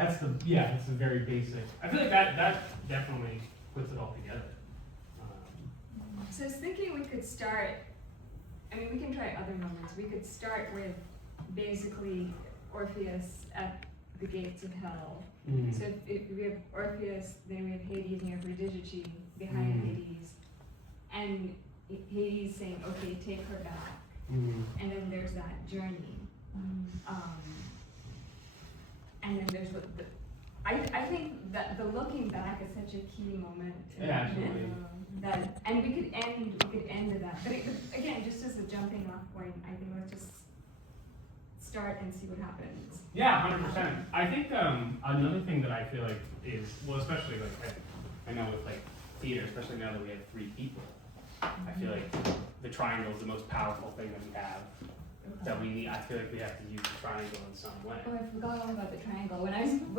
That's the very basic. I feel like that definitely puts it all together. So I was thinking we could start, I mean, we can try other moments. We could start with basically Orpheus at the gates of hell. Mm. So if we have Orpheus, then we have Hades, and we have Eurydice behind Hades. And Hades saying, okay, take her back. And then there's that journey. And then there's what I think that the looking back is such a key moment. Yeah, absolutely. And we could end with that. But again, just as a jumping off point, I think let's just start and see what happens. Yeah, 100%. I think another thing that I feel like is, well, especially like I know with like theater, especially now that we have 3 people, I feel like the triangle is the most powerful thing that we have. That we need. I feel like we have to use the triangle in some way. Oh, I forgot all about the triangle. When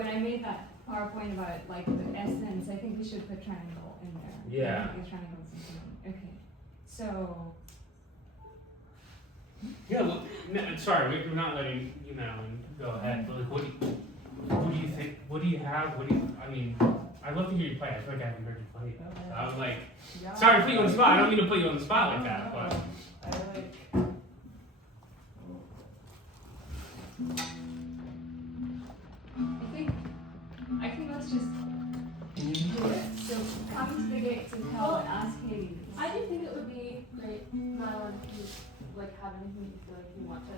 I made that PowerPoint about like the essence, I think we should put triangle in there. Yeah. I think the triangle is important. Okay. So. Yeah. Well, no, sorry, we're not letting you, Madeline, go ahead. But like, what do you think? What do you have? I mean, I'd love to hear you play. I feel like I haven't heard you play. So I was like, sorry to put you on the spot. I don't mean to put you on the spot like that, but. I think let's just do it. So come to the gates of hell and ask Hades. I do think it would be great, Madeline, if you like have anything you feel like you want to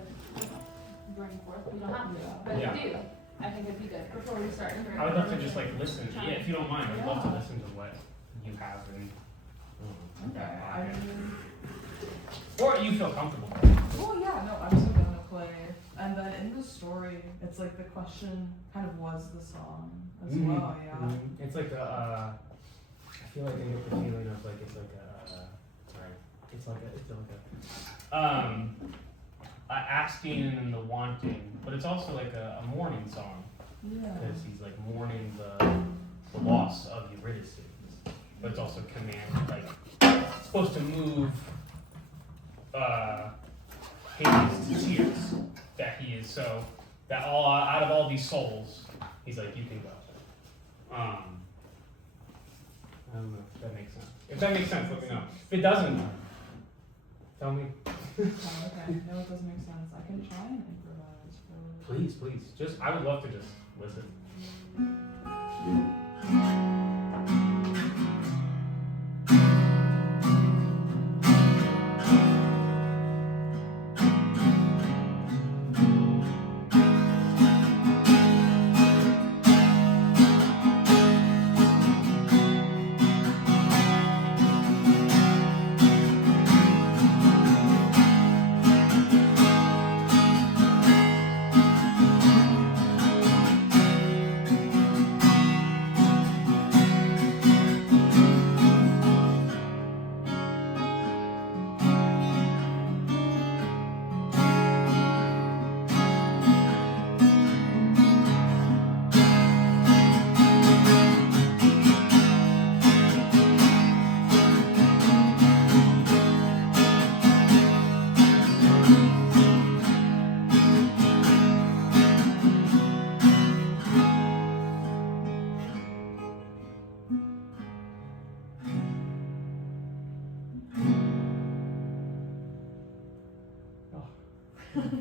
bring forth. You don't have to, but if you do, I think it'd be good before we start. I would love to just like listen. Yeah, if you don't mind, I'd love to listen to what you have and. Or you feel comfortable. Oh yeah, no, I'm still gonna play. And then in the story, it's like the question kind of was the song as well, yeah. It's like I feel like I get the feeling of like asking and the wanting, but it's also like a mourning song. Yeah. Because he's like mourning the loss of Eurydice, but it's also command, like supposed to move Hades to tears that he is so that all out of all these souls, he's like, you can go. I don't know if that makes sense. If that makes sense, let me know. If it doesn't, tell me. Okay, no, it doesn't make sense. I can try and improvise. Please. Just I would love to just listen.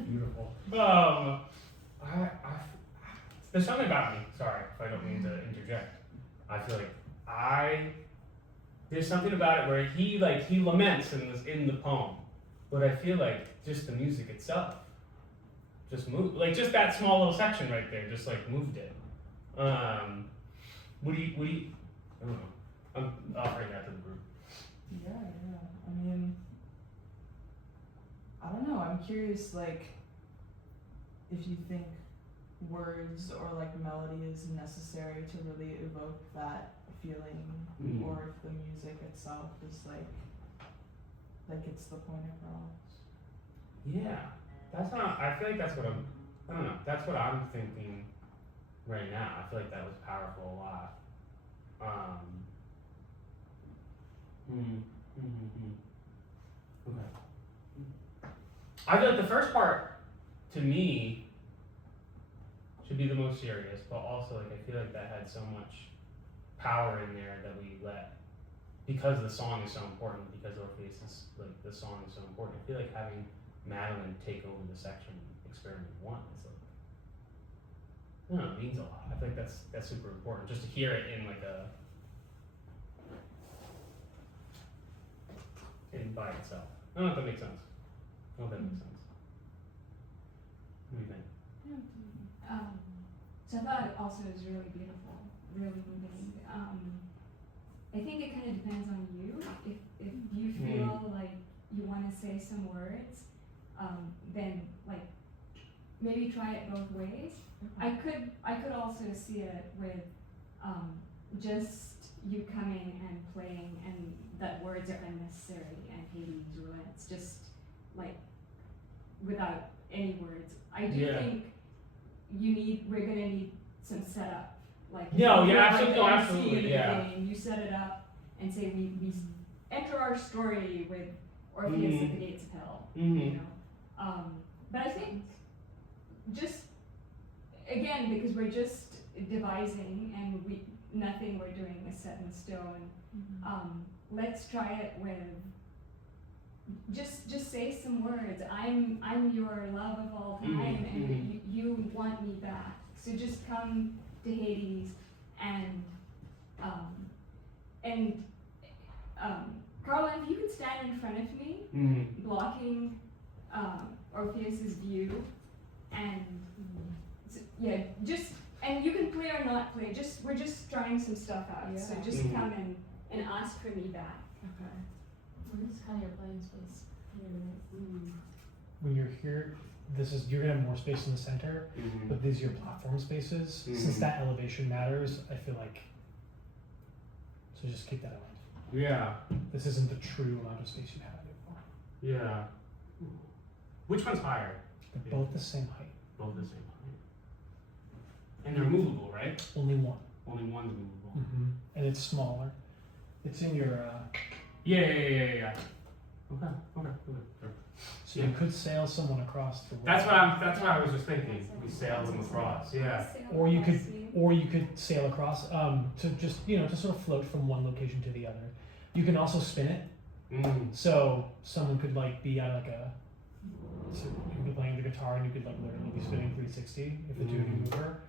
Beautiful. There's something about me. Sorry if I don't mean to interject. I feel like there's something about it where he laments in the poem, but I feel like just the music itself just moved, like just that small little section right there, just like moved it. What do you? I don't know. I'm offering that to the group. Yeah. I mean, I don't know. I'm curious, like, if you think words or like melody is necessary to really evoke that feeling, or if the music itself is like it's the point across. Yeah, that's not. I feel like that's what I'm. I don't know. That's what I'm thinking right now. I feel like that was powerful a lot. Okay. I feel like the first part, to me, to be the most serious, but also like I feel like that had so much power in there that we let, because the song is so important, because Orpheus is like the song is so important. I feel like having Madeline take over the section experiment 1 is like, I don't know, it means a lot. I think that's super important, just to hear it in like by itself. I don't know if that makes sense. I hope that makes sense. What do you think? So I thought it also was really beautiful, really moving. I think it kind of depends on you. If you feel like you want to say some words, then like maybe try it both ways. I could also see it with just you coming and playing, and that words are unnecessary and Hades roulette, just like without any words. I do think we're gonna need some setup. Like absolutely, yeah. You set it up and say we enter our story with Orpheus at the gates of hell. You know, but I think just again, because we're just devising and nothing we're doing is set in stone. Let's try it with just say some words. I'm your love of all time, and you want me back. So just come to Hades and Carlin, if you could stand in front of me, blocking Orpheus's view, and and you can play or not play. We're just trying some stuff out. So just come and ask for me back. Okay. This is kind of your playing space. When you're here, you're gonna have more space in the center, but these are your platform spaces. Since that elevation matters, I feel like, so just keep that in mind. Yeah. This isn't the true amount of space you have anymore. Yeah. Which one's higher? They're both the same height. Both the same height. And they're movable, right? Only one. Only one's movable. And it's smaller. It's in your. Yeah. Okay. So you could sail someone across the. That's what I was just thinking. We sail them across. Yeah. Or you could sail across to just to sort of float from one location to the other. You can also spin it. So someone could like be on like a. So you could be playing the guitar and you could like literally be spinning 360 if the two of you move her.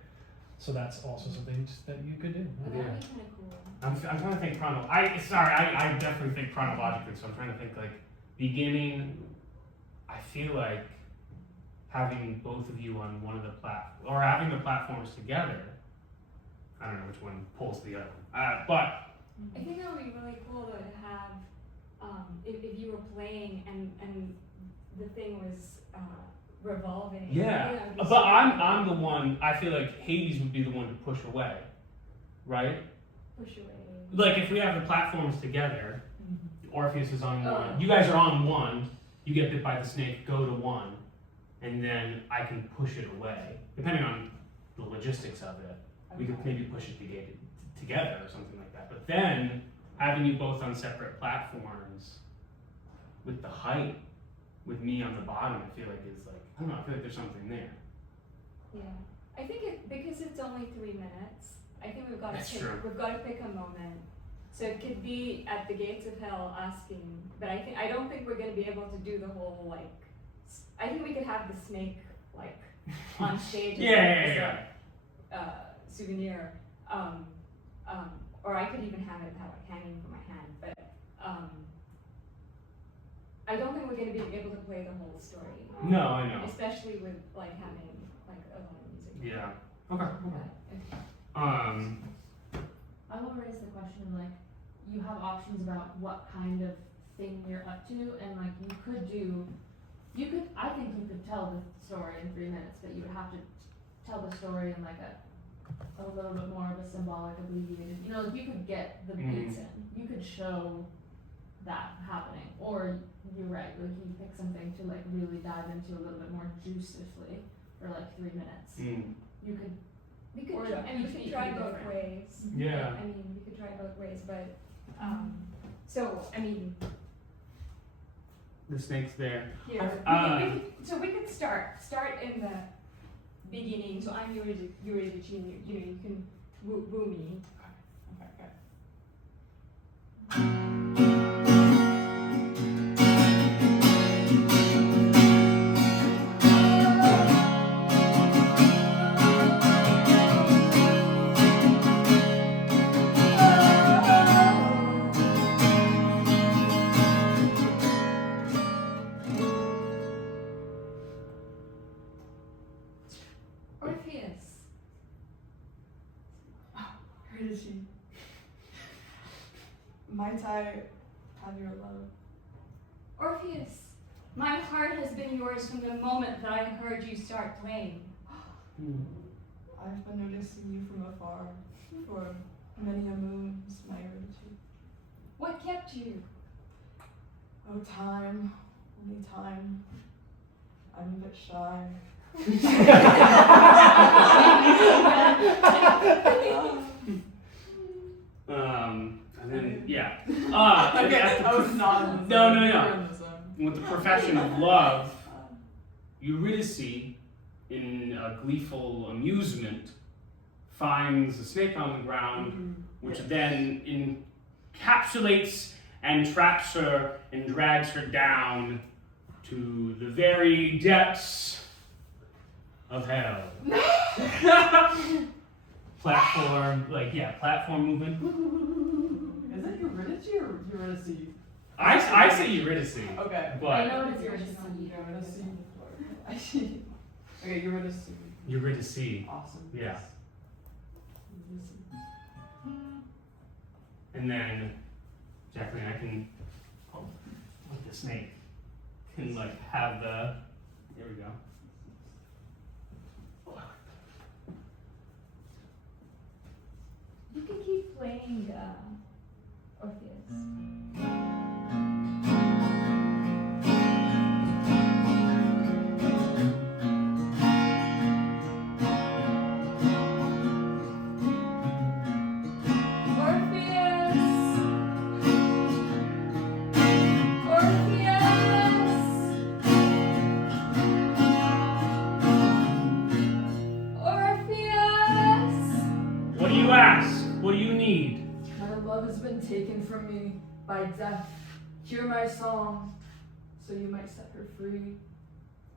So that's also something that you could do. That'd be kind of cool. I'm trying to think I definitely think chronologically. So I'm trying to think like beginning. I feel like having both of you on one of the or having the platforms together. I don't know which one pulls the other one. But I think that would be really cool though to have if you were playing and the thing was revolving. Yeah, but I'm the one. I feel like Hades would be the one to push away, right? Push away. Like if we have the platforms together, Orpheus is on one. You guys are on one. You get bit by the snake. Go to one, and then I can push it away. Depending on the logistics of it, we could maybe push it together or something like that. But then having you both on separate platforms with the height. With me on the bottom, I feel like is like, I don't know, I feel like there's something there. Yeah. I think because it's only 3 minutes, I think we've got to pick a moment. So it could be at the gates of hell asking, but I don't think we're gonna be able to do the whole like I think we could have the snake like on stage souvenir. Or I could even have it hanging from my hand, but I don't think we're going to be able to play the whole story. No, I know. Especially with like having like a lot of music. Yeah. Okay. I will raise the question like you have options about what kind of thing you're up to, and like I think you could tell the story in 3 minutes, but you would have to tell the story in like a little bit more of a symbolic, abbreviated. Like you could get the beats in. You could show that happening, or you're right, like you pick something to like really dive into a little bit more juiciously for like 3 minutes. You could we could try both ways. Yeah. I mean, we could try both ways, but so I mean, the snake's there. here so we could start in beginning. So I'm Eurydice, and you can woo me. Okay. Orpheus. Eurydice. Might I have your love? Orpheus, my heart has been yours from the moment that I heard you start playing. I've been noticing you from afar for many a moons, my Eurydice. What kept you? Oh, time, only time. I'm a bit shy. And then yeah. Okay, at I the was not in the zone. No. You were in the zone. With the profession of love, Eurydice, in a gleeful amusement, finds a snake on the ground, which then encapsulates and traps her and drags her down to the very depths of hell. Platform movement. Is it Eurydice or Eurydice? I say Eurydice, Okay. I but know it's Eurydice. Eurydice. Okay, Eurydice. Eurydice. Awesome. Yeah. Eurydice. And then, Jacqueline, I can, with the snake, can have the, there we go. You can keep playing Orpheus. What do you ask? What do you need? My love has been taken from me by death. Hear my song, so you might set her free.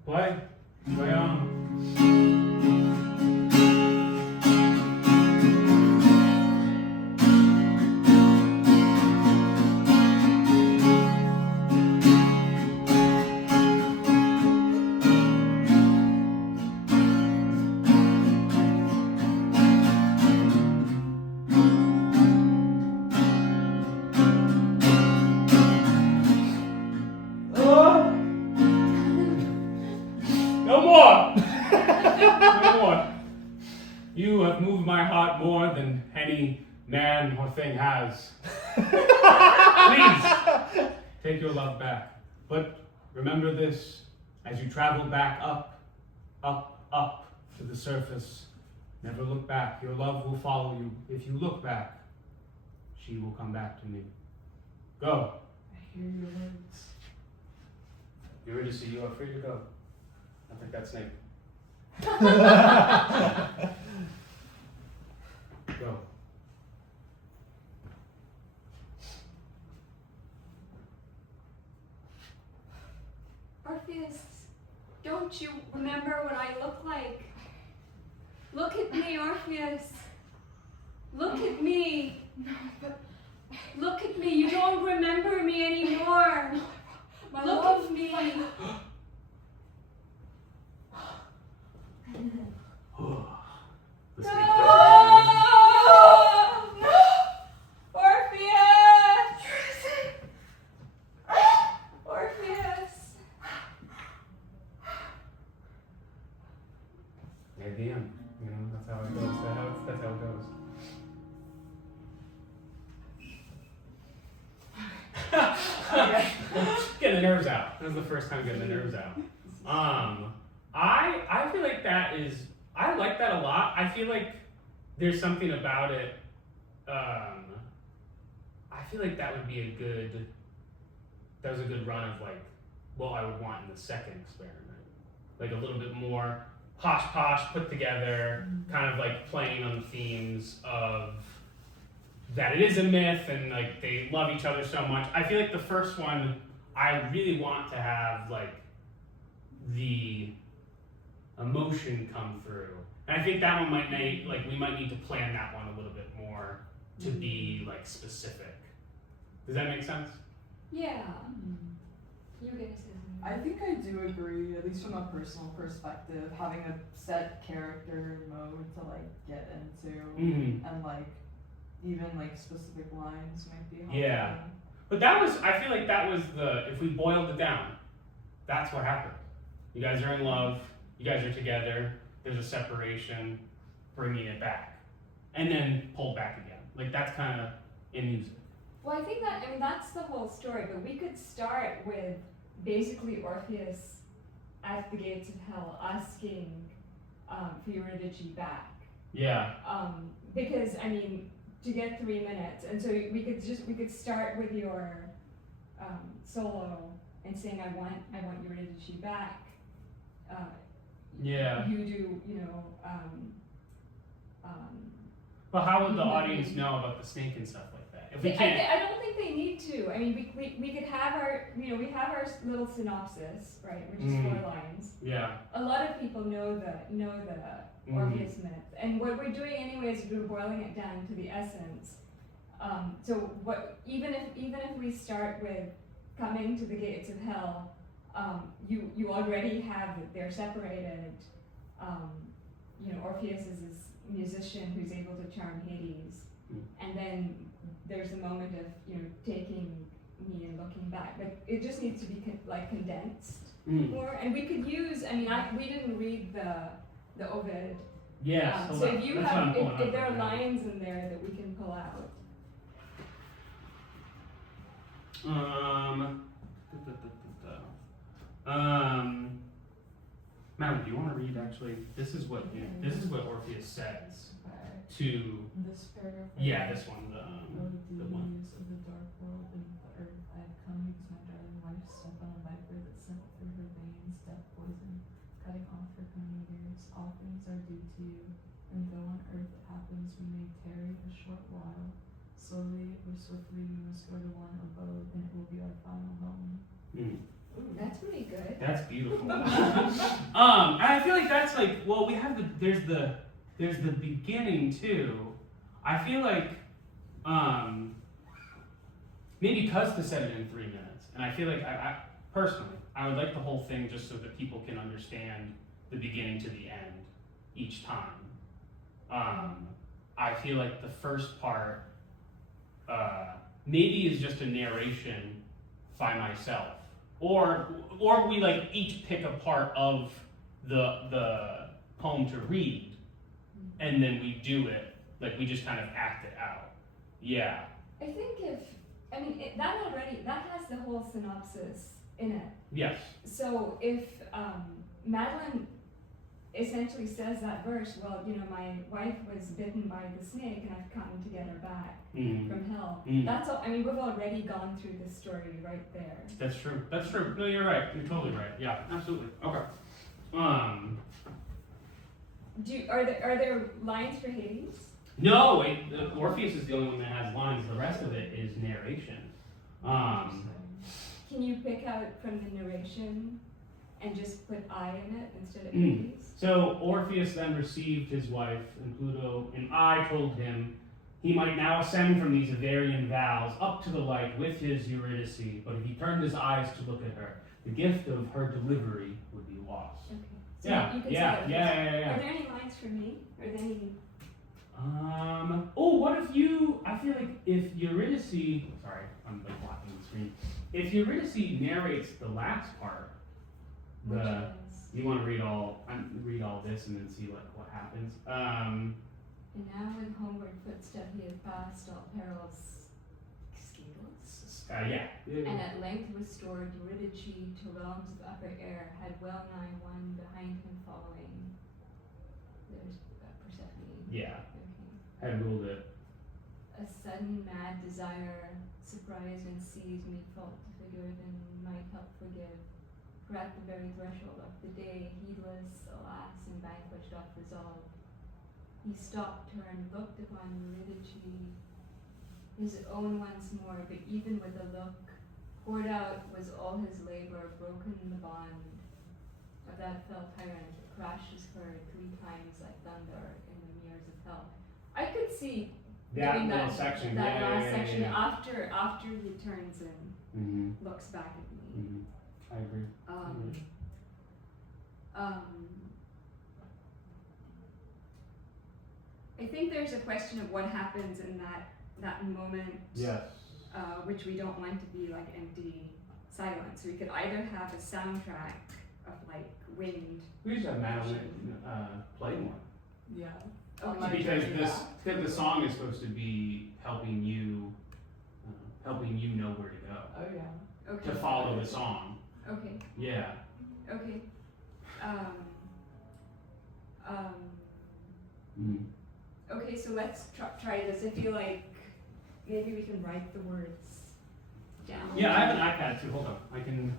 Play on. No more! No more. You have moved my heart more than any man or thing has. Please, take your love back. But remember this, as you travel back up to the surface, never look back. Your love will follow you. If you look back, she will come back to me. Go. I hear your words. Eurydice, you are free to go. I think that's snake. Go. Orpheus, don't you remember what I look like? Look at me, Orpheus. Look at me. Look at me. You don't remember me anymore. Look at me. The No! snake. No! Orpheus! Orpheus! At the end, that's how it goes. That's how it goes. Getting the nerves out. That was the first time getting the nerves out. I feel like I like that a lot. I feel like there's something about it. I feel like that was a good run of what I would want in the second experiment. Like a little bit more posh posh put together, kind of like playing on the themes of that it is a myth and like they love each other so much. I feel like the first one, I really want to have like the emotion come through. And I think that one might need, like we might need to plan that one a little bit more to be like specific. Does that make sense? Yeah. You were gonna say something. I think I do agree, at least from a personal perspective, having a set character mode to like get into, and like even like specific lines might be helpful. Yeah. But that was, I feel like that was if we boiled it down, that's what happened. You guys are in love, you guys are together, there's a separation, bringing it back, and then pulled back again. Like that's kind of in music. Well, I think that, I mean, that's the whole story, but we could start with basically Orpheus at the gates of hell asking for Eurydice back. Yeah. Because, I mean, to get 3 minutes, and so we could start with your solo and saying, I want Eurydice back. Yeah. You do, you know, But how would the audience know about the snake and stuff like that? If we can't. I don't think they need to. I mean, we could have our, you know, we have our little synopsis, right, which is 4 lines. Yeah. A lot of people know the Orpheus myth, and what we're doing anyway is we're boiling it down to the essence. So what, even if we start with coming to the gates of hell, you already have that they're separated. You know, Orpheus is this musician who's able to charm Hades, and then there's a moment of, you know, taking me and looking back. Like it just needs to be condensed more, and we could use. I mean, we didn't read the Ovid. Yeah. So if you have, if there are lines in there that we can pull out. Madeline, do you want to read actually? This is what Orpheus says to. This paragraph. Yeah, this one. The one. Of the dark world beneath the earth, I have come because my darling wife stepped on a viper that sent through her veins death poison, cutting off her coming years. All things are due to you, and though on earth it happens we may tarry a short while, slowly or swiftly we must go to one abode, and it will be our final home. Ooh, that's pretty good. That's beautiful. And I feel like that's like, well, we have there's the beginning too. I feel like maybe because to set it in 3 minutes, and I feel like I personally I would like the whole thing just so that people can understand the beginning to the end each time. I feel like the first part maybe is just a narration by myself. Or we like each pick a part of the poem to read, and then we do it, like we just kind of act it out. Yeah. I think that has the whole synopsis in it. Yes. So if Madeline essentially says that verse, well, you know, my wife was bitten by the snake and I've come to get her back from hell. That's all. I mean, we've already gone through this story right there. That's true. That's true. No, you're right. You're totally right. Yeah, absolutely. Okay. Are there lines for Hades? No, Orpheus is the only one that has lines. The rest of it is narration. Can you pick out from the narration and just put I in it instead of Hades? So Orpheus then received his wife, and Pluto, and I told him he might now ascend from these Avarian vows up to the light with his Eurydice, but if he turned his eyes to look at her, the gift of her delivery would be lost. Okay. So Yeah, you could yeah. Are there any lines for me? Are there any? What if you? I feel like if Eurydice. Sorry, I'm like blocking the screen. If Eurydice narrates the last part, you want to read all this and then see what happens. And now with homeward footstep he had passed all perils scandalous. And at length restored Eurydice to realms of upper air, had well nigh one behind him following. There's Persephone. Yeah. Okay. Had ruled it. A sudden mad desire surprised and seized me, fault to figure, then might help forgive. for at the very threshold of the day, heedless, alas, and vanquished of resolve, he stopped her and looked upon Eurydice, his own once more, but even with a look, poured out was all his labor, broken the bond of that fell tyrant, crashes heard 3 times like thunder in the mirrors of hell. I could see That doing little that, section. that Yeah, last yeah, yeah, section yeah. after he turns and Mm-hmm. looks back at me. Mm-hmm. I agree. I think there's a question of what happens in that moment, Yes. which we don't want to be like empty silence. We could either have a soundtrack of like wind. We should have Madeline play more. Yeah. Okay. Like Because turning this, back. because the song is supposed to be helping you know where to go, Oh yeah. Okay. to follow the song. Okay. Yeah. Okay. Mm. Okay, so let's try this. I feel like maybe we can write the words down. Yeah, I have an iPad too. Hold on, I can.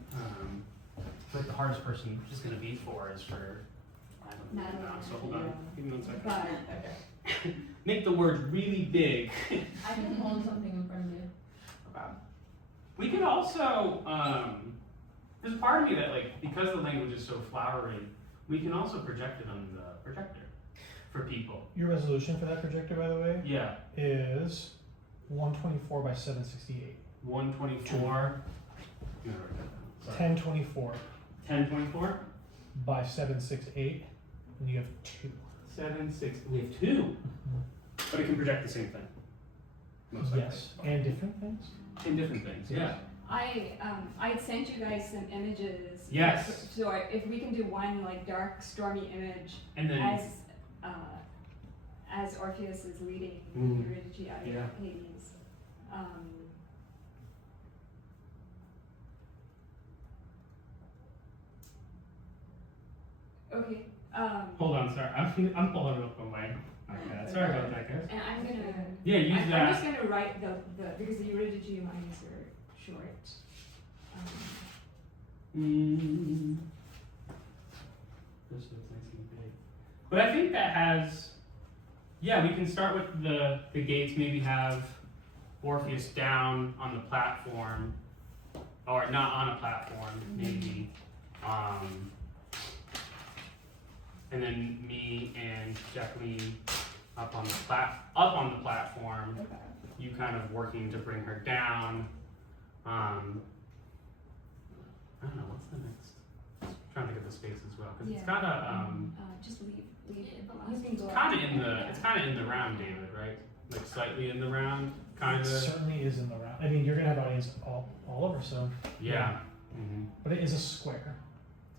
Like the hardest person is gonna be for is for. I don't know. Madeline. So hold on, give me 1 second. But Okay. Make the words really big. I can hold something in front of you. We could also, there's a part of me that like, because the language is so flowery, we can also project it on the projector for people. Your resolution for that projector, by the way, Yeah, is 124 by 768. 124. 1024 1024? by 768, and you have 2. 7, 6, we have 2. But it can project the same thing. Most likely. Yes, and different things. In different things, yeah. I sent you guys some images. Yes. So if we can do one like dark, stormy image And then, as Orpheus is leading Mm. Eurydice out of Yeah. Hades. Okay. hold on, sorry, I'm pulling it up on my iPad. Sorry about that, guys. And I'm gonna. Yeah, use I'm that. just gonna write the because the Eurydice lines are short. This looks nice and big. But I think that has, yeah, we can start with the gates, maybe have Orpheus down on the platform, or not on a platform, maybe. And then me and Jacqueline up on the platform. Okay. You kind of working to bring her down. I don't know, what's the next? Trying to think of the space as well, because it's got a Just leave it. Yeah, You can go. it's kind of in the round, David, right? Like slightly in the round, kind It of. certainly is in the round. I mean, you're gonna have audience all over, so. Yeah. Mm-hmm. But it is a square,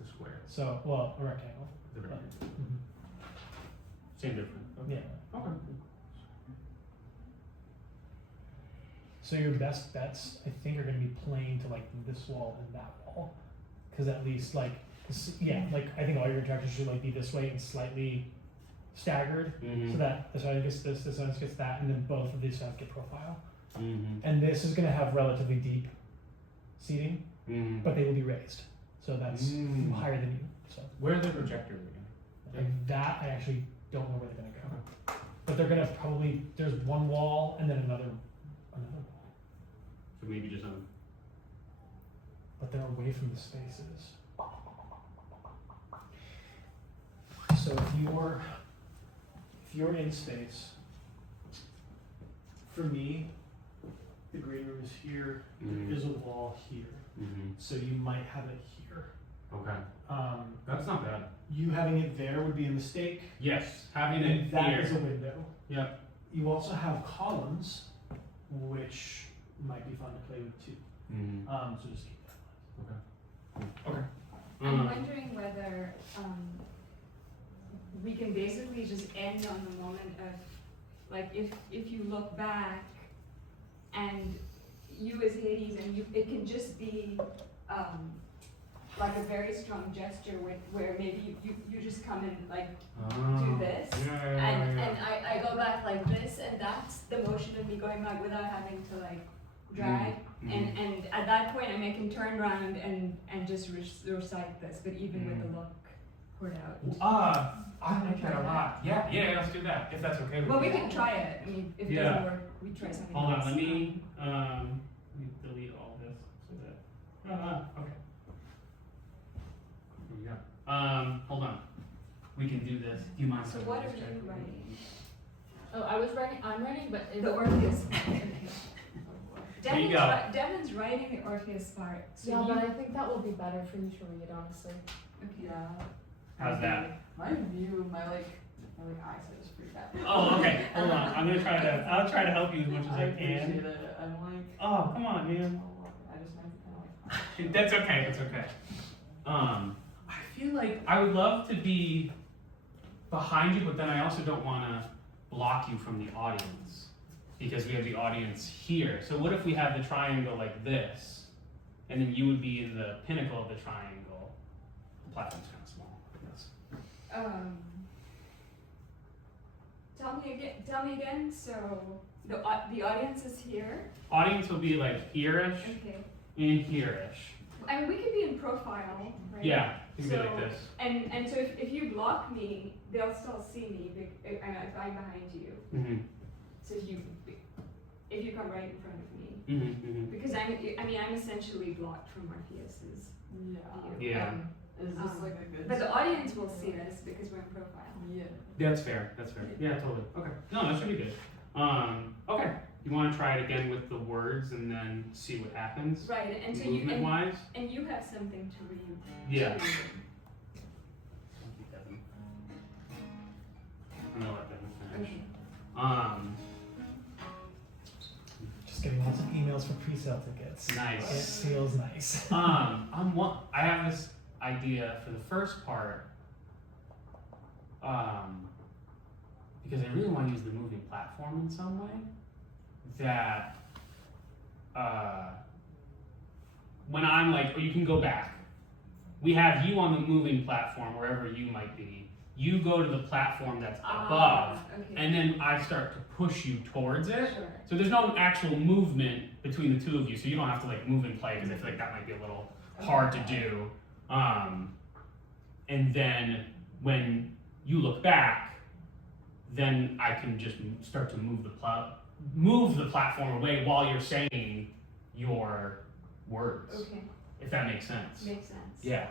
It's a square. so well, a rectangle. The round. Mhm. Same difference. Yeah. Okay. So your best bets, I think, are gonna be playing to like this wall and that wall, because at least like, like I think all your interactions should like be this way and slightly staggered, Mm-hmm. so that this audience gets this audience gets that, and then both of these sides get profile. Mm-hmm. And this is gonna have relatively deep seating, Mm-hmm. but they will be raised, so that's Mm. higher than you. So Where are the projectors again? and that I actually don't know where they're gonna go, but they're gonna probably there's one wall and then another wall, So maybe just on. but they're away from the spaces. So if you're in space, for me, the green room is here. Mhm. There is a wall here, Mm-hmm. so you might have it here. Okay. That's not bad. You having it there would be a mistake. Yes, having And it that is here. a window. Yep. You also have columns, which might be fun to play with too. Mm-hmm. So just keep that in mind. Okay. I'm wondering whether we can basically just end on the moment of, like, if you look back and you as Hades and it can just be like a very strong gesture where maybe you just come and like do this and I go back like this, and that's the motion of me going back without having to like drag. Mm. And at that point, I mean, I can turn around and just recite this, but even with the look poured out. I like that a lot. Yeah, let's do that, if that's okay with Well, you. we can try it. I mean, if it Yeah. doesn't work, we try something Hold else. on, let me delete all this so that, okay. Here we go. Hold on. We can do this. Do you mind? So if I what do are this, you Jacqueline? writing? Oh, I'm writing, but it's The Orpheus. There you go. Devin's writing the Orpheus part. So yeah, you, but I think that will be better for you to read, honestly. okay. Yeah. How's that? My view, my eyesight is pretty bad. Oh, okay. Hold on. I'll try to help you as much as I appreciate can. it. I'm like, Oh, come on, man. I just kind of like. That's okay. That's okay. I feel like I would love to be behind you, but then I also don't want to block you from the audience because we have the audience here. So what if we have the triangle like this, and then you would be in the pinnacle of the triangle? The platform's kind of small. Yes. Tell me again. So the audience is here. Audience will be like here-ish Okay. and here-ish. I mean, we could be in profile, right? Yeah, it could be So- like this. And so if you block me, they'll still see me if I'm behind you. Mm-hmm. So if you come right in front of me, Mm-hmm. Mm-hmm. because I'm essentially blocked from Orpheus's view. Yeah. Is this like a good? But the audience will see us because we're in profile. Yeah. That's fair. That's fair. Yeah, totally. Okay. No, that should be good. Okay. You want to try it again with the words and then see what happens? Right, and so Movement wise? and you have something to read. Yeah. To read. Thank you, Devin. I'm gonna let Devin finish. Just getting lots of emails for pre-sale tickets. Nice. It feels nice. I have this idea for the first part, because I really want to use the moving platform in some way, that, when I'm like, or you can go back, we have you on the moving platform, wherever you might be, you go to the platform that's above, Okay. and then I start to push you towards it. Sure. So there's no actual movement between the two of you, so you don't have to like move and play, because I feel like that might be a little hard to do. And then when you look back, then I can just start to move the platform away while you're saying your words, Okay. if that makes sense. Makes sense. Yeah.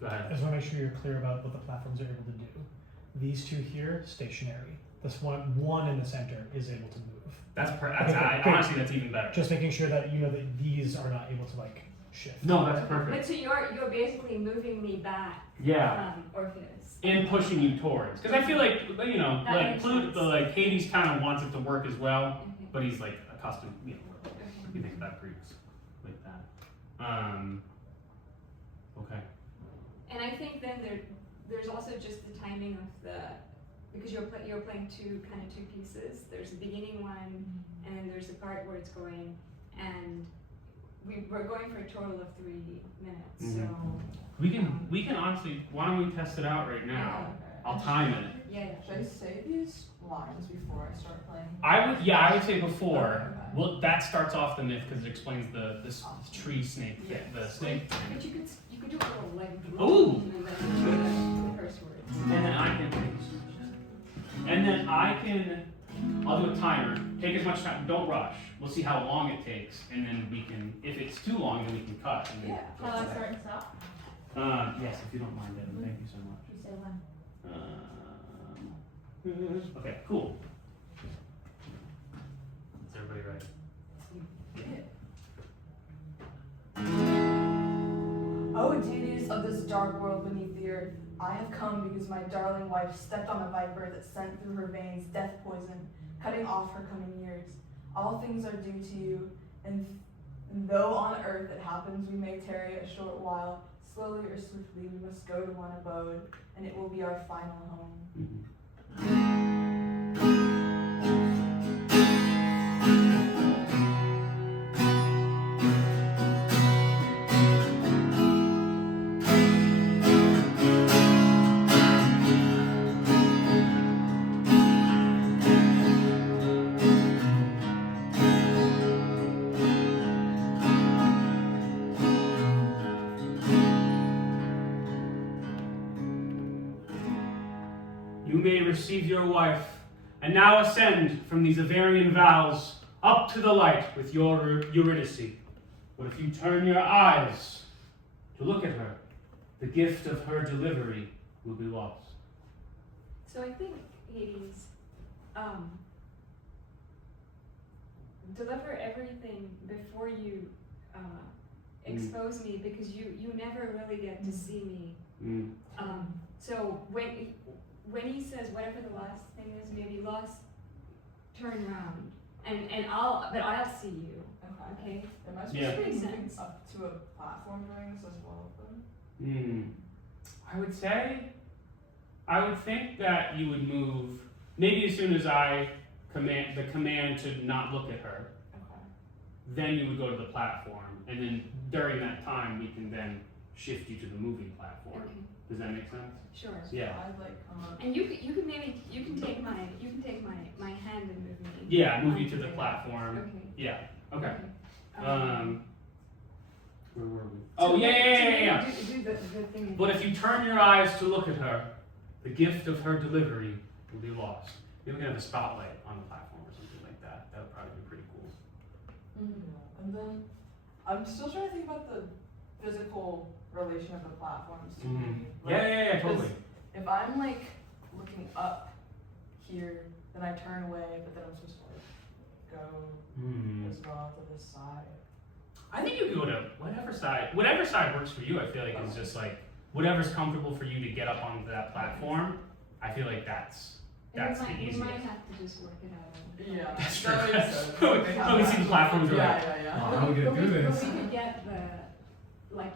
Go I ahead. just want to make sure you're clear about what the platforms are able to do. These two here, stationary. This one in the center is able to move. Honestly, that's even better. Just making sure that you know that these are not able to like shift. No, that's But perfect. so you're basically moving me back Yeah. from Orpheus. And pushing you towards, because I feel like That like makes Pluto, sense. like Hades kind of wants it to work as well, Okay. but he's like accustomed. Okay. You think about Greeks like that. Okay. And I think then there's also just the timing of because you're playing two pieces. There's the beginning one, and then there's the part where it's going, and we're going for a total of 3 minutes. Mhm. So We can honestly. Why don't we test it out right now? I'll time it. yeah. Should I say these lines before I start playing? I would say before. Okay. Well, that starts off the myth because it explains the tree snake thing, the snake thing. But you could do a little like Ooh. and then do the first words. And then I'll do a timer. Take as much time. Don't rush. We'll see how long it takes, and then we can. If it's too long, then we can cut. And then Yeah. go Shall I from start and stop? there. Yes, if you don't mind, Devin. Thank you so much. You say when. Okay, cool. Is everybody ready? Oh, deities of this dark world beneath the earth, I have come because my darling wife stepped on a viper that sent through her veins death poison, cutting off her coming years. All things are due to you, and though on earth it happens we may tarry a short while, slowly or swiftly we must go to one abode, and it will be our final home. may receive your wife, and now ascend from these Avarian vows up to the light with your Eurydice. But if you turn your eyes to look at her, the gift of her delivery will be lost. So I think, Hades, deliver everything before you expose me, because you never really get to see me. So when he says whatever the last thing is, maybe lost, turn around, and I'll see you. Okay. Am I supposed Yeah. to be Makes moving sense. up to a platform during this as well, then? I would think that you would move maybe as soon as I command to not look at her. Okay. Then you would go to the platform, and then during that time we can then shift you to the moving platform. Okay. Does that make sense? Sure. Yeah. I'd like come up. And you can take my hand and move me. Yeah, move you onto to the platform. Okay. Yeah. Okay. Um, Where were we? Oh yeah. Do the thing. But if you turn your eyes to look at her, the gift of her delivery will be lost. Maybe we can have a spotlight on the platform or something like that. That would probably be pretty cool. Yeah. And then I'm still trying to think about the physical relation of the platforms to me. Like, Yeah, totally. if I'm like looking up here, then I turn away, but then I'm supposed to like go as well to this side. I think you could go to whatever side works for you. I feel like is just like whatever's comfortable for you to get up onto that platform. I feel like that's the We easiest. might have to just work it out. Yeah, That's true. that makes sense. Oh, we see the platforms are like, Yeah. Oh, how are we gonna do this? But we could get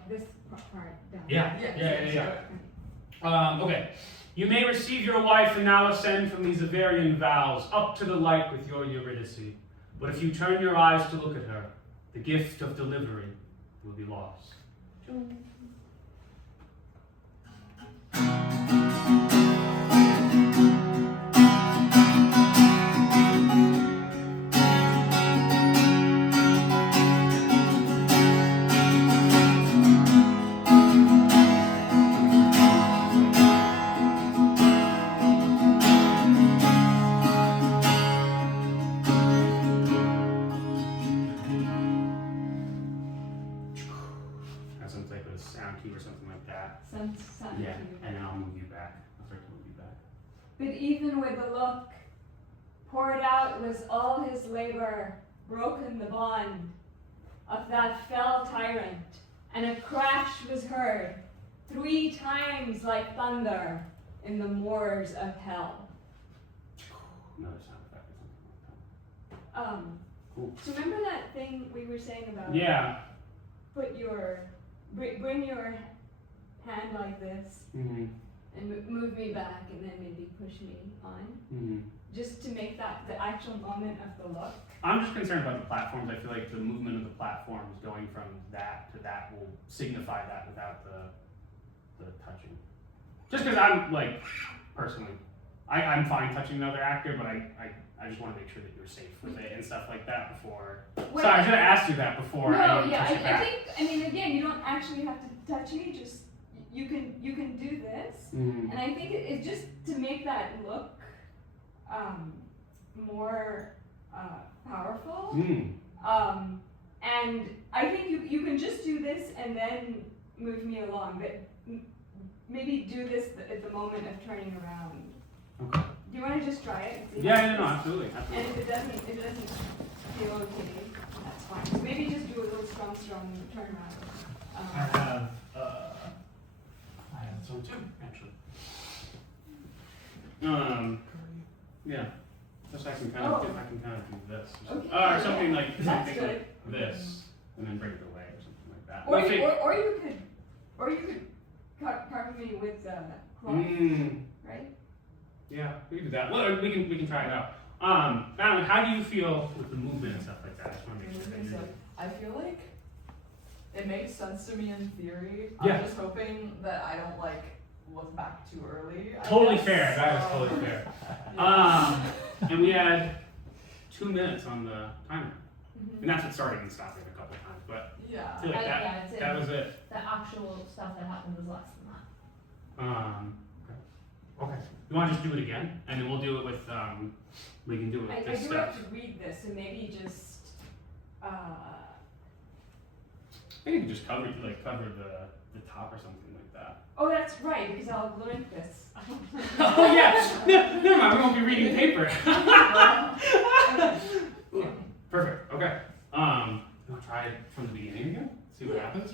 this part done. Yeah. Okay. You may receive your wife and now ascend from these Avarian vows up to the light with your Eurydice. But if you turn your eyes to look at her, the gift of delivery will be lost. Have some type of sound cue or something like that. Sound Yeah, cue. and then I'll move you back. I'll start to move you back. But even with the look poured out was all his labor, broken the bond of that fell tyrant, and a crash was heard 3 times like thunder in the moors of hell. Another sound effect or something like that. Cool. So remember that thing we were saying about Yeah. bring your hand like this Mm-hmm. and move me back, and then maybe push me on, Mm-hmm. just to make that the actual moment of the look. I'm just concerned about the platforms. I feel like the movement of the platforms going from that to that will signify that without the touching. Just because I'm like, personally, I'm fine touching another actor, but I just want to make sure that you're safe with it and stuff like that before. Wait, Sorry, I should have asked you that before. No, push yeah, it back. I mean, again, you don't actually have to touch me. Just you can do this, Mm-hmm. and I think it's just to make that look more powerful. Mm. And I think you can just do this and then move me along, but maybe do this at the moment of turning around. Okay. Do you want to just try it? And see Yeah, how yeah, it no, is? absolutely. And if it doesn't feel okay, that's fine. So maybe just do a little strong turnaround. I have some too, actually. Yeah. Just I can kind of do this. Okay. Or something like That's something good. like this, and then bring it away or something like that. Or Well, you could cover me with cloth, right? Yeah, we can do that. Well, we can try it out. Madeline, how do you feel with the movement and stuff like that? I just want to make sure that you're. I feel like it makes sense to me in theory. Yeah. I'm just hoping that I don't like look back too early. I Totally guess. fair. That is totally fair. Yeah. And we had 2 minutes on the timer, Mm-hmm. and that's what started and stopped it a couple times. But I Yeah. feel like Yeah, that was it. The actual stuff that happened was less than that. Okay. Okay. You want to just do it again, and then we'll do it with we can do it with I this do stuff. have to read this, and maybe just, I think you can just cover the top or something like that. oh, that's right, because I'll learn this. Oh yeah. No, never mind. We won't be reading paper. Perfect. Okay. You want to try it from the beginning again? See what happens,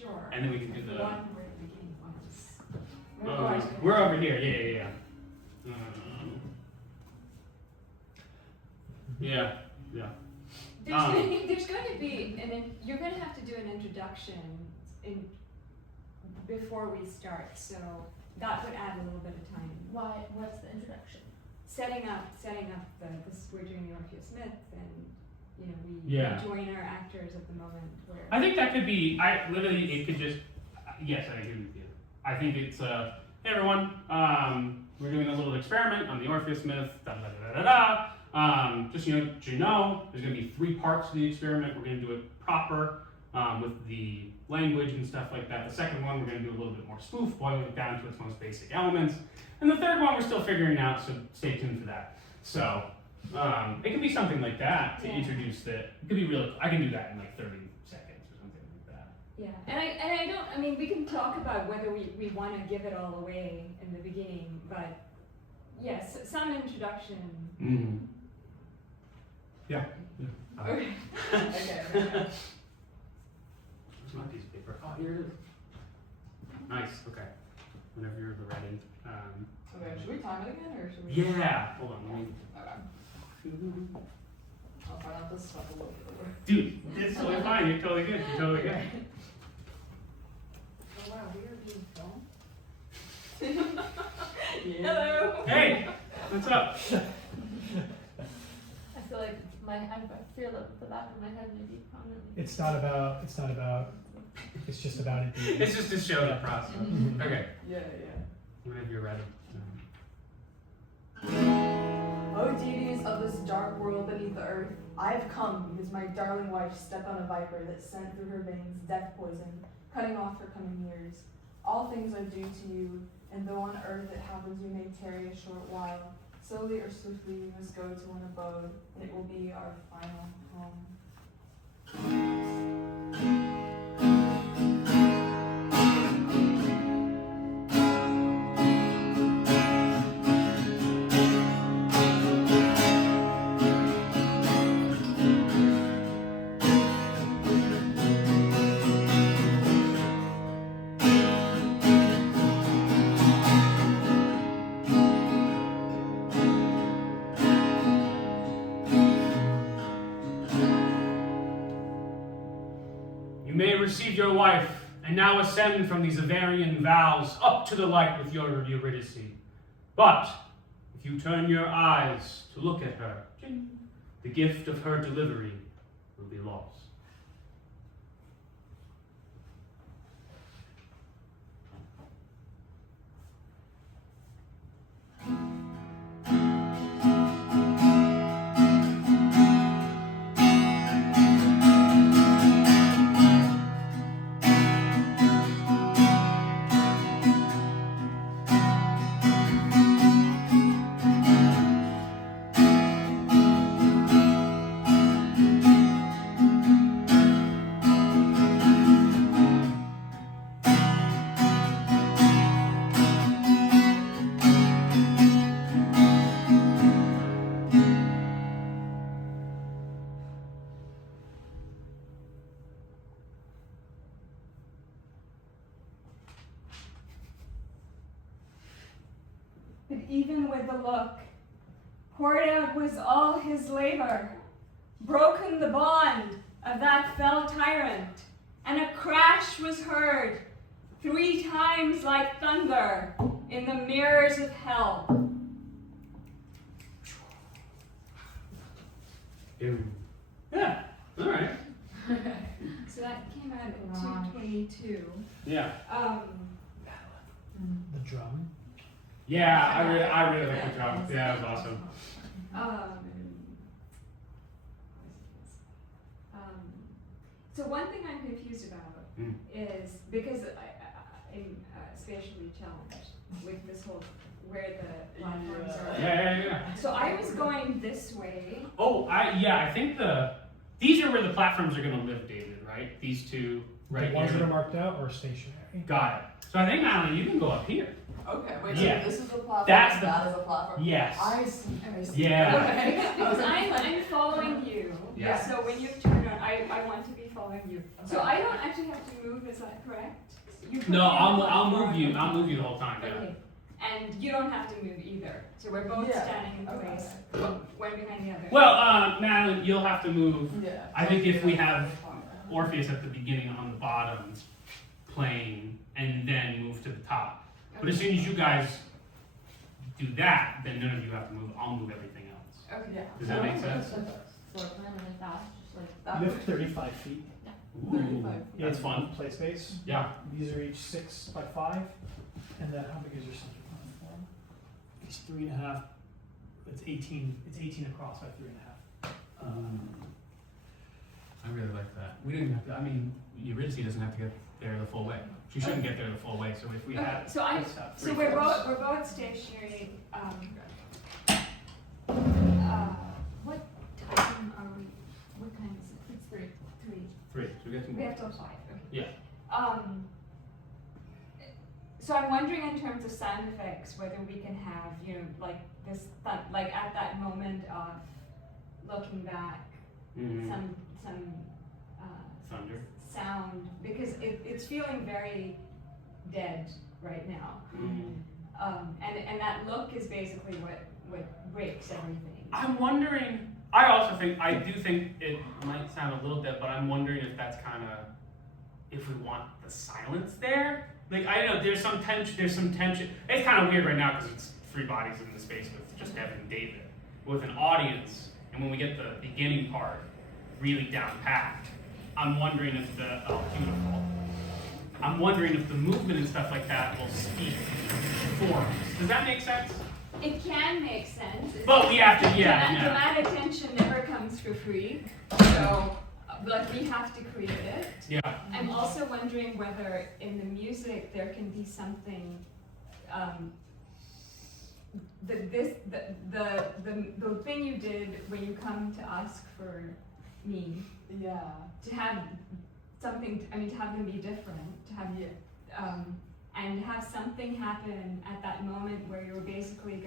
Sure. and then we can do The the. one where the beginning was. We're over here. Yeah. Yeah. There's going to be, and then you're going to have to do an introduction before we start, so that would add a little bit of time. Why? What's the introduction? Setting up this, we're doing the Orpheus Myth, and we Yeah. join our actors at the moment where. I think that could be. It could just. Yes, I agree with you. I think it's. Hey everyone, we're doing a little experiment on the Orpheus Myth. Just you know, there's going to be 3 parts to the experiment. We're going to do it proper with the language and stuff like that. The second one, we're going to do a little bit more spoof, boiling it down to its most basic elements. And the third one, we're still figuring out, so stay tuned for that. So it could be something like that to introduce that. It could be real. I can do that in like 30 seconds or something like that. Yeah, and I mean, we can talk about whether we want to give it all away in the beginning, but yes, some introduction. Mm-hmm. Yeah. Okay. Okay. Where's my piece of paper? Oh, here it is. Nice. Okay. Whenever you're ready. Okay, should we time it again, or should we? Yeah. Hold on. Let me. Okay. I'll try not to stuff a little bit. Dude, it's totally fine. You're totally good. You're totally good. Oh wow, we are being filmed. Hello. Hey, what's up? I feel like I feel the back of my head maybe prominently. It's not about. It's just about it being. It's just to show the process. Mhm. Okay. Yeah. Whenever you're ready. O deities of this dark world beneath the earth, I have come because my darling wife stepped on a viper that sent through her veins death poison, cutting off her coming years. All things are due to you, and though on earth it happens we may tarry a short while, slowly or swiftly we must go to one abode, and it will be our final home. You may receive your wife, and now ascend from these Avarian vows up to the light with your Eurydice. But if you turn your eyes to look at her, the gift of her delivery will be lost. But even with the look, poured out was all his labor, broken the bond of that fell tyrant, and a crash was heard 3 times like thunder in the mirrors of hell. Yeah, all right. So that came out at 2:22. Yeah. The drum. Yeah, I really like the drum. Yeah, it was awesome. So one thing I'm confused about is because am spatially challenged with this whole where the platforms are. Yeah. So I was going this way. Oh, I think these are where the platforms are gonna live, David, right? These two right The ones here. that are marked out or stationary? Got it. So I think, Madeline, you can go up here. Okay, wait, Yeah. so this is the platform, That's that is a platform? Yes. I see. Yeah. Okay. Because I'm following you. Yeah. So when you turn around, I want to be following you. So I don't actually have to move, is that correct? You put No, me on the I'll platform. move you. I'll move you the whole time. Yeah. Okay. And you don't have to move either. So we're both Yeah. standing in Okay. place, one behind the other. Well, Madeline, you'll have to move. Yeah. I think if we have Orpheus at the beginning on the bottom playing and then move to the top. But as soon as you guys do that, then none of you have to move. I'll move everything else. Okay. Yeah. Does that make sense? Floor plan really fast, just like That You would have 35 feet. Ooh, 35. that's fun. Play space. Yeah. These are each 6 by 5. And then how big is your center platform? It's 3.5. It's 18. It's 18 across by 3.5. I really like that. We didn't have to. I mean, Eurydice doesn't have to get there the full way. She shouldn't get there the full way. So if we Okay, had, so I- let's have So 3 we're floors. both stationary. What time are we? What time is it? It's 3. 3. So we get 2 We more. have till 5. Okay. Yeah. So I'm wondering in terms of sound effects whether we can have, like this, like at that moment of looking back, Mhm. some Thunder. sound, because it's feeling very dead right now. Mm. And that look is basically what breaks everything. I'm wondering. I do think it might sound a little dead, but I'm wondering if that's kind of if we want the silence there. Like I don't know, there's some tension. It's kind of weird right now because it's 3 bodies in the space with just Devin and David, with an audience, and when we get the beginning part really down packed, I'm wondering if beautiful. I'm wondering if the movement and stuff like that will speak for us. Does that make sense? It can make sense. But we have to, yeah. Dramatic tension never comes for free, so like we have to create it. Yeah. I'm also wondering whether in the music there can be something. The thing you did when you come to ask for me, Yeah. to have something. To have them be different. To have and have something happen at that moment where you're basically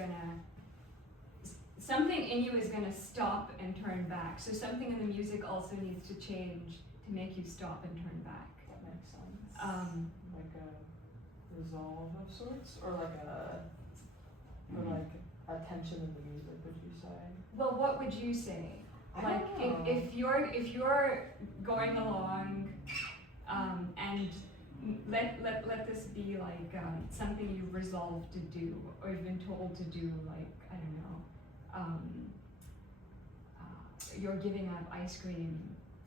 something in you is gonna stop and turn back. So something in the music also needs to change to make you stop and turn back. That makes sense. Um, Like a resolve of sorts, or like a tension in the music, would you say? Well, what would you say? I Like don't know. if you're going along, and let this be like something you've resolved to do or you've been told to do. Like I don't know. You're giving up ice cream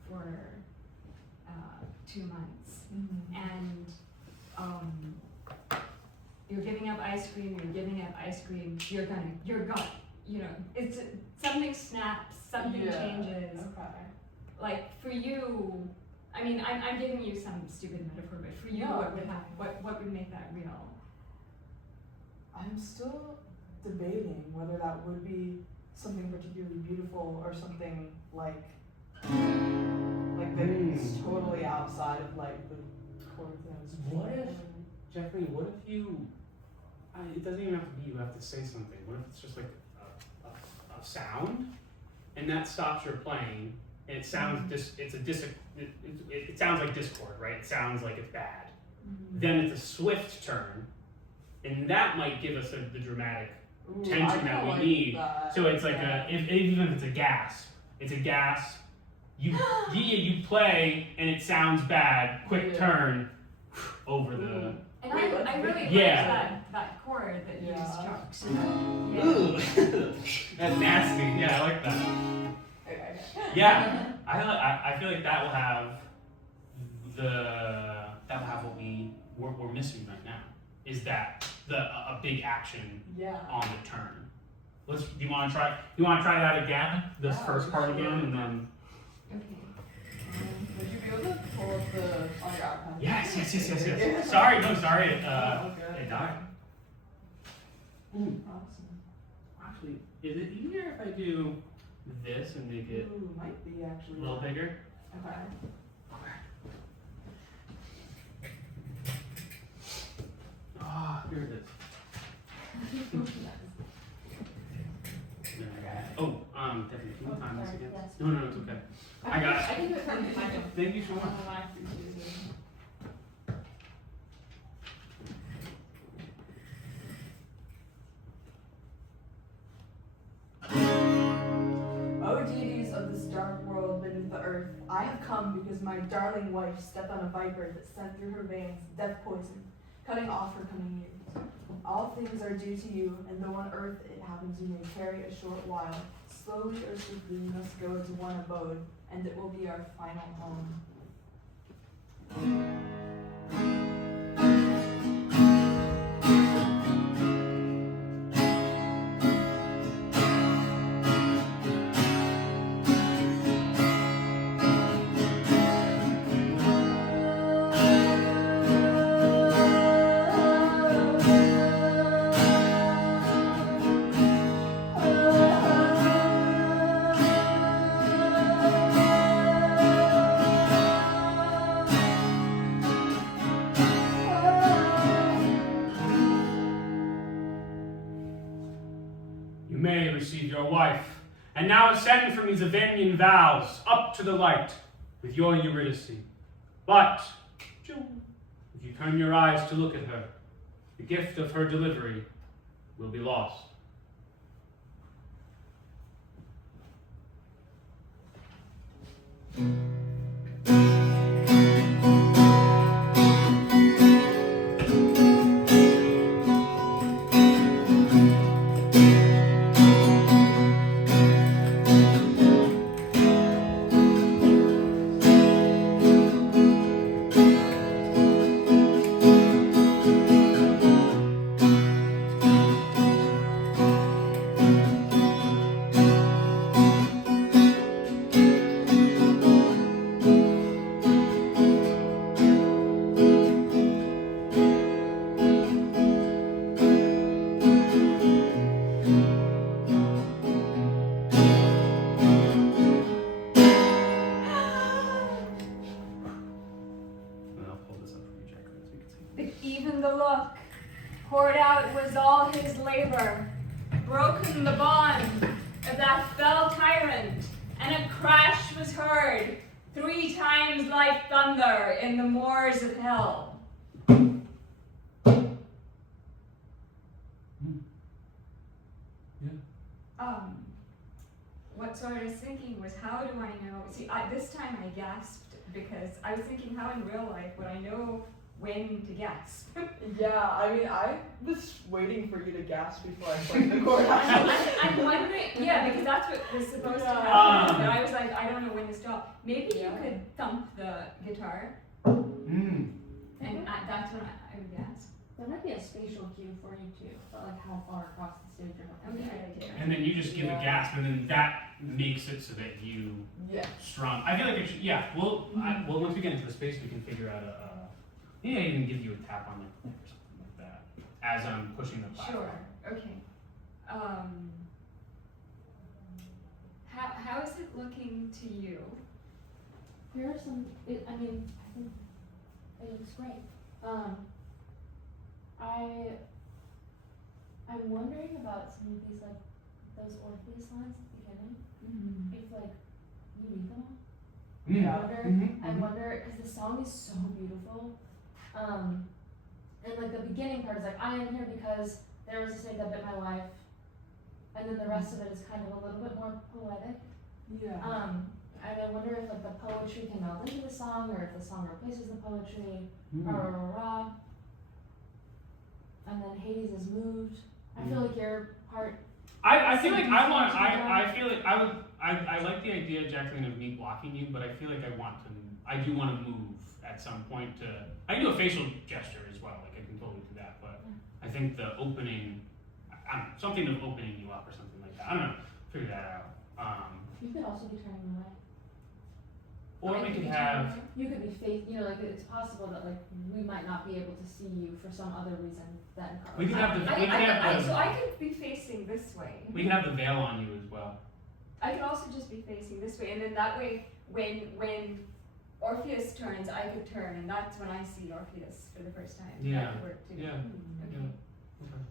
for 2 months, and you're giving up ice cream. You're gonna, it's something snaps, something changes. Okay. Like for you, I'm giving you some stupid metaphor, but for you, No, what would happen? What would make that real? I'm still debating whether that would be something particularly beautiful or something like that's totally outside of like the chord things. What if, Jacqueline, what if you, it doesn't even have to be you have to say something. What if it's just like a sound, and that stops your playing, and it sounds, it sounds like discord, right? It sounds like it's bad. Then it's a swift turn, and that might give us the dramatic tension that we need. So it's like even if it's a gasp, you play and it sounds bad, quick turn over the. And Wait, I really like Yeah. that chord that you Yeah. struck. So, Ooh, that's nasty. Yeah, I like that. Okay. Yeah, I feel like that will have what we're missing right now. Is that a big action Yeah. on the turn? Do you want to try? that again? This Yeah, first part sure. again, and then. okay. Would you be able to pull up the on your iPad? Yes. Sorry, no, sorry. It Okay. died. Ooh, Awesome. actually, is it easier if I do this and make it Ooh, might be a actually. little bigger? Okay. Ah, here it is. Then I got it. Oh, Devin, can you time this sorry, again? yes. No, it's okay. I got it. I can do it from my phone. Thank you so much. I appreciate it. O deities of this dark world beneath the earth, I have come because my darling wife stepped on a viper that sent through her veins death poison, cutting off her coming years. All things are due to you, and though on earth it happens you may tarry a short while, slowly or swiftly you must go to one abode, and it will be our final home. You may receive your wife, and now ascend from these Avenian vows up to the light with your Eurydice. But, if you turn your eyes to look at her, the gift of her delivery will be lost. And I'll pull this up for you, Jacqueline, so you can see. But even the look poured out was all his labor, broken the bond of that fell tyrant, and a crash was heard 3 times like thunder in the moors of hell. What I was thinking was, how do I know? See, this time I gasped because I was thinking, how in real life would I know when to gasp? Yeah, I mean, I was waiting for you to gasp before I played the chord. Actually. I'm wondering, yeah, because that's what was supposed to Yeah. happen. But I was like, I don't know when to stop. Maybe Yeah. you could thump the guitar, Mm. and that's when I would gasp. There might be a spatial cue for you too, but like how far across the stage you're That would be a going. good idea. And then you just give a gasp, and then that makes it so that you Yeah. strum. I feel like it should, yeah. Well, once we get into the space, we can figure out maybe I even give you a tap on the neck or something like that as I'm pushing the platform. Sure. Okay. How is it looking to you? Here are some. I mean, I think it looks great. I'm wondering about some of these like those Orpheus lines at the beginning. If like you read them all. Yeah. I wonder because the song is so beautiful. And like the beginning part is like, I am here because there was a snake that bit my wife, and then the rest of it is kind of a little bit more poetic. Yeah. And I wonder if like the poetry can meld into the song, or if the song replaces the poetry. And then Hades is moved. I feel like your part. I feel like I feel like I like the idea, Jacqueline, of me blocking you, but I feel like I do want to move at some point to. I can do a facial gesture as well, like I can totally do that, but I think the opening, something of opening you up or something like that. I don't know, figure that out. You could also be turning away. Or we could have, You could be like it's possible that like we might not be able to see you for some other reason than Carlin. we could have the, So I could be facing this way. we could have the veil on you as well. I could also just be facing this way, and then that way, when Orpheus turns, I could turn, and that's when I see Orpheus for the first time. Yeah. That could work too. Yeah. Okay. Yeah. Okay.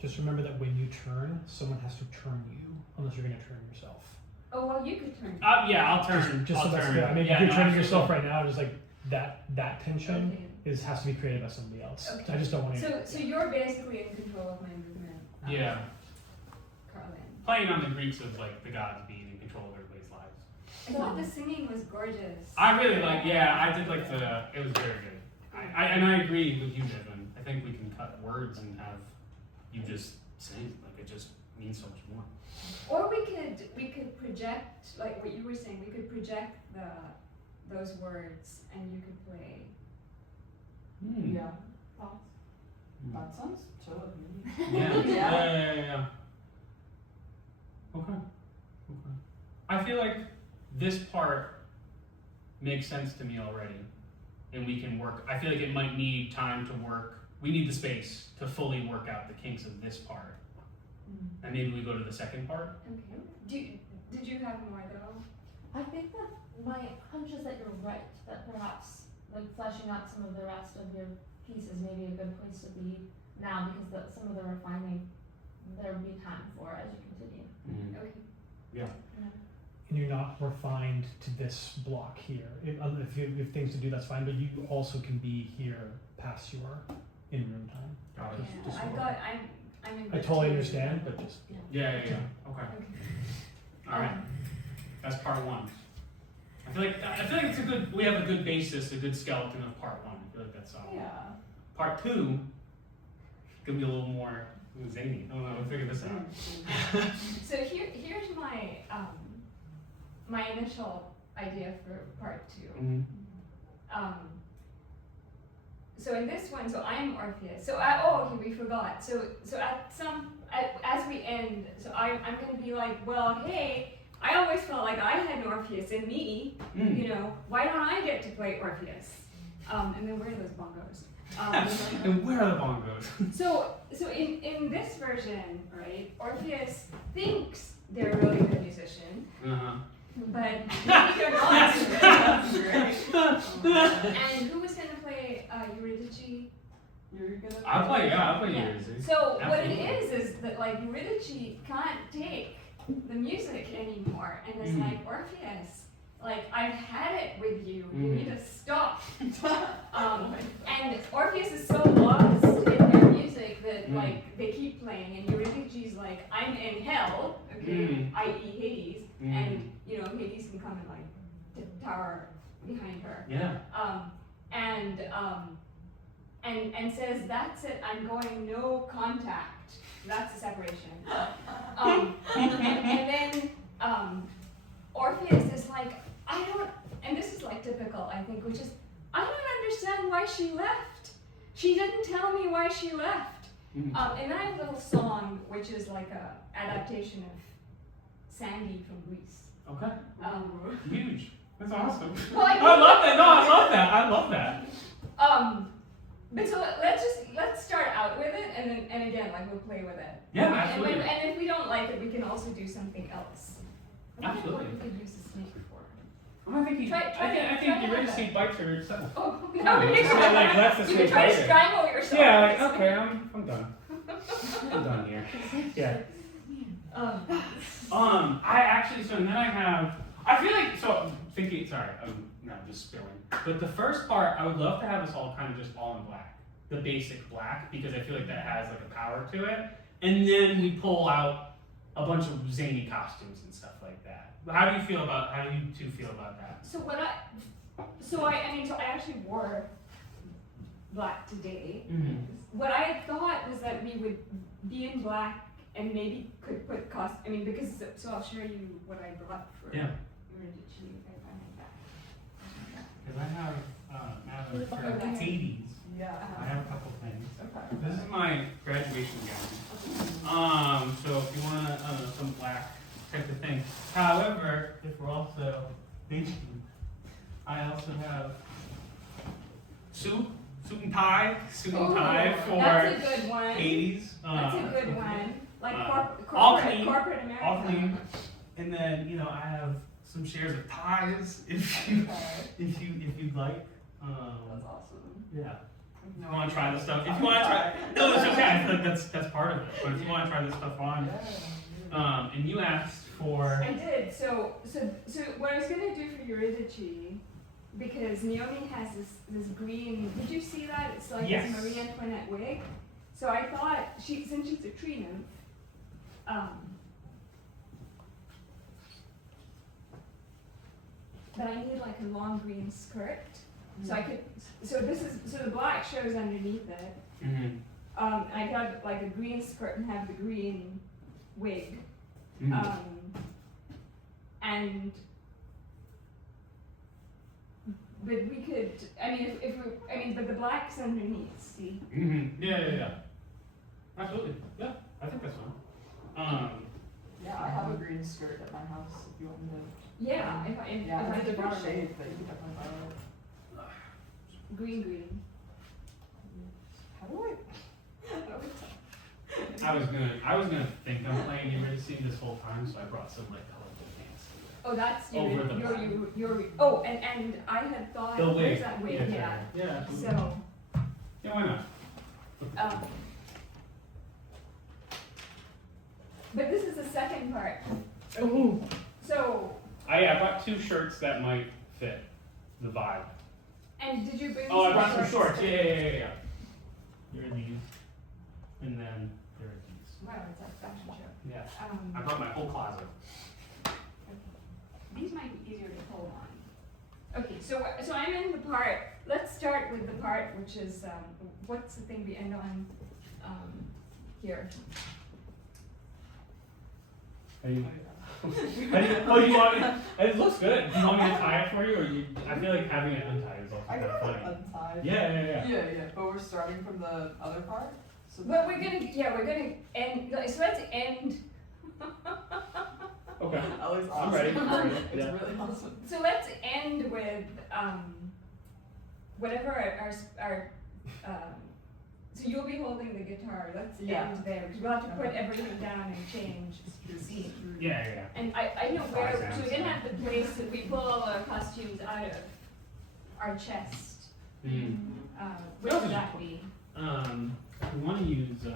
Just remember that when you turn, someone has to turn you, unless you're going to turn yourself. Oh well, you could turn. Yeah, I'll turn. Just I'll so that's turn. clear. I mean, Yeah, if you're no, turning absolutely. yourself right now, just like that tension Okay. has to be created by somebody else. Okay. I just don't want to. So you're basically in control of my movement. Yeah. Carlin. Playing on the Greeks of like the gods being in control of everybody's lives. I thought the singing was gorgeous. I really like. Yeah, I did like the. It was very good. And I agree with you, Devin. I think we can cut words and have you just sing. Like it just means so much more. Or we could project, like what you were saying, we could project those words and you could play. Yeah. Thoughts? That sounds totally neat. Yeah. Yeah. Yeah. Okay. I feel like this part makes sense to me already, and we can work. I feel like it might need time to work. We need the space to fully work out the kinks of this part, and maybe we go to the second part. Okay. Did you have more though? I think that my hunch is that you're right, that perhaps like fleshing out some of the rest of your pieces may be a good place to be now, because some of the refining there will be time for as you continue. Okay. And you're not refined to this block here. If you have things to do, that's fine. But you also can be here past your in-room time. Got it. Yeah, Just I've work. got. I'm in. I totally understand, but just Yeah. Okay. All right. That's part one. I feel like it's a good. We have a good basis, a good skeleton of part one. I feel like that's solid. Yeah. Part two could be a little more zany. I don't know. We'll figure this out. So here's my my initial idea for part two. So in this one, so I'm Orpheus. So okay, we forgot. So as we end, so I'm gonna be like, well, hey, I always felt like I had an Orpheus in me. You know, why don't I get to play Orpheus? And then where are those bongos? And where are the bongos? So in this version, right, Orpheus thinks they're a really good musician, but maybe they're not. And who was going to play Eurydice? You're gonna. I'll play Yeah. Eurydice. So what Absolutely. it is that like Eurydice can't take the music anymore, and it's like, Orpheus, like I've had it with you. You need to stop. And Orpheus is so lost in their music that like they keep playing, and Eurydice's like, I'm in hell, okay, i.e. Hades, and you know Hades can come and like tower behind her. Yeah. And says, that's it, I'm going no contact. That's the separation. And then Orpheus is like, I don't, and this is like typical, I think, which is, I don't understand why she left. She didn't tell me why she left. And then I have a little song, which is like a adaptation of Sandy from Greece. Okay. Huge. That's awesome. Well, I love that. No, I love that. I love that. But so let's start out with it, and again, like we'll play with it. Yeah, And, absolutely. and if we don't like it, we can also do something else. Absolutely. What we could use the snake for. I think Try Eurydice bites her herself. Oh, Yeah, no, like, you can like, let's you just can say try to bite her. strangle yourself. Yeah, like, okay, I'm done. I'm done here. Yeah. I actually, so and then I have, I feel like, so I'm thinking, sorry, I'm not just spilling. But the first part, I would love to have us all kind of just all in black. The basic black, because I feel like that has like a power to it. And then we pull out a bunch of zany costumes and stuff like that. How do you two feel about that? So I actually wore black today. Mm-hmm. What I thought was that we would be in black and maybe could put because, so I'll show you what I brought for Yeah. Eurydice if I find it back. Because I have, for Okay. 80s, Yeah. I have a couple things. Okay. This is my graduation gown. So if you want some black type of thing. However, if we're also Thank you. I also have suit and tie Ooh, for that's a good one. Hades. That's a good one. Like all corporate, clean, corporate America. all clean. And then I have some shares of ties if you'd like. That's awesome. Yeah. No, You want to try this stuff? If you want to try, no, it's okay. I feel like that's part of it. But if you want to try this stuff on, and you asked for. I did. So what I was gonna do for Eurydice, because Naomi has this green. Did you see that? It's like Yes. this Marie Antoinette wig. So I thought since she's a tree nymph, that I need like a long green skirt. So I could. So the black shows underneath it. Mm-hmm. I could have like a green skirt and have the green wig. Mm-hmm. But we could. I mean, but the black's underneath. See. Mm-hmm. Yeah. Absolutely. Yeah, I think that's fine. Yeah, I have a green skirt at my house if you want me to. Yeah. If Yeah, I it's a could borrow different shade, but you can definitely borrow it. green. How do I? I was gonna think I'm playing Eurydice this whole time, so I brought some like colorful pants. Oh, that's Over the black. your. Oh, and I had thought. The wig. Where's that wig? Yeah. Yeah. Absolutely. So. Yeah, why not? But this is the second part. Ooh. So. I brought 2 shirts that might fit the vibe. And did you bring? Oh, I brought some shorts. Yeah. Here are these, and then there are these. Wow, it's like fashion show. Yeah. I brought my whole closet. These might be easier to pull on. Okay, so I'm in the part. Let's start with the part which is what's the thing we end on here. Do you want me? It looks good. Do you want me to tie it for you, or you? I feel like having it untied is also I kind of got funny. it untied. Yeah. But we're starting from the other part. So Well, we're gonna end. So let's end. Okay. Ellie's I'm awesome. ready. It's Yeah. really awesome. So let's end with whatever our so you'll be holding the guitar. Let's end there because we'll have to put everything down and change the scene. Yeah. And I know where, Five so we sounds. didn't have the place that we pull all our costumes out of our chest. Where would that be? We want to use I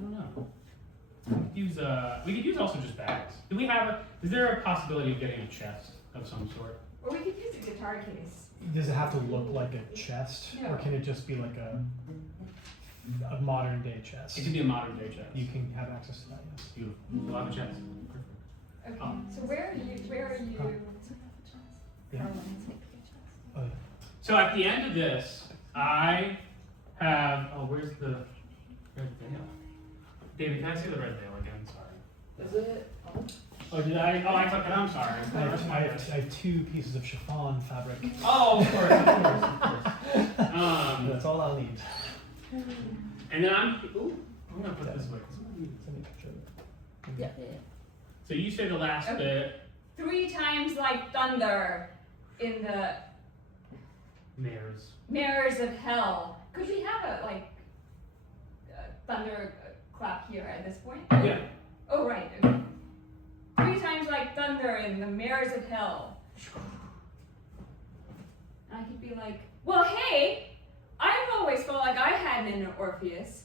don't know. We could use also just bags. Is there a possibility of getting a chest of some sort? Or we could use a guitar case. Does it have to look like a chest, or can it just be like a modern day chest? It could be a modern day chest. You can have access to that, yes. Beautiful. We'll have a chest. Okay. Oh. So where are you? Yeah. Oh, yeah. So at the end of this, I have. Oh, where's the red veil? David, can I see the red veil again? Sorry. Is it? Oh, did I? Oh, I took it. I'm sorry. I have 2 pieces of chiffon fabric. Oh, of course. That's all I'll need. And then I'm gonna put this way. Send me a picture of it. Yeah. So you say the last Okay. bit. 3 times like thunder in the mirrors of hell. Could we have a thunder clap here at this point? Yeah. Oh right. Okay. 3 times like thunder in the mirrors of hell. And I could be like, well, hey, I've always felt like I had an inner Orpheus.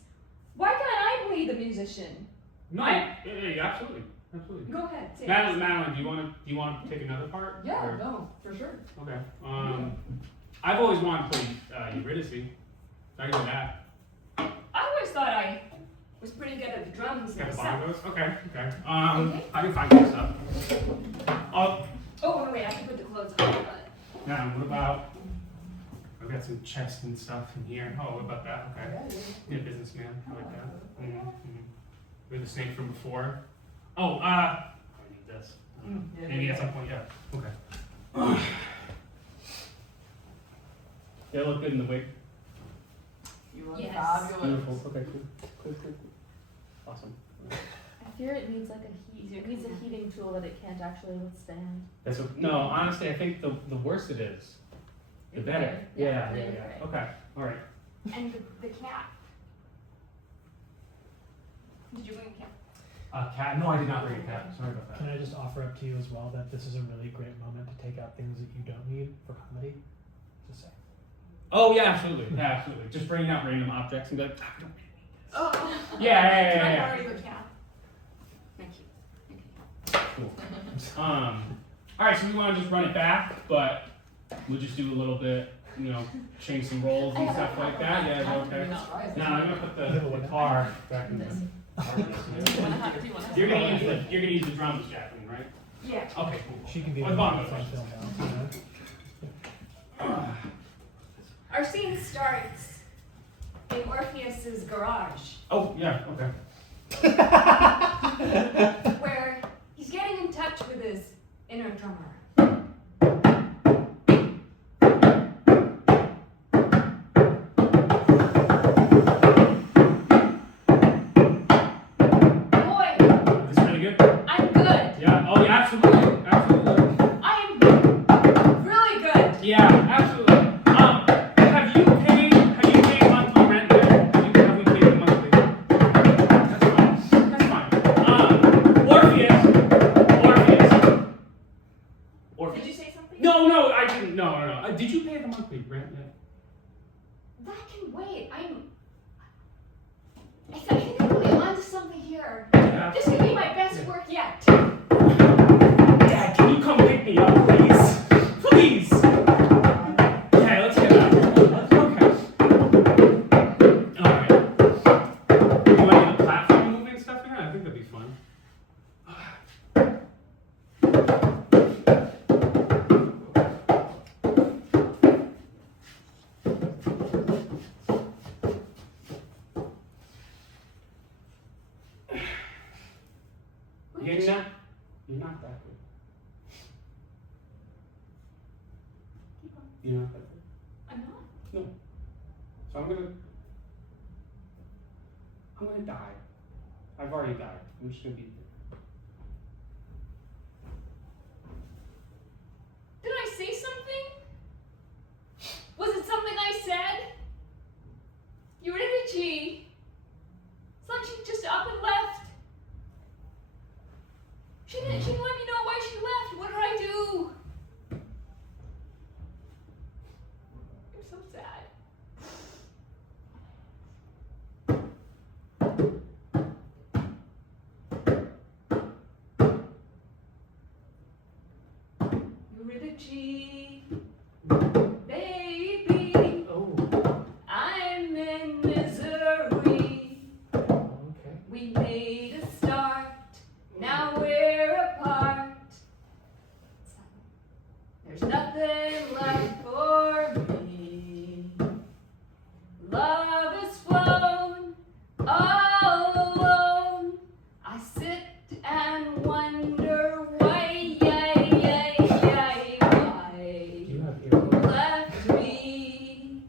Why can't I be the musician? No. Yeah, absolutely. Go ahead. Say it. Madeline, do you want to take another part? Yeah, Or- no, for sure. Okay. I've always wanted to play Eurydice. I can do that. I always thought I was pretty good at the drums Got the myself. bongos? Okay. Okay. I can find this stuff. Oh, wait, I can put the clothes on. Now, what about? I've got some chest and stuff in here. Oh, what about that? Okay. Yeah, businessman. I like that. With the snake from before. Oh, I need this. Maybe at some point, yeah. Okay. They look good in the wig. You look Yes. fabulous. Beautiful. Okay, cool. Awesome. I fear it needs like a heat. It needs a heating tool that it can't actually withstand. That's what, no, honestly, I think the worse it is, the better. Yeah. Okay, all right. And the cat. Did you bring a cat? Cat? No, I did not bring a cat. Sorry about that. Can I just offer up to you as well that this is a really great moment to take out things that you don't need for comedy? Just say. Oh yeah, absolutely. Yeah, absolutely. Just bringing out random objects and be like, I don't really need this. Oh. Yeah. Can I borrow your cat? Thank you. Cool. All right, so we want to just run it back, but we'll just do a little bit, change some roles and stuff like that. Yeah, is that okay? No, I'm gonna put the car back in this. You're gonna use the drums, Jacqueline, right? Yeah. Okay, cool. She can be Well, the Vaughn, one front film now. Our scene starts in Orpheus's garage, Oh yeah, okay. where he's getting in touch with his inner drummer. Boy, Is this really good? I'm good. Yeah. Oh yeah, absolutely. I'm really good. Yeah, absolutely. Have you paid monthly rent there? Have we paid the monthly? That's fine. Orpheus. Did you say something? No, I didn't. No. Did you pay the monthly rent yet? That can wait. I think I'm really onto something here. Yeah. This could be my best work yet. Dad, can you come pick me up, please? Please. Okay, let's get out of here. Okay. All right. You want to do the platform moving stuff again? I think that'd be fun. You're not that good. You're not that good. I'm not. So I'm gonna die. I've already died. I'm just gonna be. Did I say something? Was it something I said? Eurydice. It's like she just up and left. She didn't let me know why she left. What did I do? I'm so sad. Eurydice, baby, Oh. I'm in misery. Okay. We made a start, now we're apart. There's nothing left for me. Love has flown all alone. I sit and wonder why, why You have you earphones. left me.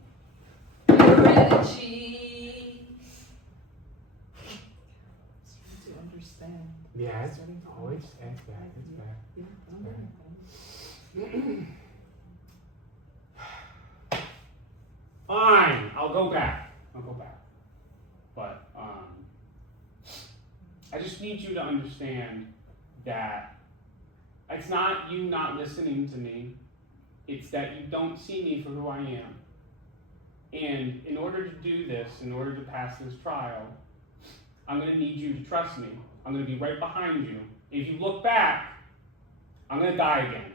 Eurydice. To understand. Yeah, it's back. It's back. Fine, I'll go back. But I just need you to understand that it's not you not listening to me. It's that you don't see me for who I am. And in order to do this, in order to pass this trial, I'm going to need you to trust me. I'm going to be right behind you. If you look back, I'm going to die again.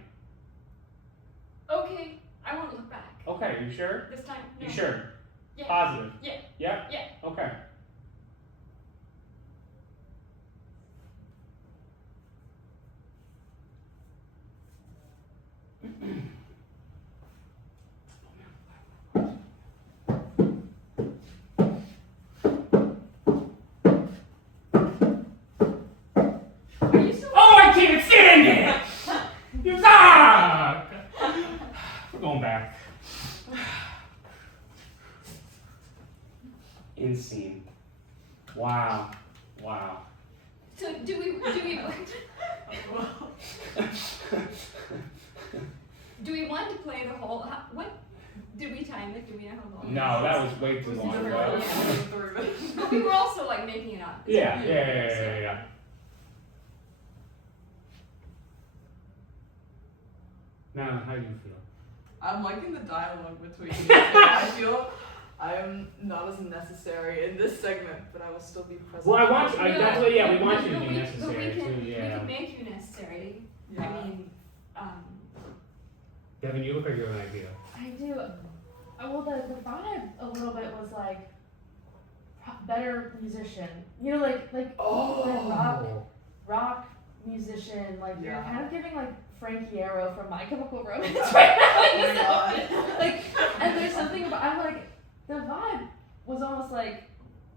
Okay, I won't look back. Okay, you sure? This time, no. You sure? Yeah. Positive? Yeah. Yeah? Yeah. Okay. Are you still? Oh, I can't stand it! You suck! We're going back. In scene. Do we want to play the whole? What did we time it? Do we know how long? No, that was way too long ago. But we were also like making it up. Yeah. Now, how do you feel? I'm liking the dialogue between you two. I feel I am not as necessary in this segment, but I will still be present. Well, that's what, we want you to But be necessary too, we yeah. can make you necessary. Yeah. I mean, Devin, you look like you have an idea. I do. Well, the vibe a little bit was like better musician. You know, like rock musician. Like you're Yeah. kind of giving like Frank Iero from My Chemical Romance right now. Like, and there's something about I'm like the vibe was almost like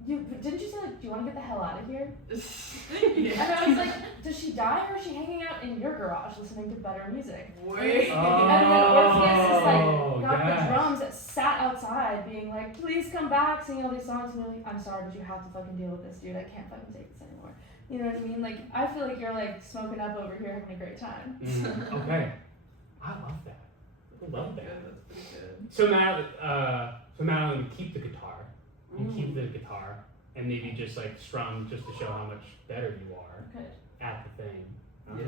didn't you say like, do you want to get the hell out of here? Yeah. And I was like, does she die or is she hanging out in your garage listening to better music? Wait. And then Orpheus is like got yes. the drums that sat outside being like, please come back, singing all these songs, and you're like, I'm sorry, but you have to fucking deal with this, dude. I can't fucking take this anymore. You know what I mean? Like, I feel like you're like smoking up over here having a great time. Okay. I love that. I love that. That's pretty good. So Madeline, keep the guitar. You keep the guitar and maybe just like strum just to show how much better you are Good. at the thing. Yeah.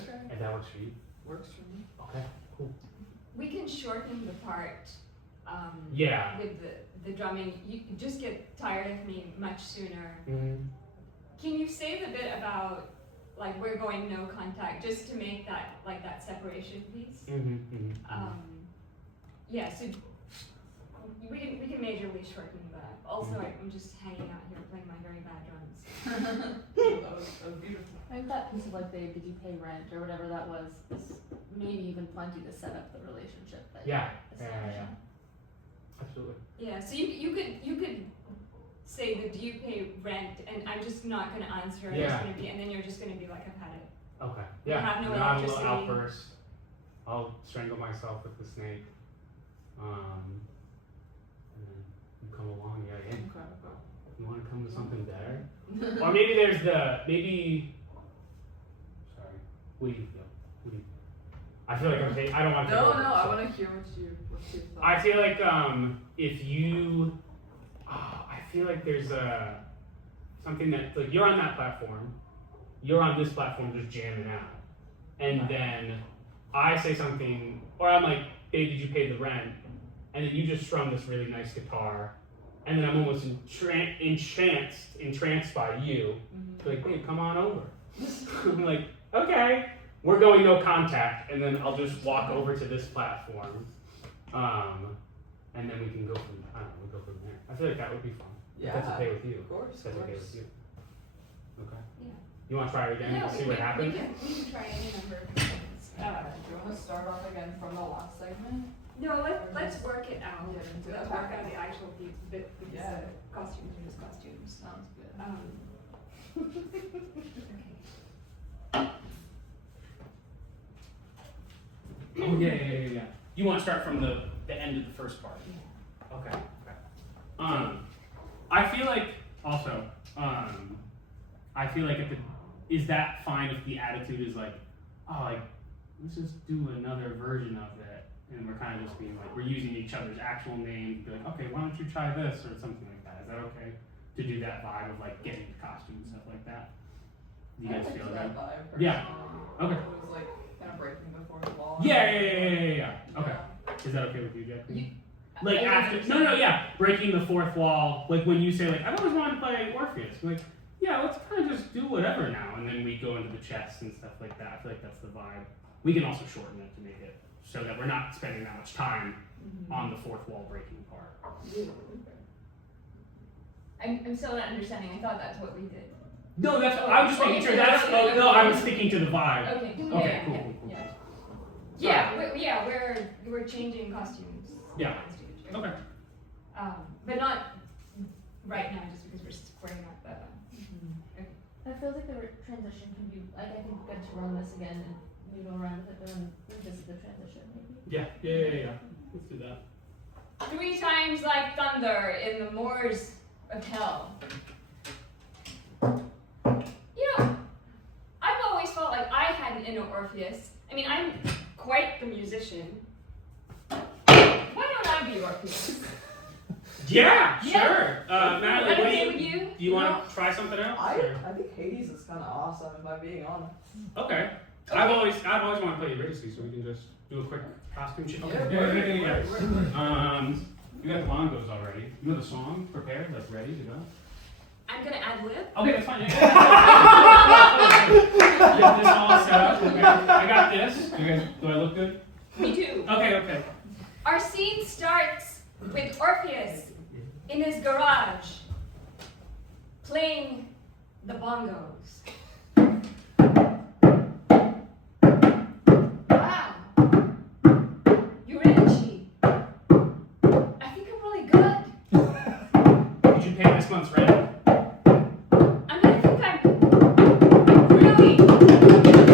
Okay. And that works for you? Works for me. Okay, cool. we can shorten the part. Yeah. With the drumming, you just get tired of me much sooner. Mm-hmm. Can you say the bit about like we're going no contact just to make that like that separation piece? Yeah, so we can majorly shorten that. Also, I'm just hanging out here playing my very bad drums. That was beautiful. I think that piece of like the did you pay rent or whatever that was is maybe even plenty to set up the relationship that Yeah. you're establishing. Absolutely. Yeah, so you could say the do you pay rent, and I'm just not gonna answer. I'm just gonna be, and then you're just gonna be like, I've had it. Okay. You Yeah. have no Not a little electricity. outburst. I'll strangle myself with the snake. And then you come along. Yeah. Hey, you want to come to something better? Or maybe there's Sorry. What do you feel? I feel like I don't want to. No, I want to hear what's your thoughts. I feel like if you, I feel like there's something that like you're on that platform, you're on this platform just jamming out, and then I say something, or I'm like, hey, did you pay the rent? And then you just strum this really nice guitar, and then I'm almost entranced by you. Like, hey, come on over. I'm like, okay. We're going no contact, and then I'll just walk over to this platform, and then we can go from there. I feel like that would be fun. Yeah. If that's okay with you. Of course. If that's okay with you. Okay. Yeah. You want to try it again? No, We'll see what happens. We can try any number of things. Do you want to start off again from the last segment? No, let's work it out. Get into Let's it. work out the actual bit because Yeah. costumes are just costumes. Sounds good. Oh yeah. You want to start from the end of the first part? Yeah. Okay. I feel like also, I feel like is that fine if the attitude is like, oh, like let's just do another version of it, and we're kind of just being like we're using each other's actual names, be like, okay, why don't you try this or something like that? Is that okay to do that vibe of like getting the costume and stuff like that? Do you guys feel that? Vibe, Yeah. Okay. It was like kind of breaking the fourth wall. Yeah. Okay. Is that okay with you, Jacqueline? Like after breaking the fourth wall, like when you say like I've always wanted to play Orpheus, we're like, yeah, let's kind of just do whatever now, and then we go into the chess and stuff like that. I feel like that's the vibe. We can also shorten it to make it so that we're not spending that much time on the fourth wall breaking part. I'm still not understanding. I thought that's what we did. No, that's I was just making sure that's. Oh no, I was sticking to the vibe. Okay. Okay, cool. Yeah, we're changing costumes. Yeah. on stage. Okay. But not right now, just because we're squaring up the. I feel like the transition can be like I think good to run this again and noodle around with it, but then revisit the transition maybe. Yeah. Let's do that. 3 times like thunder in the moors of hell. You know, I've had in Orpheus. I mean, I'm quite the musician. Why don't I be Orpheus? Yeah, Yeah. sure. Madeline, what Okay do with you? you want to try something else? I or- think Hades is kind of awesome, if I'm being honest. Okay. I've always wanted to play Eurydice, so we can just do a quick costume change. Yeah. You got the bongos already. You have the song prepared, like ready to go. I'm gonna ad lib. Okay, that's fine. Get this all set up. Okay. I got this. You guys, do I look good? Me too. Okay. Our scene starts with Orpheus in his garage playing the bongos. Wow. Eurydice. I think I'm really good. Did you pay this month's rent? I'm gonna think I'm really,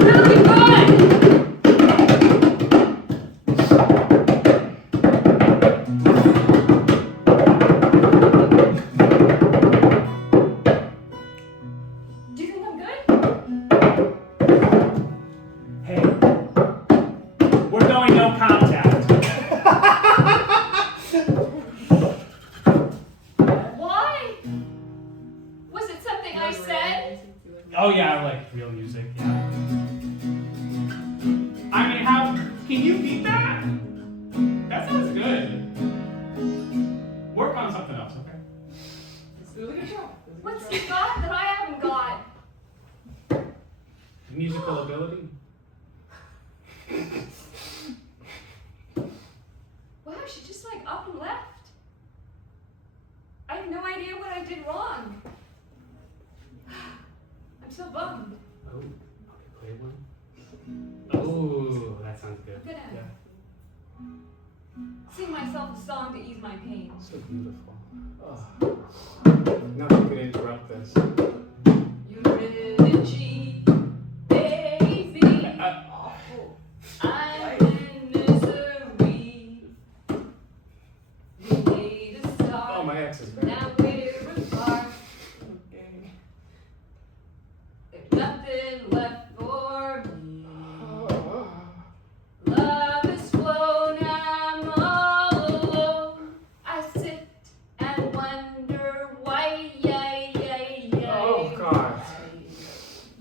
really good. Do you think I'm good? Hey, we're going no contact. Why? Was it something I said? Oh yeah, I like real music. Yeah. I mean, how can you beat that? That sounds good. Work on something else, okay? It's really good job. What's he got that I haven't got? Musical ability. Wow, she just like up and left. I have no idea what I did wrong. I'm so bummed. Oh, okay, play one. Oh, that sounds good. I'm gonna Yeah. sing myself a song to ease my pain. So beautiful. Oh. Nothing could interrupt this. Eurydice, baby, Awful. I'm in misery. We made a Oh, start, my ex is back. now we're apart. Okay. There's nothing left for me. Love is flown, I'm all alone. I sit and wonder why, Oh God.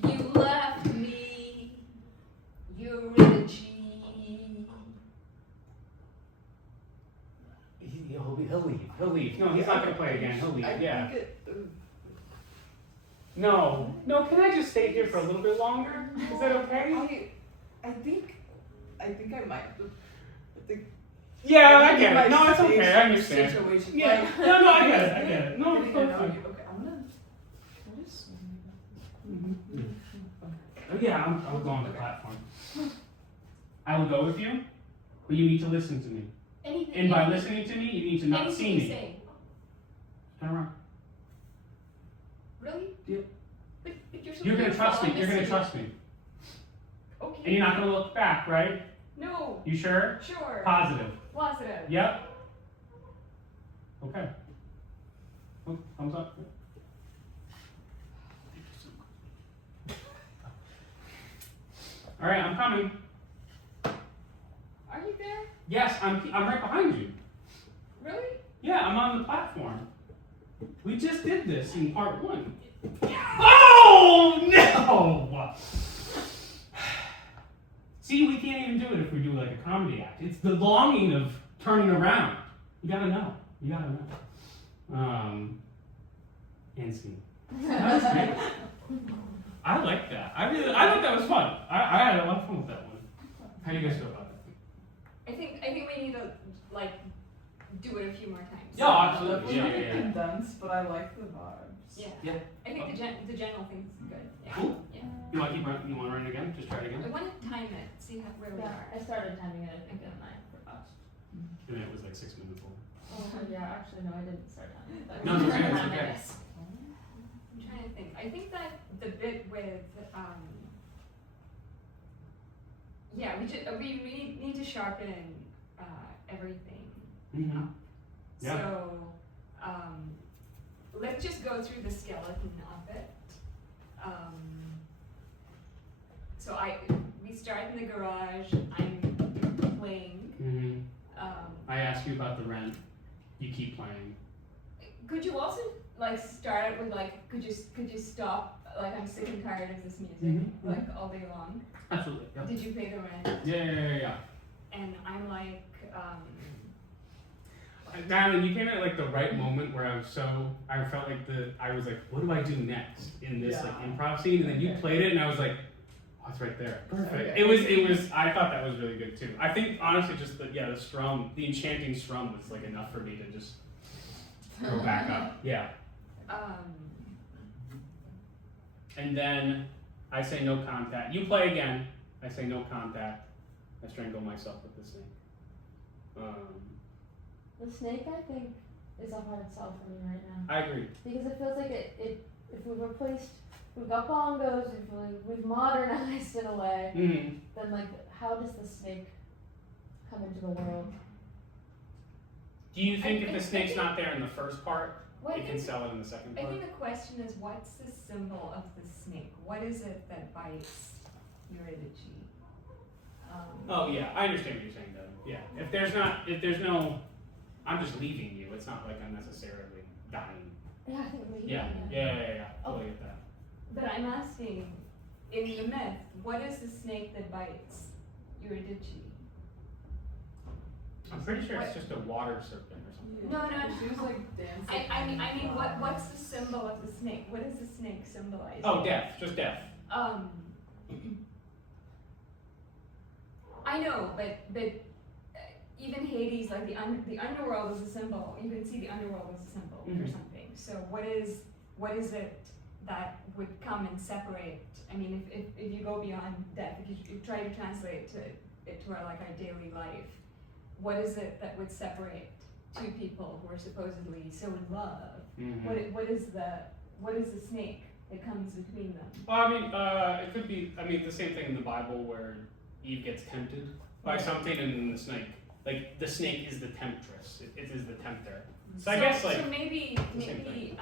you left me, Eurydice. He'll leave. He'll leave. No, he's not gonna play again. He'll leave. I Yeah. think it, No. Can I just stay here for a little bit longer? Is that okay? I think I might. I think. Yeah, I think get my it. No, it's okay. stage I understand. Situation, Yeah. like- No, I get it. I get it. No, it's Getting to know perfect. you. Okay, I'm gonna just. Oh, yeah, I'll go on the platform. I will go with you, but you need to listen to me. Anything. And by listening to me, you need to not see anything you me. say. Turn around. Really? Yeah. But you're so You're gonna beautiful, trust I me. You're gonna miss trust me. you. And Okay. you're not gonna look back, right? No. You sure? Sure. Positive. Positive. Yep. Okay. Oh, thumbs up. All right, I'm coming. Are you there? Yes, I'm right behind you. Really? Yeah, I'm on the platform. We just did this in part 1. Oh no! See, we can't even do it if we do like a comedy act. It's the longing of turning around. You gotta know. And scene. That was great. I like that. I thought that was fun. I had a lot of fun with that one. How do you guys feel about that? I think we need to like do it a few more times. Yeah, absolutely. It's Yeah. really condensed, but I like the vibes. Yeah. Yeah. I think the general thing's good. Yeah. Cool. Yeah. You want to keep running? You want to run it again? Just try it I again. want to time it. See where we Yeah, are. I started timing it, I think, and I forgot. And it was like 6 minutes long. Oh, yeah, actually, no, I didn't start timing it. No, it's okay, it's okay. I'm trying to think. I think that the bit with yeah, we need to sharpen everything. Mm-hmm. Yeah. So let's just go through the skeleton of it. So start in the garage. I'm playing. I ask you about the rent. You keep playing. Could you also like start with like could you stop like I'm sick and tired of this music like all day long? Absolutely. Yep. Did you pay the rent? Yeah. And I'm like, Madeline, you came at like the right moment where I felt like I was like, what do I do next in this like improv scene? And then you played it, and I was like, oh, it's right there, perfect. It was. I thought that was really good too. I think honestly, just the strum, the enchanting strum was like enough for me to just go back up. Yeah. And then I say no contact. You play again. I say no contact. I strangle myself with the snake. The snake, I think, is a hard sell for me right now. I agree. Because it feels like if we've got bongos, we've modernized in a way, then like, how does the snake come into the world? Do you think if the snake's not there in the first part, well, it can sell it in the second I part? think the question is, what's the symbol of the snake? What is it that bites Eurydice? Oh yeah, I understand what you're saying, Devin. Yeah, if there's no, I'm just leaving you. It's not like I'm necessarily dying. Yeah, I think maybe. Yeah. Totally get that. But I'm asking, in the myth, what is the snake that bites Eurydice? I'm pretty sure it's just a water serpent or something. No. She was like dancing. I mean, what's the symbol of the snake? What does the snake symbolize? Oh, death. Just death. I know, but even Hades, like the underworld is a symbol. You can see the underworld as a symbol for something. So what is it that would come and separate? I mean, if you go beyond death, if you try to translate it to our daily life, what is it that would separate two people who are supposedly so in love? What is the snake that comes between them? Well, I mean, it could be. I mean, the same thing in the Bible where Eve gets tempted by something, and then the snake. Like the snake is the temptress. It is the tempter. So I guess like. So maybe thing.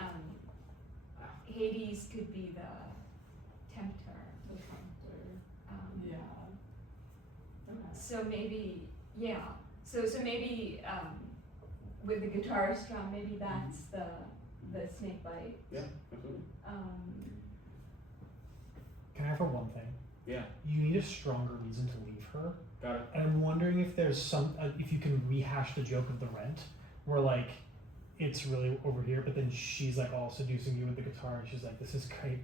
Hades could be the tempter. Yeah. So maybe So maybe with the guitar strum, maybe that's the snake bite. Yeah, absolutely. Can I offer one thing? Yeah. You need a stronger reason to leave her. Got it. And I'm wondering if there's if you can rehash the joke of the rent, where like it's really over here, but then she's like all seducing you with the guitar, and she's like, "This is great.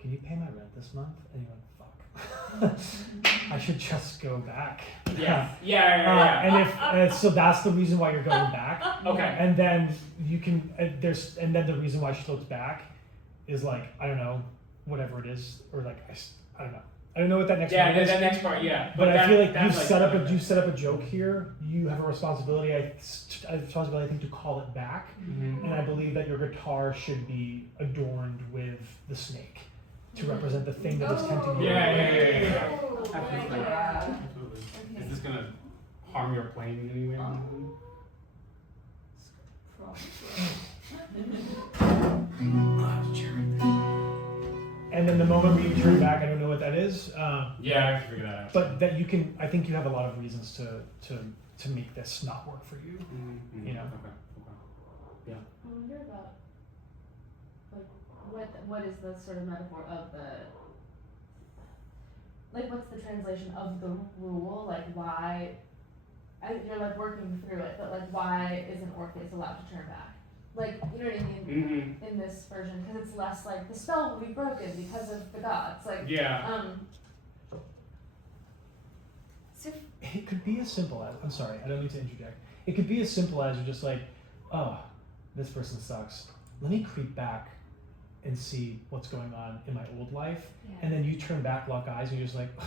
Can you pay my rent this month?" And you're like, "Fuck, I should just go back." Yeah. And so that's the reason why you're going back. Okay. And then you can and then the reason why she looks back is like, I don't know, whatever it is, or like I don't know. I don't know what that next part is. Yeah, that next part, yeah. But I feel like you that's set up a joke here. You have a responsibility. I think to call it back. And I believe that your guitar should be adorned with the snake to represent the thing that is tempting you. Yeah. Oh, Absolutely. yeah. Absolutely. Okay. Is this gonna harm your playing in any way? And then the moment where you turn back, I don't know what that is. Yeah, I have to figure that out. But that you can. I think you have a lot of reasons to make this not work for you. You know. Okay. I wonder about like what is the sort of metaphor of what's the translation of the rule? Like why you're like working through it, but like why isn't Orpheus allowed to turn back? Like, you know what I mean? In this version, because it's less like the spell will be broken because of the gods. Like, So it could be as simple as, I'm sorry, I don't mean to interject. It could be as simple as you're just like, oh, this person sucks. Let me creep back and see what's going on in my old life. Yeah. And then you turn back, lock eyes, and you're just like, ugh,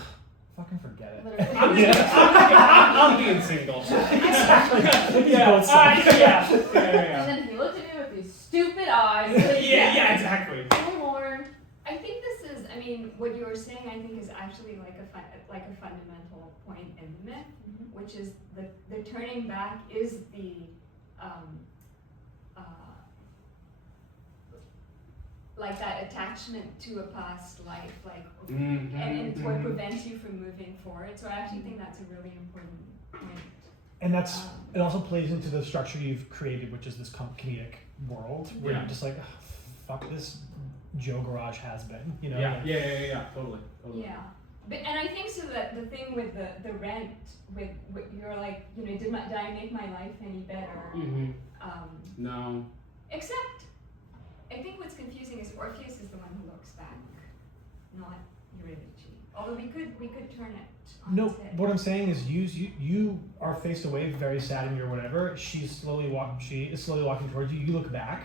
fucking forget it. I'm being single. Exactly. And then he looked at me with these stupid eyes. Like, yeah, exactly. More. I think this is. I mean, what you were saying, I think, is actually like a fundamental point in the myth, which is the turning back is like that attachment to a past life, like, Mhm, and it's what mhm. prevents you from moving forward. So I actually think that's a really important point. And that's it also plays into the structure you've created, which is this comedic world where Yeah. you're just like, "Ugh, fuck this Joe Garage has been, you know? Yeah, like- yeah, totally. Yeah, but and I think so that the thing with the rent, with what you're like, you know, did I make my life any better? Mm-hmm. No. Except, I think what's confusing is Orpheus is the one who looks back, not Eurydice. Although we could turn it on No, its head. what I'm saying is you are faced away, very saddened or whatever. She is slowly walking towards you. You look back,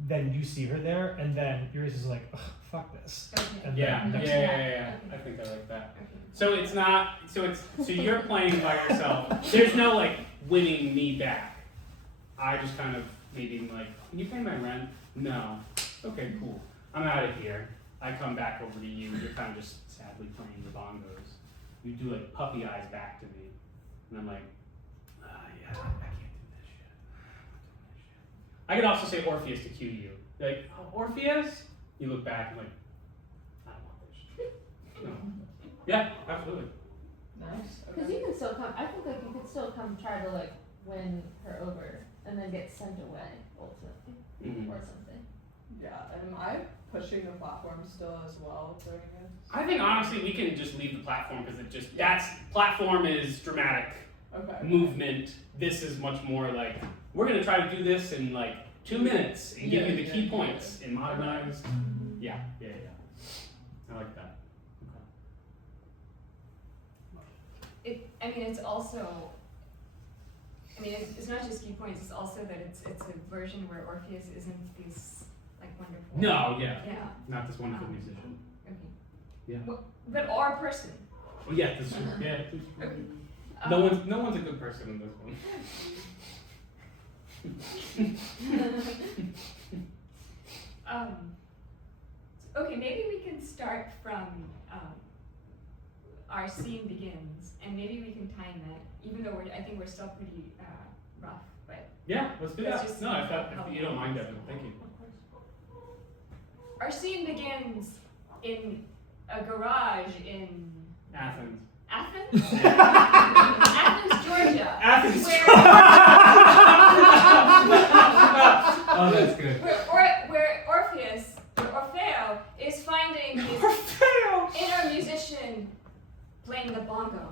then you see her there, and then Eurydice is like, ugh, fuck this. Okay. And Yeah, then yeah. Okay. I think I like that. Okay. So it's not. So you're playing by yourself. There's no like winning me back. I just kind of maybe like, can you pay my rent? No. Okay, cool. I'm out of here. I come back over to you. You're kind of just sadly playing the bongos. You do like puppy eyes back to me, and I'm like, yeah, I can't do this shit. I could also say Orpheus to cue you. Like, oh, Orpheus? You look back and like, I don't want this shit. No. Yeah, absolutely. Nice. Because you can still come. I think like you could still come try to like win her over and then get sent away ultimately Mhm. or something. Yeah, and am I pushing the platform still as well during this? I think honestly we can just leave the platform because platform is dramatic Okay. movement. This is much more like we're gonna try to do this in like 2 minutes and give you the key points in modernized. Yeah. I like that. It's also, it's not just key points. It's also that it's a version where Orpheus isn't this like wonderful. No, yeah. Yeah. Not this wonderful musician. Okay. Yeah. But or person. Oh yeah, this is, yeah. Okay. No one's a good person in this one. Okay, maybe we can start from our scene begins, and maybe we can time it, even though I think we're still pretty rough, but Yeah, let's do Let's that. just No, see if how you don't mind, Devin, thank you. our scene begins in a garage in Athens. Athens? Athens, Georgia. Athens. Oh, that's good. Where Orfeo is finding his inner musician playing the bongos.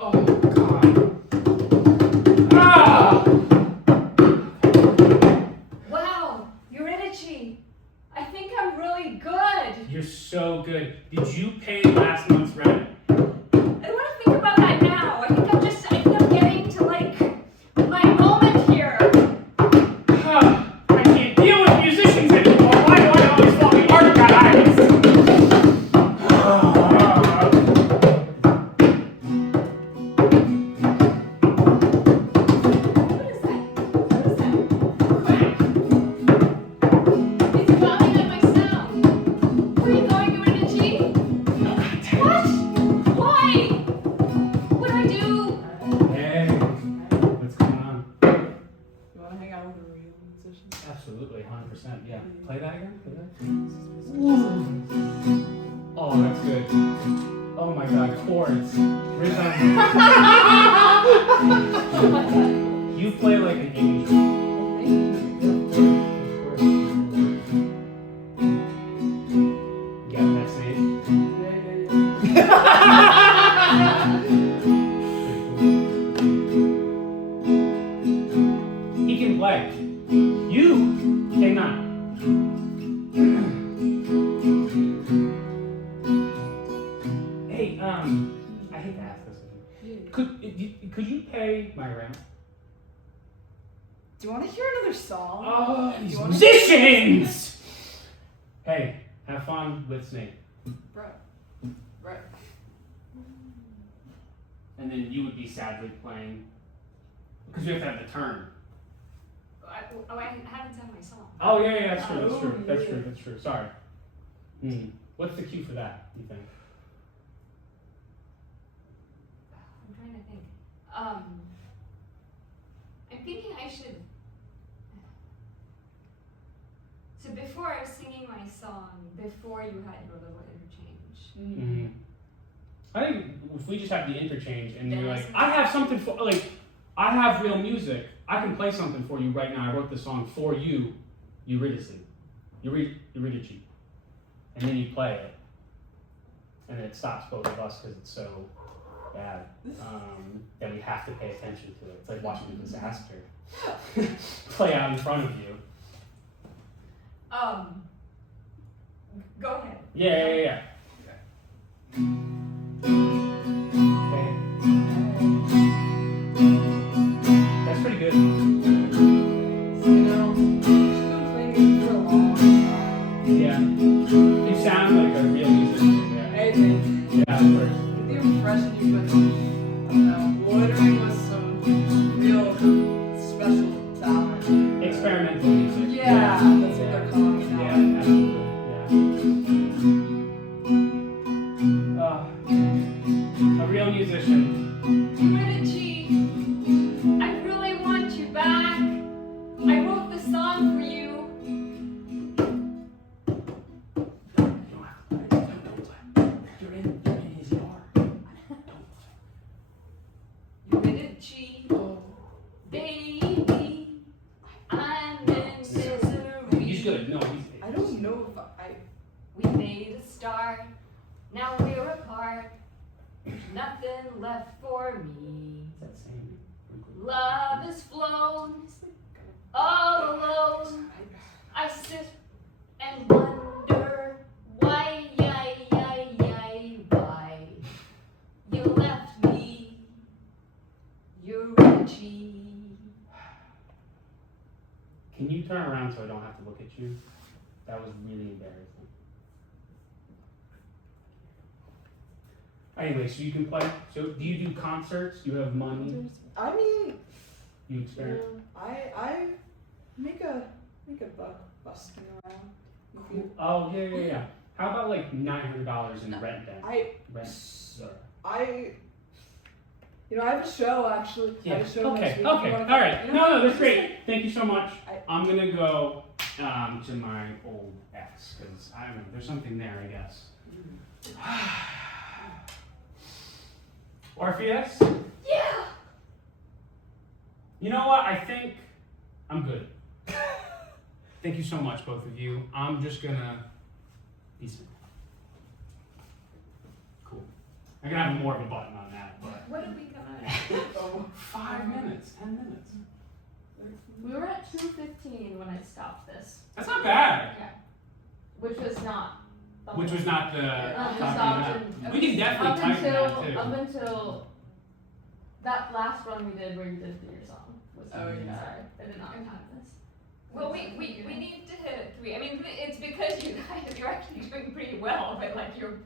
Oh God. Ah! Wow, Eurydice, I think I'm really good. You're so good. Did you pay last month's rent? I don't want to think about that now. I think I'm getting to like my moment here. I can't deal with musicians anymore. Why do I always fucking art guys? What is that? Quack. It's bombing on my sound. Where are you going, Eurydice? What? Why? What do I do? Hey, what's going on? You want to hang out with a real musician? Absolutely, 100%. Yeah. Play that again? Play that? Oh, that's good. Oh my God, chords. Rhythm. You play like an angel. You got that same? He can play. You cannot. Hey, I hate to ask this of you. Could you pay my rent? Do you want to hear another song? Oh, You these wanna- musicians! Hey, have fun with Snake. Right. And then you would be sadly playing. Because we have to have the turn. I haven't done my song. Oh, yeah, that's true, that's Oh, true, that's yeah. true, that's true. Sorry. What's the cue for that, you think? I'm trying to think. I'm thinking I should. So before I was singing my song, before you had your little interchange. Mm-hmm. I think if we just have the interchange and Then you're I like, sing I have something for, like, I have real music. I can play something for you right now. I wrote this song for you, Eurydice. Eurydice. And then you play it. And it stops both of us because it's so bad that we have to pay attention to it. It's like watching a disaster play out in front of you. Go ahead. Yeah. Okay. That's pretty good. You know, she's been playing it for a long time. Yeah. You sound like a real musician. Yeah. I think Yeah, of course. the impression you've been, I don't know, loitering with some real special talent. Experimental music. Yeah, that's what they're calling it now. Yeah, absolutely. Yeah. A real musician. Eurydice, I really want you back. I wrote the song for you. You're in his yard. Eurydice, baby, I'm in misery. He's good. No, he's. I don't know if We made a start, now we're apart. Nothing left for me. Is that same? Love has flown, all alone. I sit and wonder why you left me, Eurydice. Can you turn around so I don't have to look at you? That was really embarrassing. Anyway, so you can play. So do you do concerts? Do you have money? I mean, You experiment? I make a buck busting around. If you- Oh yeah. How about like $900 in rent then? Rent. I have a show actually. I Yeah. have a show next Okay. week. All You wanna right. come? You know, No, that's just great. like- Thank you so much. I- I'm gonna go to my old ex because I don't know. There's something there, I guess. Orpheus. Yeah. You know what? I think I'm good. Thank you so much, both of you. I'm just gonna be simple. Cool. I'm gonna have more of a button on that, but What did we come out at? 5 minutes, 10 minutes. We were at 2:15 when I stopped this, That's not bad. which was not. the Which whole- was not the Not the talking stop about. and- We can definitely up tighten until that too. that last run we did where you did your song was. Oh, yeah. Sorry, I did not time this. Well, we need to hit 3. I mean, it's because you guys, you're actually doing pretty well, but like you're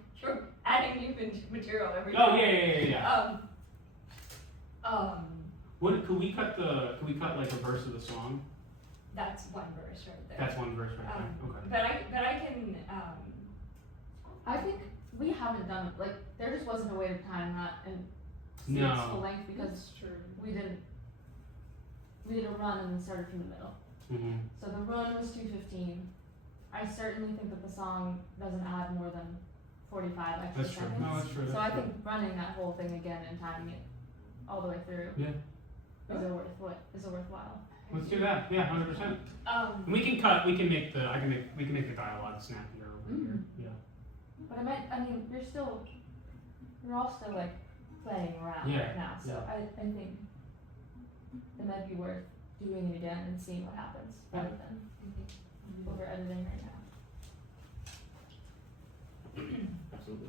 adding new material every Oh time. yeah. What Could we cut like a verse of the song? that's one verse right there. That's one verse right there. Okay. But I can I think we haven't done it. Like there just wasn't a way to time that and see No. its full length because we did a run and then started from the middle. Mm-hmm. So the run was 2:15. I certainly think that the song doesn't add more than 45 extra That's true. seconds. No, that's true. So That's I true. think running that whole thing again and timing it all the way through Yeah. is a worthwhile. Let's do that. Yeah, 100%. We can cut. We can make the. We can make the dialogue snappier over here. Yeah. But you're all still like playing around Yeah, right now. So I think it might be worth doing it again and seeing what happens rather than over editing right now. Absolutely.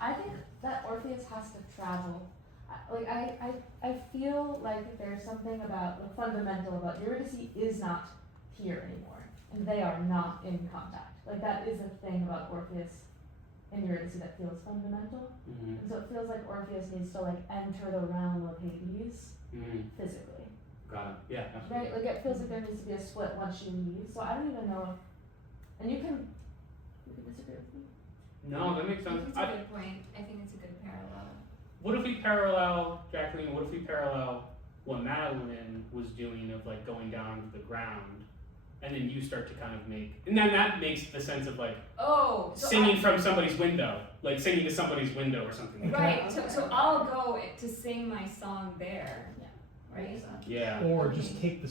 I think that Orpheus has to travel. I feel like there's something about fundamental about Eurydice is not here anymore, and they are not in contact. Like that is a thing about Orpheus and Eurydice that feels fundamental. Mm-hmm. And so it feels like Orpheus needs to like enter the realm of Hades Mm-hmm. physically, Got it. Yeah. Absolutely. right? Like it feels like there needs to be a split once she leaves. So I don't even know if, and you can disagree with me. No, that makes I think sense. it's a good point. I think it's a good parallel. What if we parallel, Jacqueline? What if we parallel what Madeline was doing of like going down to the ground, and then you start to kind of make, and then that makes the sense of like Oh, so singing from somebody's window, like singing to somebody's window or something like that. right. So I'll go to sing my song there. Yeah. Right. Yeah. Or just take the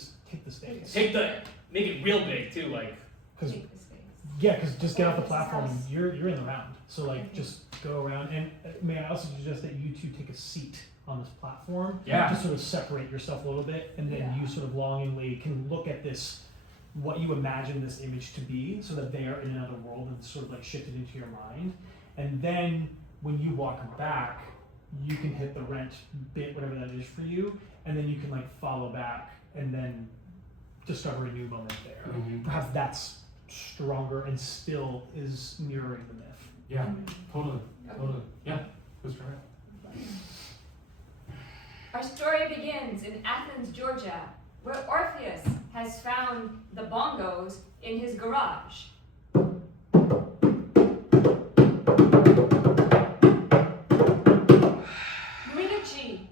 space. Make it real big too, like. Because Take the space. yeah, because just get off the This platform. house. You're in the round. So like just go around. And may I also suggest that you two take a seat on this platform Yeah. to sort of separate yourself a little bit, and then you sort of longingly can look at this, what you imagine this image to be, so that they are in another world and sort of like shifted into your mind. And then when you walk back, you can hit the rent bit, whatever that is for you, and then you can like follow back and then discover a new moment there. Mhm. Perhaps that's stronger and still is mirroring the myth. Yeah. Totally. Totally. Yeah. Let's try it. Our story begins in Athens, Georgia, where Orpheus has found the bongos in his garage. Luigi,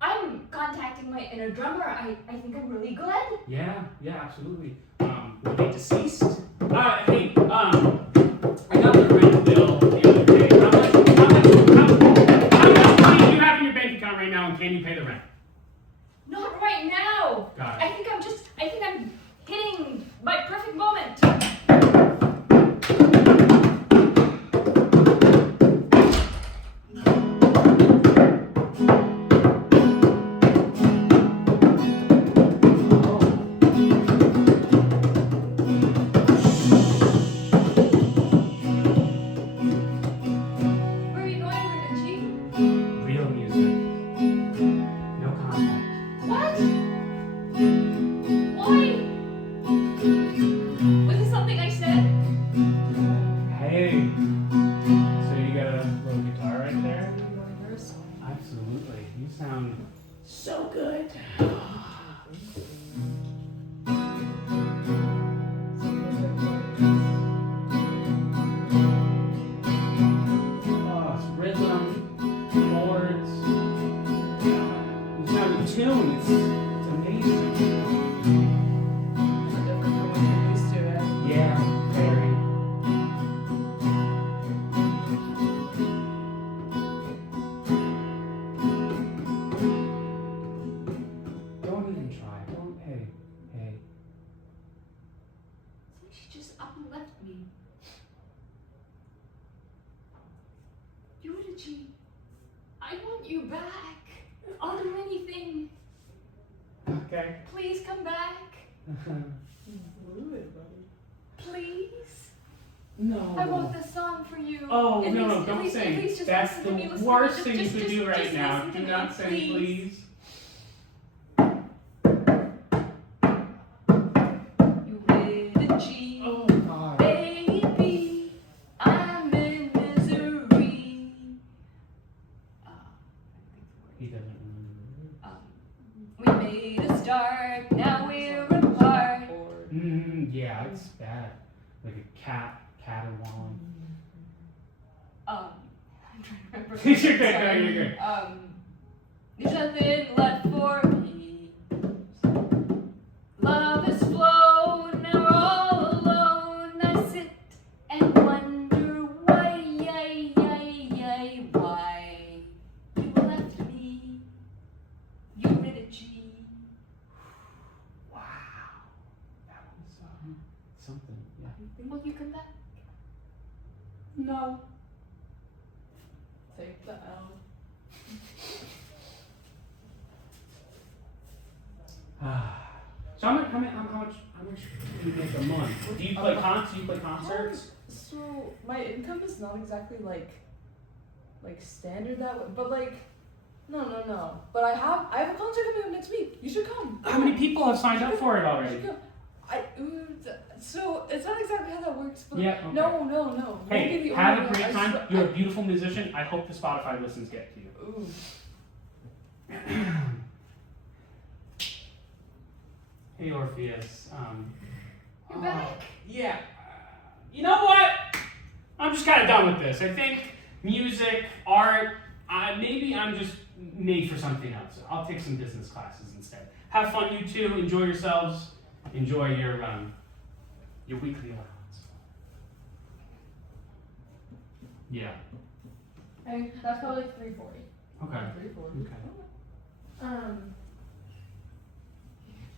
I'm contacting my inner drummer. I think I'm really good. Yeah, absolutely. Were they deceased? Hey, I got the rent bill the other day. How much money do you have in your bank account right now, and can you pay the rent? Not right now. Got I think I'm hitting my perfect moment. Where are you going, Luigi? Real music. No contact. What? Why? Was it something I said? Hey. So you got a little guitar right there? Rehearsal. Absolutely. You sound so good. Oh, it's rhythm, chords. You sound in tune. It's amazing. Different from what you're used to, right? Yeah, very. Don't even try. Don't. Hey. She just up and left me. Yudichi, I want you back. I'll do anything. Okay. Please come back. Fluid, buddy. Please. No. I wrote the song for you. Oh, At no, least- don't at least sing. just That's listen to me, the listen to me. worst thing you Just- could do just right now. listen to Do me, not sing, please. Yudichi. Oh, God. Baby, I'm in misery. He doesn't remember. We made a start, now we're apart. Yeah, it's bad. Like a caterwauling. I'm trying to remember. You're good, Sorry. you're good. There's nothing left for me. Love has flown, now we're all alone. I sit and wonder why you left me. Eurydice. Wow. That was something, yeah. Will you come back? No. Take the L. So how much do you make a month? Do you play concerts? So my income is not exactly like standard that way, but like no. But I have a concert coming up next week. You should come. How many people have signed up for it You already? should come. So it's not exactly how that works, but Yeah, okay. no. You won't be Hey, the have only a one. great time. You're a beautiful musician. I hope the Spotify listens get to you. Ooh. Hey Orpheus. You're back. Yeah. You know what? I'm just kind of done with this. I think music, art. Maybe I'm just made for something else. I'll take some business classes instead. Have fun, you two. Enjoy yourselves. Enjoy your weekly allowance. Yeah. I mean, that's probably 340. Okay. 340. Okay.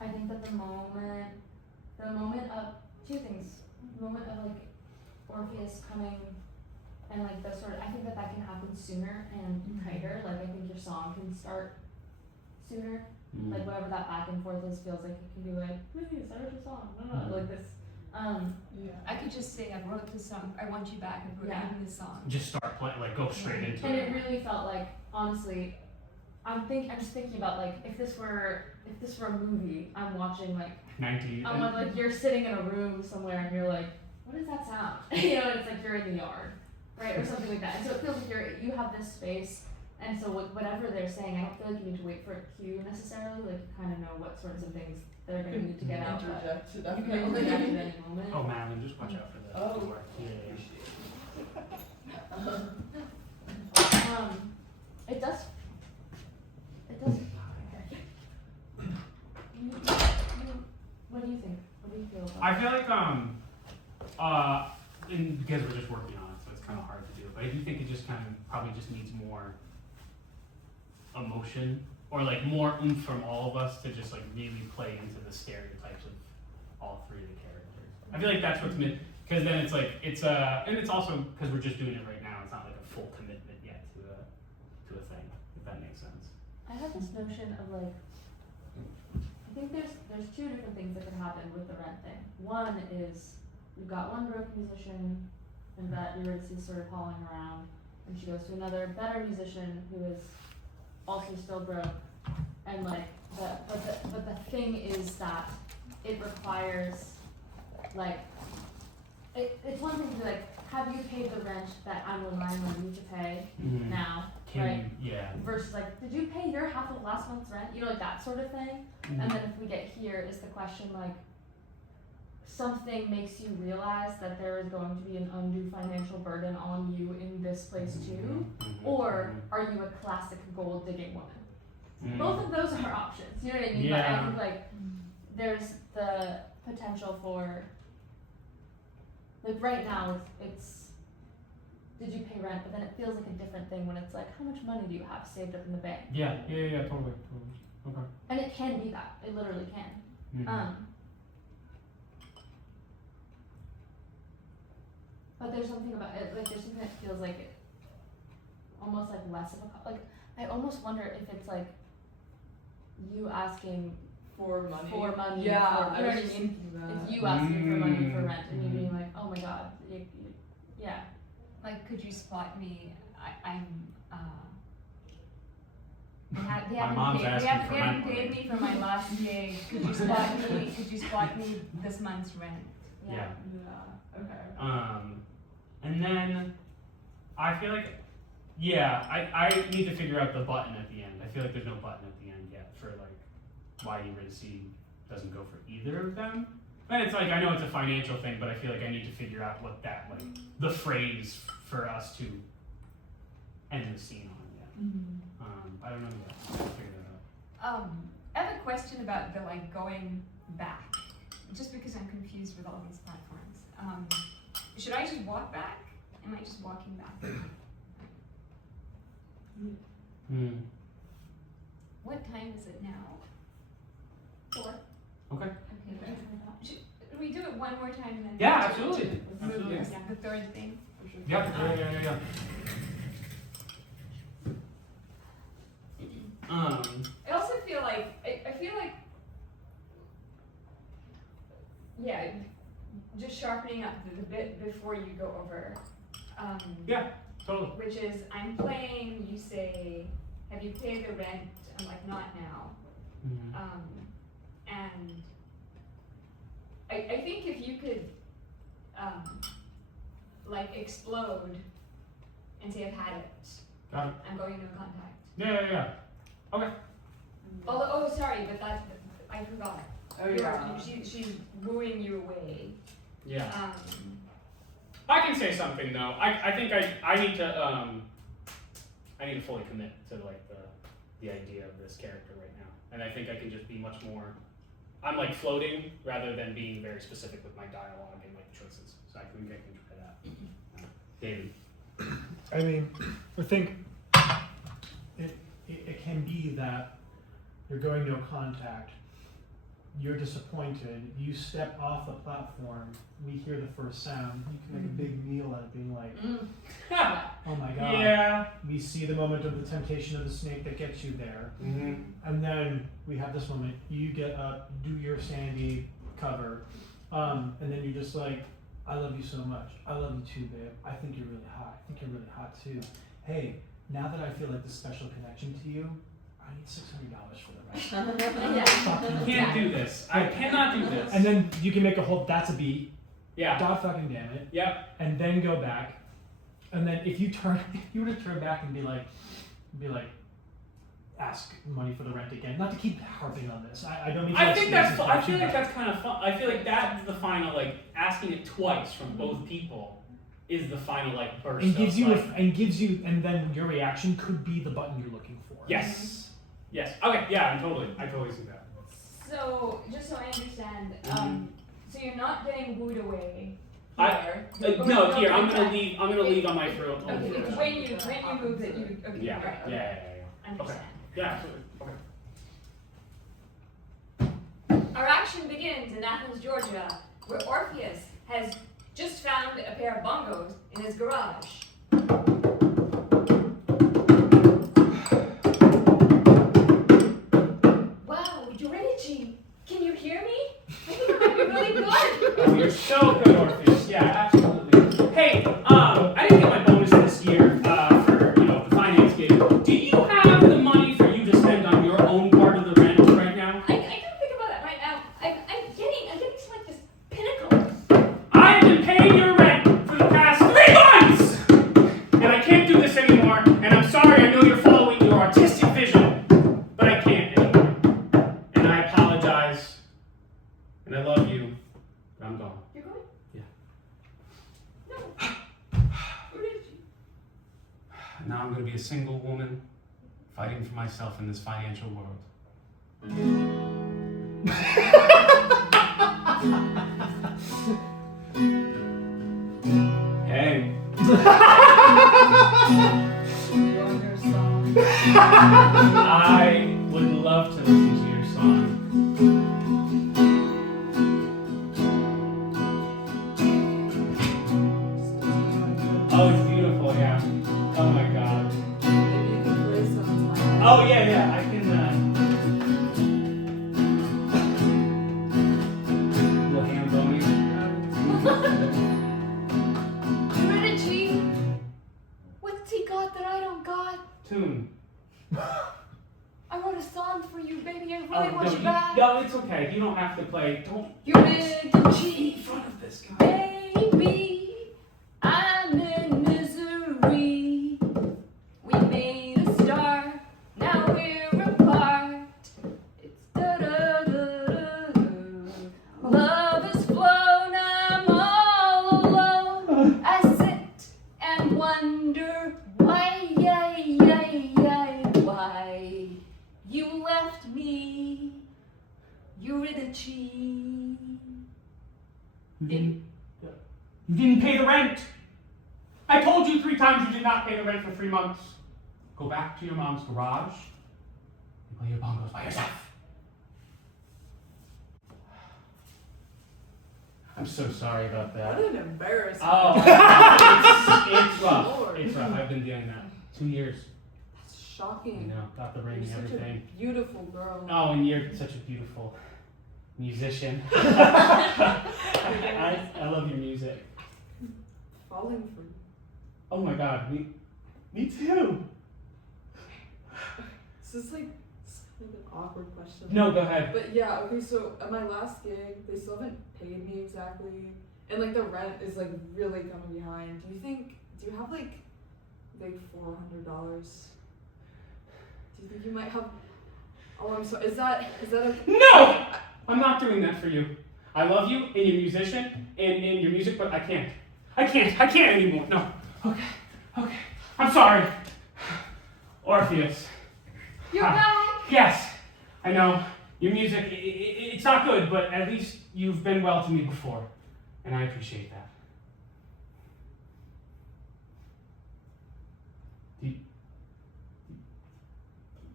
I think that the moment of two things, the moment of like Orpheus coming and like the sort of, I think that can happen sooner and tighter. Like I think your song can start sooner. Mm. Like whatever that back and forth is feels like it can be like, please start your song. No, like this. Yeah. I could just say I wrote this song. I want you back. I wrote Yeah. this song. Just start playing, like go straight into And it. it really felt like, honestly, I'm just thinking about like if this were a movie, I'm watching like 90. like you're sitting in a room somewhere and you're like, what does that sound? You know, it's like you're in the yard, right, or something like that. And so it feels like you have this space, and so whatever they're saying, I don't feel like you need to wait for a cue necessarily. Like you kind of know what sorts of things they're going to need to get out. But Interject. you can interject at any moment. Oh, Madeline, just watch out for the Oh. door. Yeah. It does. What do you think? What do you feel about I feel like and because we're just working on it, so it's kind of hard to do. But I do think it just kind of probably just needs more emotion or like more oomph from all of us to just like really play into the stereotypes of all three of the characters. I feel like that's what's meant, because then it's like and it's also because we're just doing it right now. It's not like a full commitment yet to a thing, if that makes sense. I have this notion of like, I think there's two different things that could happen with the rent thing. One is you've got one broke musician, and that Eurydice is sort of hauling around, and she goes to another better musician who is also still broke, and like but the thing is that it requires like it's one thing to be like, have you paid the rent that I'm relying on you to pay now? Right. Yeah. Versus like, did you pay your half of last month's rent? You know, like that sort of thing. Mm-hmm. And then if we get here, is the question like, something makes you realize that there is going to be an undue financial burden on you in this place too? Or are you a classic gold digging woman? Both of those are options. You know what I mean? Yeah. But I think like, there's the potential for, like right now it's did you pay rent? But then it feels like a different thing when it's like, how much money do you have saved up in the bank? Yeah, totally. Okay. And it can be that. It literally can. But there's something about it, like there's something that feels like it, almost like less of a, like, I almost wonder if it's like you asking For money. Yeah, for, you know what I mean? thinking that. It's you asking for money for rent and you being like, oh my god, yeah. Like, could you spot me? I'm. They My mom's asking for haven't rent paid money. me for my last gig. Could you spot me? Could you spot me this month's rent? Yeah. Yeah. Okay. And then I feel like, I need to figure out the button at the end. I feel like there's no button at the end yet for like why Eurydice doesn't go for either of them. And it's like, I know it's a financial thing, but I feel like I need to figure out what that, like, the phrase for us to end the scene on yet. I don't know yet. I'll figure that out. I have a question about the like going back, just because I'm confused with all these platforms. Should I just walk back? Am I just walking back? What time is it now? 4. Okay. Okay. Should we do it one more time and then? Yeah, absolutely. Absolutely. Yeah, the third thing. Yeah. I also feel like I feel like just sharpening up the bit before you go over. Totally. Which is, I'm playing. You say, "Have you paid the rent?" I'm like, "Not now." And I think if you could like explode and say, "I've had it. Got it. I'm going into contact." Yeah. Okay. Although, sorry, but that I forgot. Oh yeah. She's wooing you away. Yeah. I can say something though. I think I need to fully commit to like the idea of this character right now. And I think I can just be much more, I'm like floating rather than being very specific with my dialogue and like choices. So I think I can try that. David. I mean, I think it can be that you're going no contact, you're disappointed, you step off the platform, we hear the first sound, you can make a big meal out of being like, oh my god. Yeah. We see the moment of the temptation of the snake that gets you there. Mm-hmm. And then we have this moment, you get up, do your Sandy cover, and then you're just like, I love you so much. I love you too, babe. I think you're really hot. I think you're really hot too. Hey, now that I feel like this special connection to you, I need $600 for the rest. I can't do this. I cannot do this. And then you can make a whole, that's a beat. Yeah. God fucking damn it. Yep. And then go back. And then if you were to turn back and be like, ask money for the rent again. Not to keep harping on this. I don't mean to I think that's. expose I this feel too like much. that's kind of fun. I feel like that's the final, like asking it twice from both people is the final like burst. And gives of, you like, and then your reaction could be the button you're looking for. yes. Yes. Okay. Yeah. I totally see that. So, just so I understand, so you're not getting wooed away I- here. No, here I'm gonna leave. I'm gonna leave on my throat. Okay, it's when you move that you. Okay, Yeah. right. Yeah. Okay. Yeah. Understand. Yeah. Absolutely. Okay. Our action begins in Athens, Georgia, where Orpheus has just found a pair of bongos in his garage. Wow, Eurydice, can you hear me? I think it might be really good. Oh, you're so good, Orpheus. Yeah, absolutely. Hey, I didn't get my bonus this year for the finance gig. Do you have the money for you to spend on your own part of the rent right now? I can think about that right now. I'm getting to like this pinnacle. I've been paying your rent for the past 3 months, and I can't do this anymore. And I'm sorry. I know you're following your artistic vision, but I can't anymore. And I apologize. And I love you, but I'm gone. You're going? Yeah. No. Eurydice. Now I'm going to be a single woman fighting for myself in this financial world. Hey. I would love to listen to your song. Oh, it's beautiful, yeah. Oh my god. Oh yeah, I can little hand bony. Eurydice, what's he got that I don't got? Tune. I wrote a song for you, baby. I really Oh, want you no, back. no, it's okay. You don't have to play. Don't Eurydice, in front of this guy. baby, I'm in misery. We made a start, now we're apart. It's da-da-da-da-da. Love has flown, I'm all alone. I sit and wonder why you left me, Eurydice. You didn't pay the rent. I told you 3 times you did not pay the rent for 3 months. Go back to your mom's garage and play your bongos by yourself. I'm so sorry about that. What an embarrassment. Oh, it's rough. Lord. It's rough. I've been doing that 2 years. That's You shocking. know, got the ring You're and such everything. a beautiful girl. Oh, and you're such a beautiful musician. I love your music. Falling for you. Oh my god, me too. This is like an awkward question. No, go ahead. But yeah, okay, so at my last gig, they still haven't paid me exactly. And like the rent is like really coming behind. Do you have like $400? Do you think you might have? Oh, I'm sorry. Is that okay? No! I'm not doing that for you. I love you and you're a musician and your music, but I can't anymore. No. Okay. I'm sorry. Orpheus. You're Hi. back! Yes, I know. Your music, it's not good, but at least you've been well to me before, and I appreciate that. Do you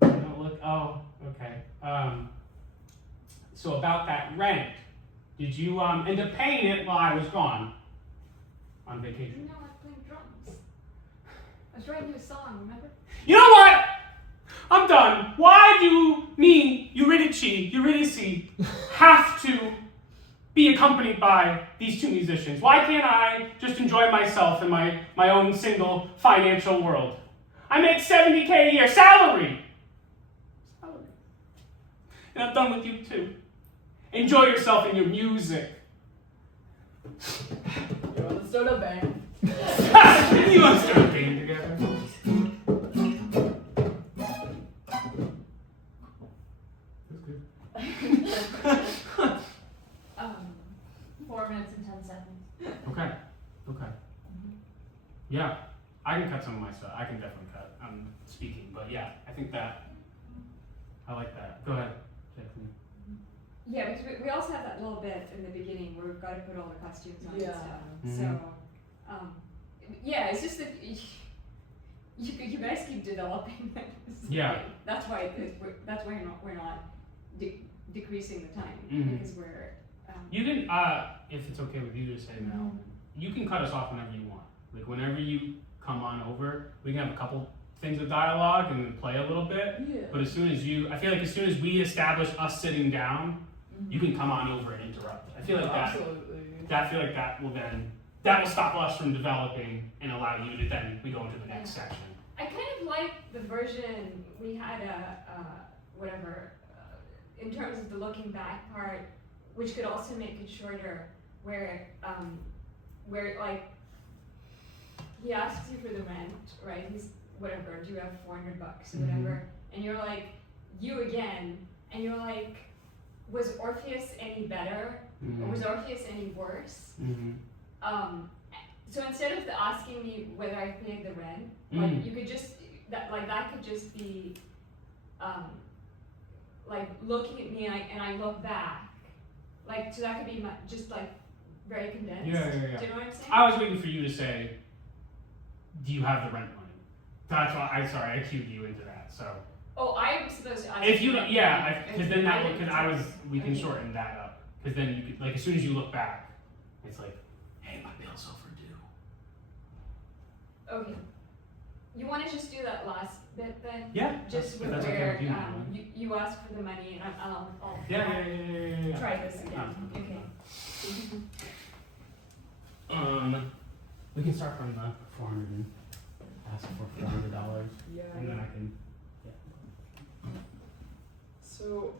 don't look, oh, okay. So about that rent, did you end up paying it while I was gone? On vacation? No, I was playing drums. I was writing you a song, remember? You know what? I'm done. Why do me, Eurydice, have to be accompanied by these two musicians? Why can't I just enjoy myself in my own single financial world? I make $70K a year salary. And I'm done with you too. Enjoy yourself in your music. You want to start a band? You want to start a band together? That's good. 4 minutes and 10 seconds. Okay. Yeah, I can cut some of my stuff. I can definitely cut. I'm speaking, but yeah, I think that. I like that. Go ahead, Jacqueline. Yeah, because we also have that little bit in the beginning where we've got to put all the costumes on Yeah. and stuff. So, yeah, it's just that you guys keep developing this. Yeah. That's why we're not decreasing the time because we're. You can, if it's okay with you to say now, you can cut us off whenever you want. Like whenever you come on over, we can have a couple things of dialogue and then play a little bit. Yeah. But as soon as we establish us sitting down, you can come on over and interrupt. I feel like that will stop us from developing and allow you to then we go into the next section. I kind of like the version we had in terms of the looking back part, which could also make it shorter, where like he asks you for the rent, right? He's whatever, do you have $400 or whatever, and you're like, you again, and you're like, was Orpheus any better or was Orpheus any worse? So instead of asking me whether I paid the rent, like you could just that could just be like looking at me and I look back, like so that could be just like very condensed. Yeah. Do you know what I'm saying? I was waiting for you to say, do you have the rent money? That's why I cued you into that. So. Oh, I was supposed to ask. If you don't, because then we can shorten that up. Because then you could, like, as soon as you look back, it's like, hey, my bill's overdue. Okay. You want to just do that last bit then? Yeah. Just with that's where okay with you, you ask for the money and I'll Yeah. try this again. Okay. We can start from the 400 and ask for $400. Yeah. And then I can. So,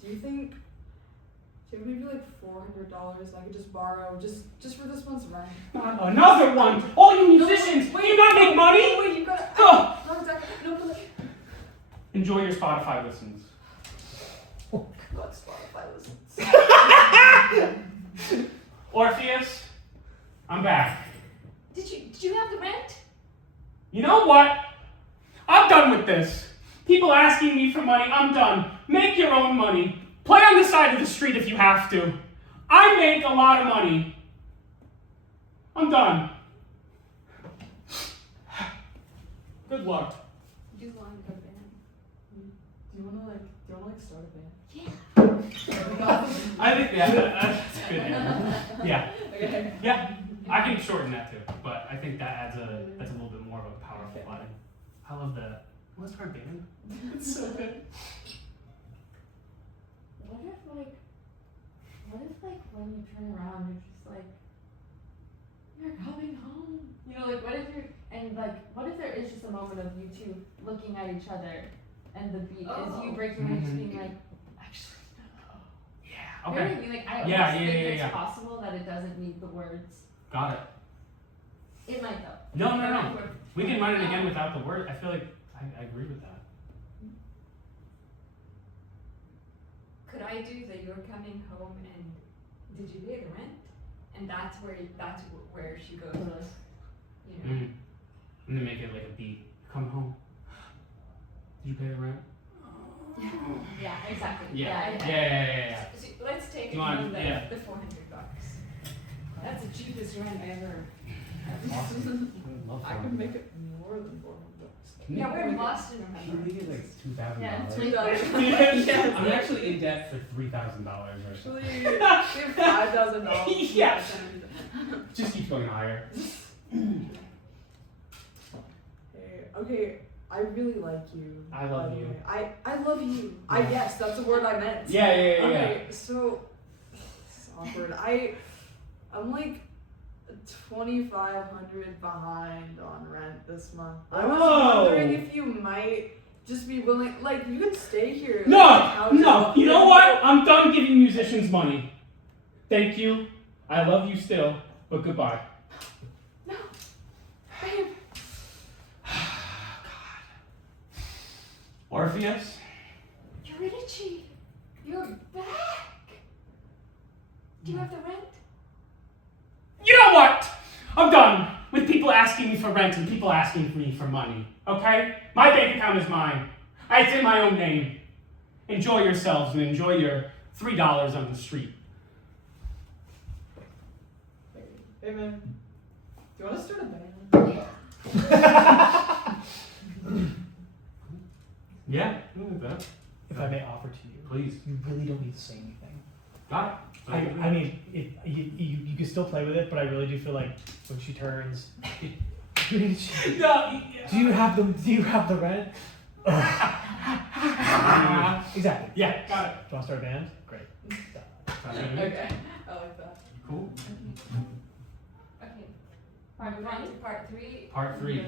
do you think maybe like $400 I could just borrow just for this month's rent? Another one! All you musicians, do you not make money? Wait, you got Oh. Not exactly. No, but like. Enjoy your Spotify listens. Oh God, Spotify listens. Orpheus, I'm back. Did you have the rent? You know what? I'm done with this. People asking me for money, I'm done. Make your own money. Play on the side of the street if you have to. I make a lot of money. I'm done. Good luck. Do you want to go band? Do you wanna start a band? Yeah. I think that's good. Yeah. Okay. Yeah. I can shorten that too, but I think that's a little bit more of a powerful line. I love that. What's our band? It's so good. What if when you turn around you're just like, you're coming home? You know, like what if there is just a moment of you two looking at each other and the beat is you breaking your ice being like, actually no. Yeah. You know Okay. what I mean? Like I Yeah, almost think yeah. it's possible that it doesn't need the words. Got it. It might though. No. We can run it again without the word. I feel like I agree with that. Could I do the you're coming home and did you pay the rent? And that's where she goes. You know. And then make it like a beat. Come home. Did you pay the rent? Yeah, exactly. Yeah. So let's take it Come on, from the yeah. $400. That's the cheapest rent I ever. Awesome. I could make it more than $400. Yeah, we're in Boston, Can you remember? make it like $2,000? Yeah, it's $3,000. I'm actually in debt for $3,000 or so. Actually, give $5,000. Yeah. Just keeps going higher. Hey, okay, I really like you. I love by the you. way. I love you. Yeah. Yes, that's the word I meant. Yeah. Okay, so it's awkward. I'm like $2,500 behind on rent this month. I was Whoa. wondering if you might just be willing, like you could stay here. No, like, no. You know what? I'm done giving musicians money. Thank you. I love you still, but goodbye. No, babe. Orpheus? Eurydice, you're back. Do you have the rent? You know what? I'm done with people asking me for rent and people asking me for money, okay? My bank account is mine. It's in my own name. Enjoy yourselves and enjoy your $3 on the street. Hey man, do you want to start a band? Yeah, If I may offer to you, please. you really don't need to say anything. Got it. I mean, you can still play with it, but I really do feel like when she turns, do you have the rent? Exactly. Yeah, got it. Do you want to start a band? Great. Okay, I like that. Cool. Okay. Part 1 to part 3. Part 3.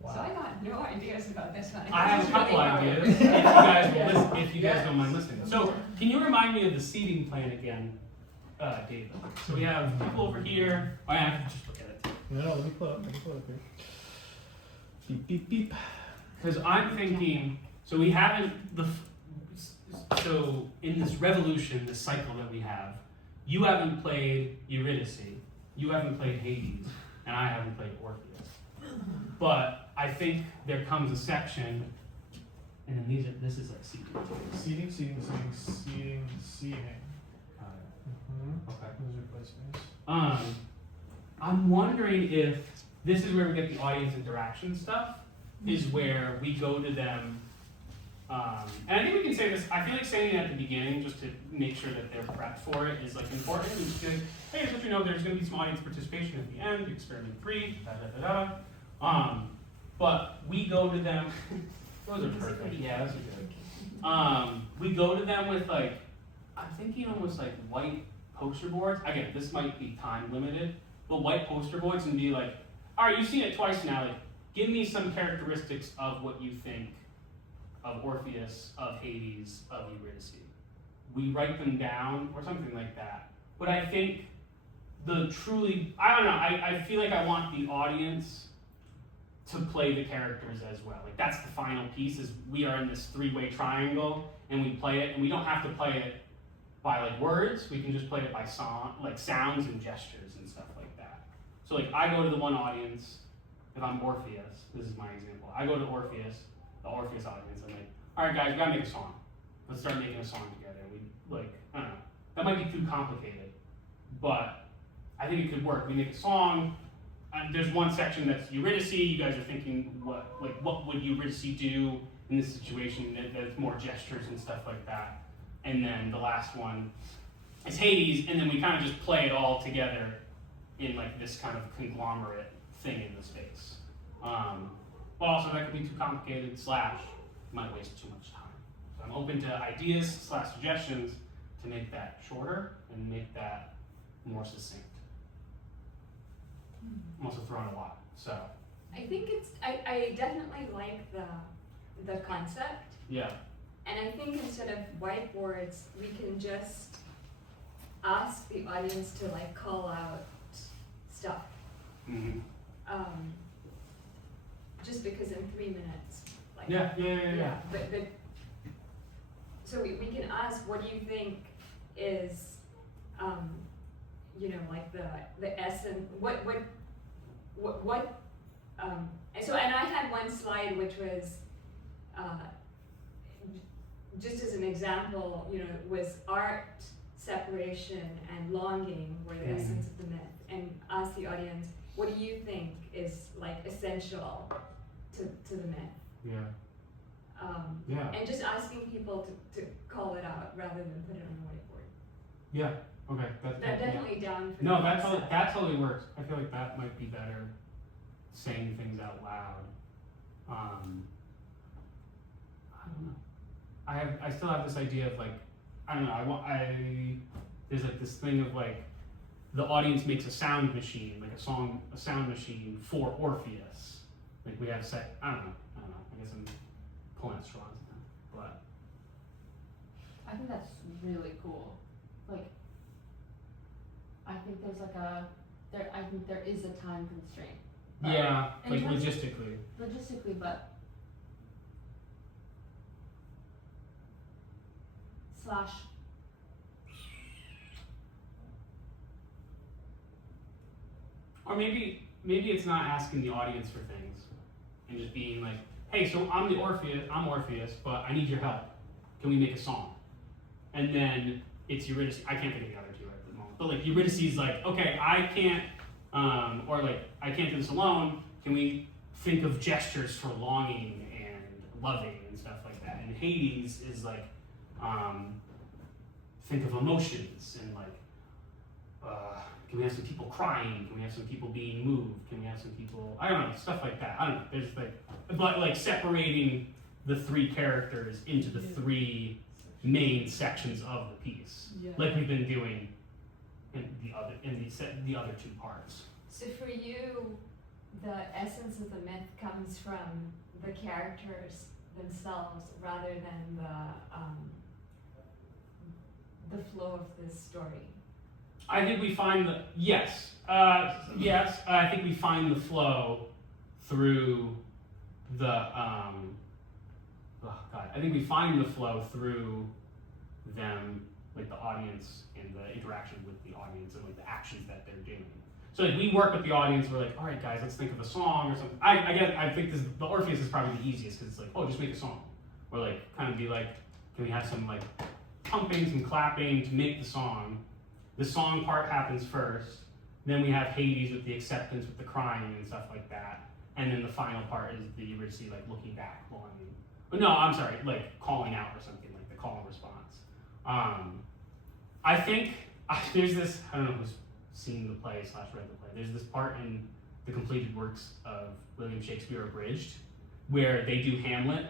So I got no ideas about this one. I have a This is couple really hard. ideas if you guys will listen, if you guys don't mind listening. So, can you remind me of the seating plan again, David? So we have people over here. Oh, yeah, I can just look at it. No, let me pull it up. Here. Beep beep beep. Because I'm thinking, so we haven't so in this revolution, this cycle that we have, you haven't played Eurydice, you haven't played Hades, and I haven't played Orpheus. But I think there comes a section, and then this is like seating. Seating. Okay. Those are placements. I'm wondering if this is where we get the audience interaction stuff, is where we go to them. And I think we can say this, I feel like saying it at the beginning just to make sure that they're prepped for it is like important. We just be like, hey, just let you know there's going to be some audience participation at the end, experiment free, but we go to them, those are perfect, yeah, those are good. We go to them with like, I'm thinking almost like white poster boards. Again, this might be time limited, but white poster boards and be like, all right, you've seen it twice now, like, give me some characteristics of what you think of Orpheus, of Hades, of Eurydice. We write them down or something like that. But I think I don't know, I feel like I want the audience to play the characters as well. Like that's the final piece is we are in this three-way triangle and we play it and we don't have to play it by like words, we can just play it by song, like sounds and gestures and stuff like that. So like I go to the one audience, if I'm Orpheus, this is my example, I go to Orpheus, the Orpheus audience, I'm like, all right guys, we gotta make a song. Let's start making a song together. We like, I don't know, that might be too complicated, but I think it could work. We make a song, and there's one section that's Eurydice, you guys are thinking what would Eurydice do in this situation, that's more gestures and stuff like that. And then the last one is Hades, and then we kind of just play it all together in like this kind of conglomerate thing in the space. But also that could be too complicated, / might waste too much time. So I'm open to ideas / suggestions to make that shorter and make that more succinct. I'm also throwing a lot, so. I think I definitely like the concept. Yeah. And I think instead of whiteboards, we can just ask the audience to like call out stuff. Mm-hmm. Just because in 3 minutes. Like, Yeah. But so we can ask, what do you think is, like the essence, and so, and I had one slide which was, just as an example, you know, was art separation and longing were the essence of the myth, and ask the audience, what do you think is like essential to the myth? Yeah. And just asking people to call it out rather than put it on the whiteboard. Yeah. Okay. That's Definitely down for No, that. that totally works. I feel like that might be better, saying things out loud. I don't know. I still have this idea of like, I don't know. There's like this thing of like, the audience makes a sound machine, like a sound machine for Orpheus. Like we have I don't know. I guess I'm pulling at straws now, but I think that's really cool. Like, I think there's like I think there is a time constraint. yeah, in like terms of- logistically. But slash Or maybe it's not asking the audience for things and just being like, hey, so I'm Orpheus, but I need your help. Can we make a song? And then it's Eurydice. I can't think of the other two at the moment. But like Eurydice's like, okay, I can't do this alone. Can we think of gestures for longing and loving and stuff like that? And Hades is like, think of emotions and like, can we have some people crying? Can we have some people being moved? Can we have some people, I don't know, stuff like that. I don't know. There's like, but like separating the three characters into the three main sections of the piece, like we've been doing in the other two parts. So for you, the essence of the myth comes from the characters themselves rather than the flow of this story. I think we find I think we find the flow through the I think we find the flow through them, like the audience and the interaction with the audience and like the actions that they're doing. So like we work with the audience, we're like, all right guys, let's think of a song or something. I think the Orpheus is probably the easiest because it's like, oh, just make a song. Or like kind of be like, can we have some like pumping, some clapping to make the song? The song part happens first, then we have Hades with the acceptance, with the crying and stuff like that, and then the final part is the Eurydice like looking back, longing. But no, I'm sorry, like calling out or something, like the call and response. I think there's this, I don't know who's seen the play / read the play, there's this part in the completed works of William Shakespeare Abridged where they do Hamlet,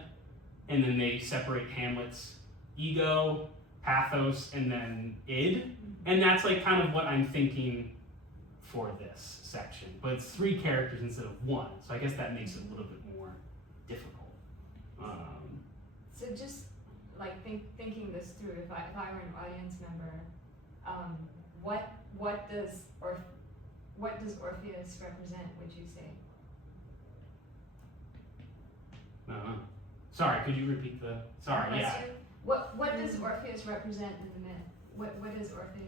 and then they separate Hamlet's ego, pathos, and then id. And that's like kind of what I'm thinking for this section. But it's three characters instead of one, so I guess that makes it a little bit more difficult. So just like thinking this through, if I were an audience member, what does Orpheus represent, would you say? Sorry, could you repeat the? Sorry, Bless yeah. you. What does Orpheus represent in the myth? What is Orpheus?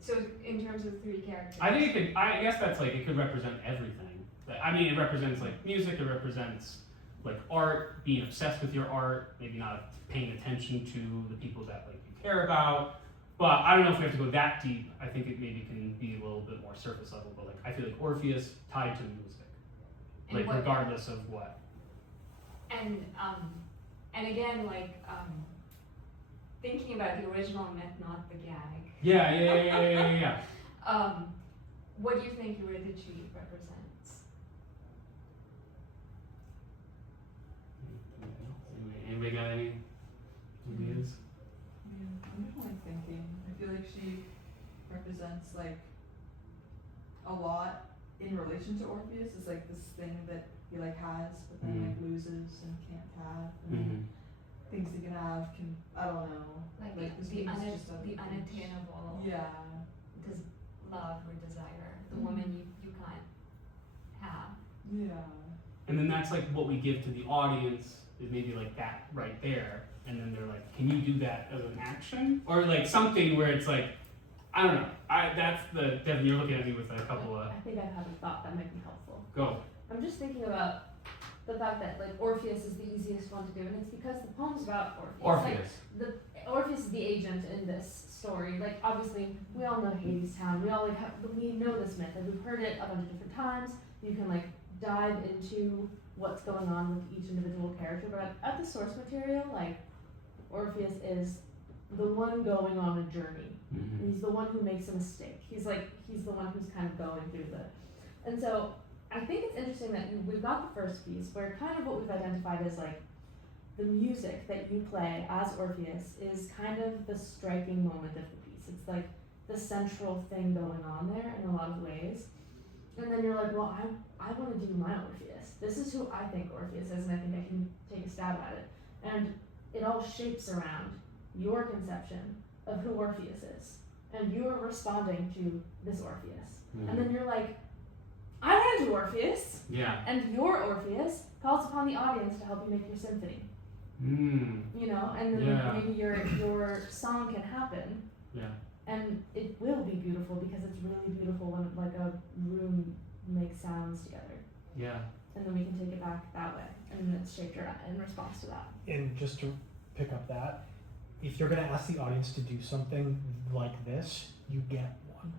So in terms of three characters. I think it could. I guess that's like it could represent everything. I mean, it represents like music. It represents like art, being obsessed with your art, maybe not paying attention to the people that like you care about. But I don't know if we have to go that deep. I think it maybe can be a little bit more surface level. But like I feel like Orpheus tied to music, And like what- regardless of what. And again, like thinking about the original myth, not the gag. Yeah. What do you think Eurydice represents? Anybody got any ideas? I'm definitely thinking. I feel like she represents like a lot in relation to Orpheus. Is like this thing that he like has, but then like loses and can't have, and things he can have can, I don't know. Like this the means just other the things. unattainable. Yeah. Love or desire, the woman you can't have. Yeah. And then that's like what we give to the audience is maybe like that right there. And then they're like, can you do that as an action? Or like something where it's like, I don't know. That's the, Devin, you're looking at me with a couple of, I think I have a thought that might be helpful. go. I'm just thinking about the fact that like Orpheus is the easiest one to do, and it's because the poem's about Orpheus. Like, Orpheus is the agent in this story. Like obviously we all know Hades Town. We all we know this myth. Like we've heard it a bunch of different times. You can like dive into what's going on with each individual character, but at the source material, like Orpheus is the one going on a journey. He's the one who makes a mistake. He's the one who's kind of going through and so I think it's interesting that we've got the first piece where kind of what we've identified as like the music that you play as Orpheus is kind of the striking moment of the piece. It's like the central thing going on there in a lot of ways. And then you're like, well, I want to do my Orpheus. This is who I think Orpheus is, and I think I can take a stab at it. And it all shapes around your conception of who Orpheus is. And you are responding to this Orpheus. And then you're like, I want to do Orpheus. Yeah. And your Orpheus calls upon the audience to help you make your symphony. You know, and then maybe your song can happen. Yeah. And it will be beautiful because it's really beautiful when like a room makes sounds together. Yeah. And then we can take it back that way, and it's shaped in response to that. And just to pick up that, if you're gonna ask the audience to do something like this, you get one.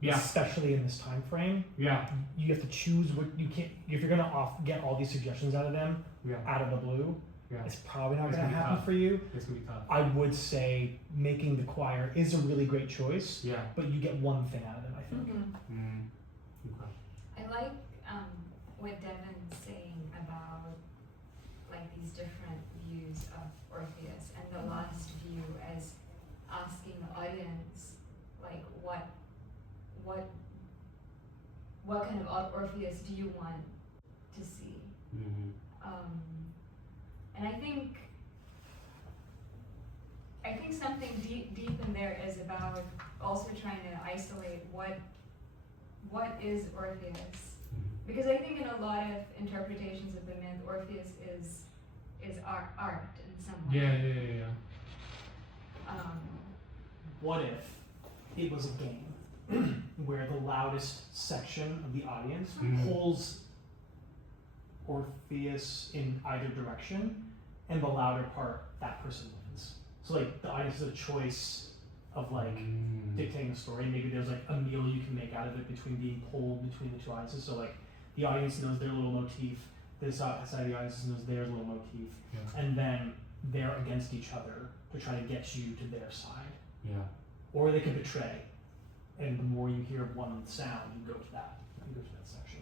Yeah. Especially in this time frame. Yeah. You have to choose what you can't. If you're gonna get all these suggestions out of them, out of the blue, it's probably not gonna happen for you. It's gonna be tough. I would say making the choir is a really great choice. Yeah. But you get one thing out of it, I think. Okay. I like what Devin's saying about like these different views of Orpheus, and the last view as asking the audience like what kind of Orpheus do you want to see? And I think something deep in there is about also trying to isolate what is Orpheus, because I think in a lot of interpretations of the myth, Orpheus is art in some way. Yeah. What if it was a game where the loudest section of the audience pulls Orpheus in either direction, and the louder part, that person wins. So like the audience has a choice of like dictating the story. Maybe there's like a meal you can make out of it between being pulled between the two audiences. So like the audience knows their little motif, this side of the audience knows their little motif, and then they're against each other to try to get you to their side. Yeah. Or they can betray, and the more you hear one sound, you go to that section.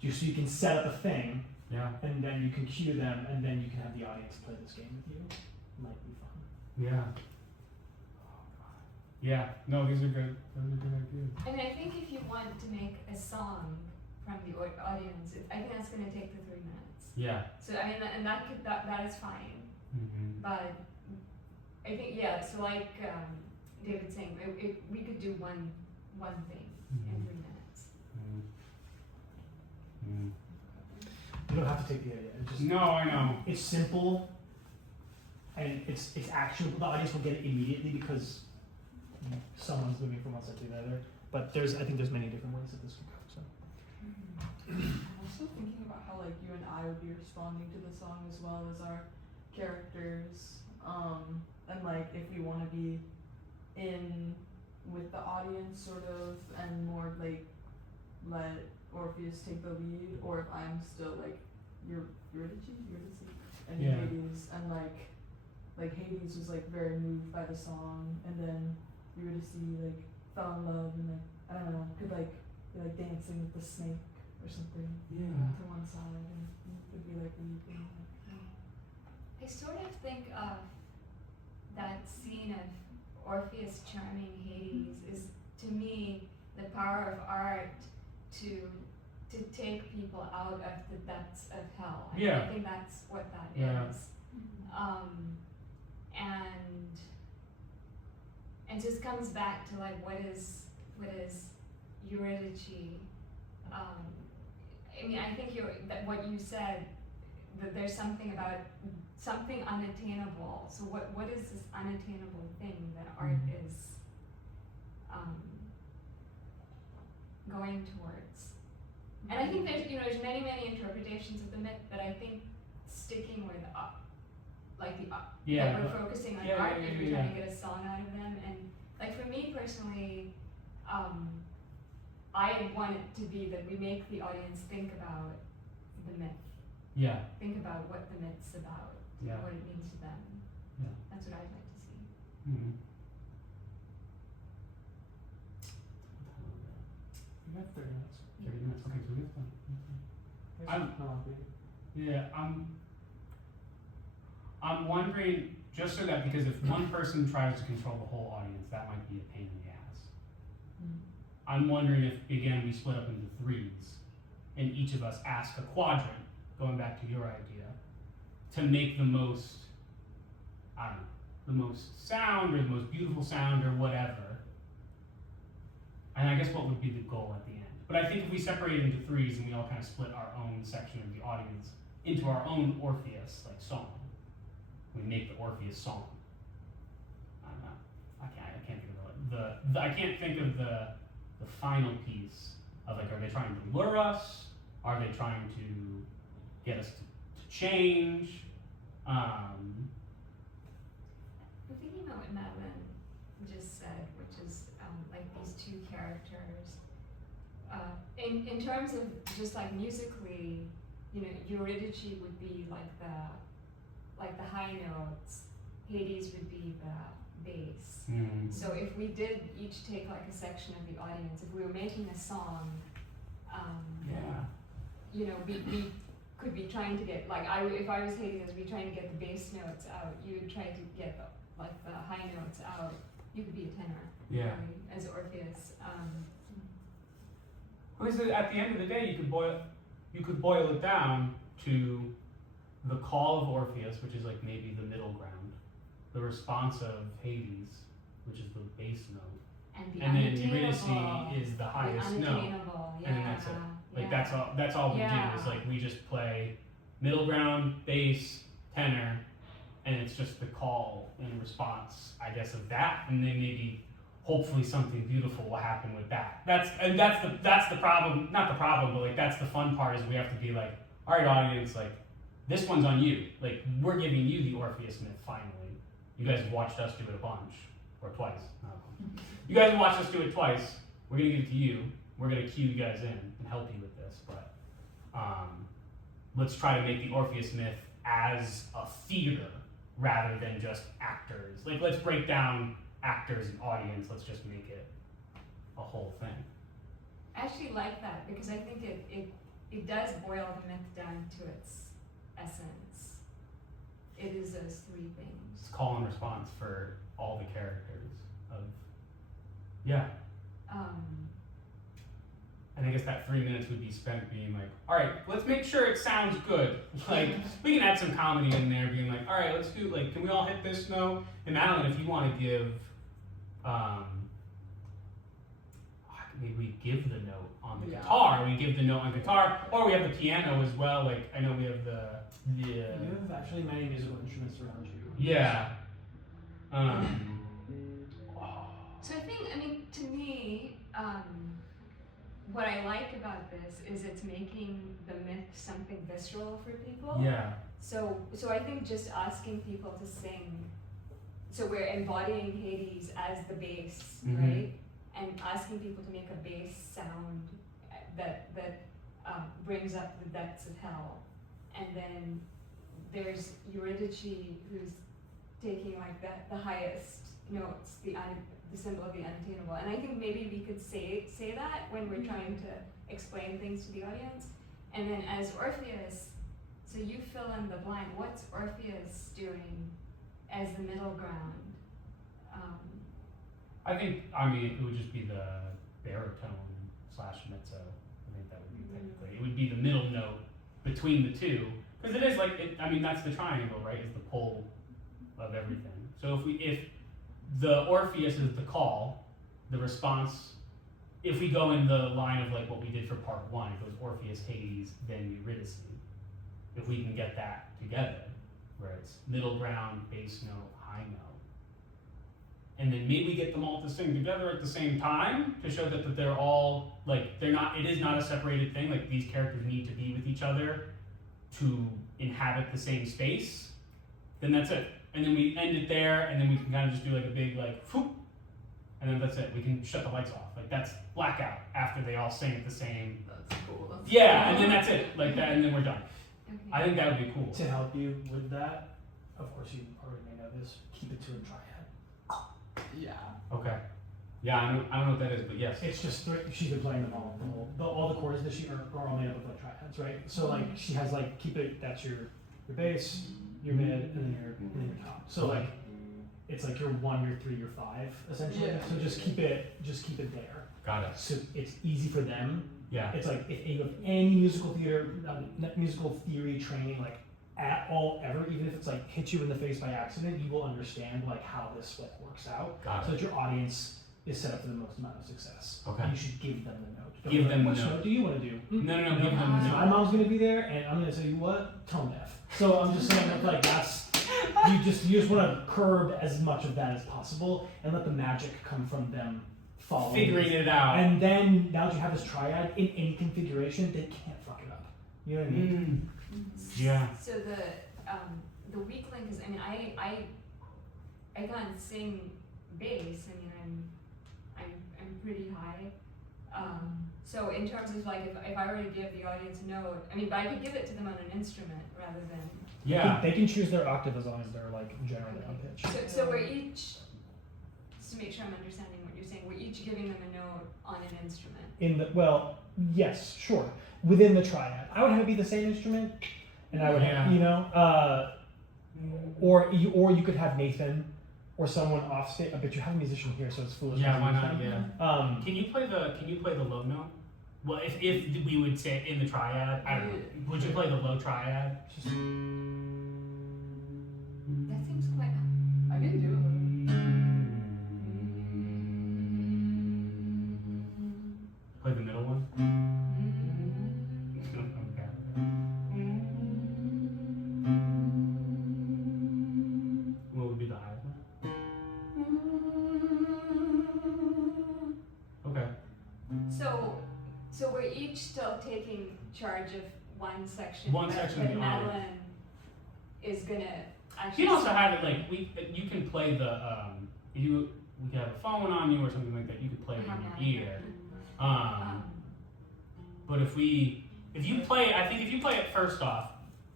So you can set up a thing, and then you can cue them, and then you can have the audience play this game with you. It might be fun. Yeah. Yeah. No, these are good. Those are good ideas. I mean, I think if you want to make a song from the audience, I think that's going to take the 3 minutes. Yeah. So I mean, and that is fine. But I think so like David's saying, we could do one thing in 3 minutes. You don't have to take the idea. It's just, No, I know. It's simple, and it's actionable. The audience will get it immediately because someone's moving from one side to the other. But I think there's many different ways that this could go. So. I'm also thinking about how like you and I would be responding to the song as well as our characters, and like if we want to be in with the audience sort of, and more like let Orpheus take the lead, or if I'm still like Eurydice, and Hades, and like Hades was like very moved by the song, and then Eurydice like fell in love, and like I don't know, could like be like dancing with the snake or something to one side, and could be like weeping. I sort of think of that scene of Orpheus charming Hades is, to me, the power of art to take people out of the depths of hell. I think that's what that is. And just comes back to like what is Eurydice. I mean, I think that what you said, that there's something about something unattainable. So what is this unattainable thing that art is going towards? And I think there's many interpretations of the myth, but I think sticking with like we're focusing on art if we're trying to get a song out of them. And like for me personally, I want it to be that we make the audience think about the myth. Yeah. Think about what the myth's about, Yeah. what it means to them. Yeah. That's what I'd like to see. Mm-hmm. We have 30 minutes. 30 minutes. Okay, so we have time. I'm wondering, just so that, because if one person tries to control the whole audience, that might be a pain in the ass. I'm wondering if, again, we split up into threes, and each of us ask a quadrant, going back to your idea, to make the most, I don't know, the most sound, or the most beautiful sound, or whatever. And I guess what would be the goal at the end. But I think if we separate it into threes and we all kind of split our own section of the audience into our own Orpheus, like song, we make the Orpheus song. I don't know. I can't think of I can't think of the final piece of like, are they trying to lure us? Are they trying to get us to change? I'm thinking about what Madeline just said, which is like these two characters. In terms of just like musically, Eurydice would be like the high notes, Hades would be the bass. So if we did each take like a section of the audience, if we were making a song, we could be trying to get, like if I was Hades, I'd be trying to get the bass notes out. You would try to get the high notes out. You could be a tenor. Yeah. As Orpheus. Because at the end of the day, you could boil it down to the call of Orpheus, which is like maybe the middle ground, the response of Hades, which is the bass note, And then Eurydice is the highest note, and then that's it. Like that's all we do is like we just play middle ground, bass, tenor, and it's just the call and response, I guess, of that, and then maybe hopefully something beautiful will happen with that. That's the problem, not the problem, but like that's the fun part is we have to be like, all right, audience, like this one's on you. Like we're giving you the Orpheus myth finally. You guys have watched us do it a bunch, or twice. Not a bunch. You guys have watched us do it twice. We're gonna give it to you. We're gonna cue you guys in and help you with this, but let's try to make the Orpheus myth as a theater rather than just actors. Like let's break down actors and audience, let's just make it a whole thing. I actually like that because I think it does boil the myth down to its essence. It is those three things. It's call and response for all the characters of, and I guess that 3 minutes would be spent being like, all right, let's make sure it sounds good. Like, we can add some comedy in there, being like, all right, let's do, like, can we all hit this note? And Madeline, if you want to give, maybe we give the note on the guitar, we give the note on guitar, or we have the piano as well. Like, I know we have You have actually many musical instruments around you. Yeah. So to me, what I like about this is it's making the myth something visceral for people. Yeah. So I think just asking people to sing, so we're embodying Hades as the bass, right? And asking people to make a bass sound that brings up the depths of hell. And then there's Eurydice who's taking like the highest notes, the symbol of the unattainable. And I think maybe we could say that when we're trying to explain things to the audience. And then as Orpheus, so you fill in the blank. What's Orpheus doing as the middle ground? I think, it would just be the baritone / mezzo. I think that would be technically. It would be the middle note between the two. Because it is like, that's the triangle, right? Is the pole of everything. So if the Orpheus is the call, the response, if we go in the line of like what we did for part 1, it goes Orpheus, Hades, then Eurydice. If we can get that together, where it's middle ground, bass note, high note, and then maybe get them all to sing together at the same time to show that they're all like it is not a separated thing. Like these characters need to be with each other to inhabit the same space. Then that's it. And then we end it there, and then we can kind of just do like a big like whoop, and then that's it. We can shut the lights off. Like that's blackout after they all sing at the same. That's cool. That's Yeah, cool. and then that's it. Like that, and then we're done. Okay. I think that would be cool. To help you with that, of course you already may know this, keep it to a triad. Yeah. Okay. Yeah, I don't know what that is, but yes. It's just she's been playing them all the chords that she are all made up of like triads, right? So like she has like keep it, that's your bass, your mid, and then your top. So like it's like your 1, your 3, your 5 essentially. Yeah. So just keep it there. Got it. So it's easy for them. Yeah. It's like if you have any musical theater, musical theory training, like at all ever, even if it's like hit you in the face by accident, you will understand like how this like works out. Got So it. that your audience is set up for the most amount of success. Okay. And you should give them the note. Don't Give be them the which note. note do you want to do? No, give them the My note. mom's gonna be there, and I'm gonna tell you what, tone deaf. So I'm just saying that like that's you just want to curb as much of that as possible, and let the magic come from them following. Figuring it out. And then now that you have this triad in any configuration, they can't fuck it up. You know what I mean? Yeah. So the weak link is, I mean, I can't sing bass. I mean, I'm pretty high. So in terms of like if I were to give the audience a note, I mean, but I could give it to them on an instrument rather than. Yeah. They can choose their octave as long as they're like generally on pitch. So we're each, just to make sure I'm understanding what you're saying, we're each giving them a note on an instrument. In the yes, sure. Within the triad, I would have it be the same instrument, and I would have or you could have Nathan or someone off stage. But you have a musician here, so it's foolish. Yeah, to why use not? them. Yeah. Can you play the low note? Well, if we would say in the triad, I don't know. Would you play the low triad? Just, That seems quite. I can do Play the middle one. What would be the highest one? Okay. So we're each still taking charge of one section. One but- section but of the audience. Madeline is gonna actually. You can also have it like you can play the we can have a phone on you or something like that. You could play it in your ear. But if you play it, I think if you play it first off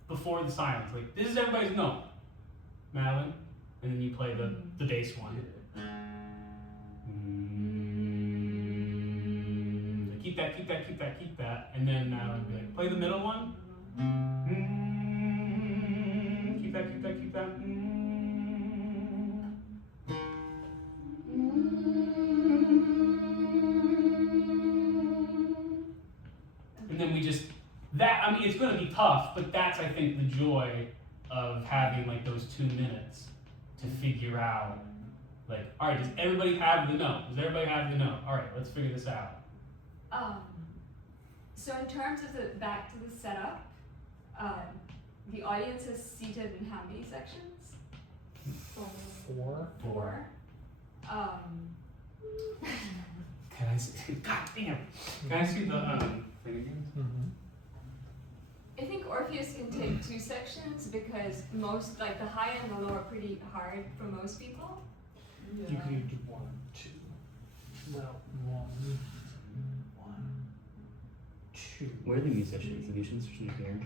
before the silence, like this is everybody's note, Madeline, and then you play the bass one. Keep that, and then Madeline would be like, play the middle one. Keep that. And then we just that. I mean, it's going to be tough, but that's I think the joy of having like those 2 minutes to figure out. Like, all right, does everybody have the note? Does everybody have the note? All right, let's figure this out. So in terms of back to the setup, the audience is seated in how many sections? 4. 4. Can I see? God damn! Can I see the thing again? Mm-hmm. I think Orpheus can take 2 sections because most, like the high and the low are pretty hard for most people. You could do 1, 2. No, 1, 2. Where are the musicians? The musicians here,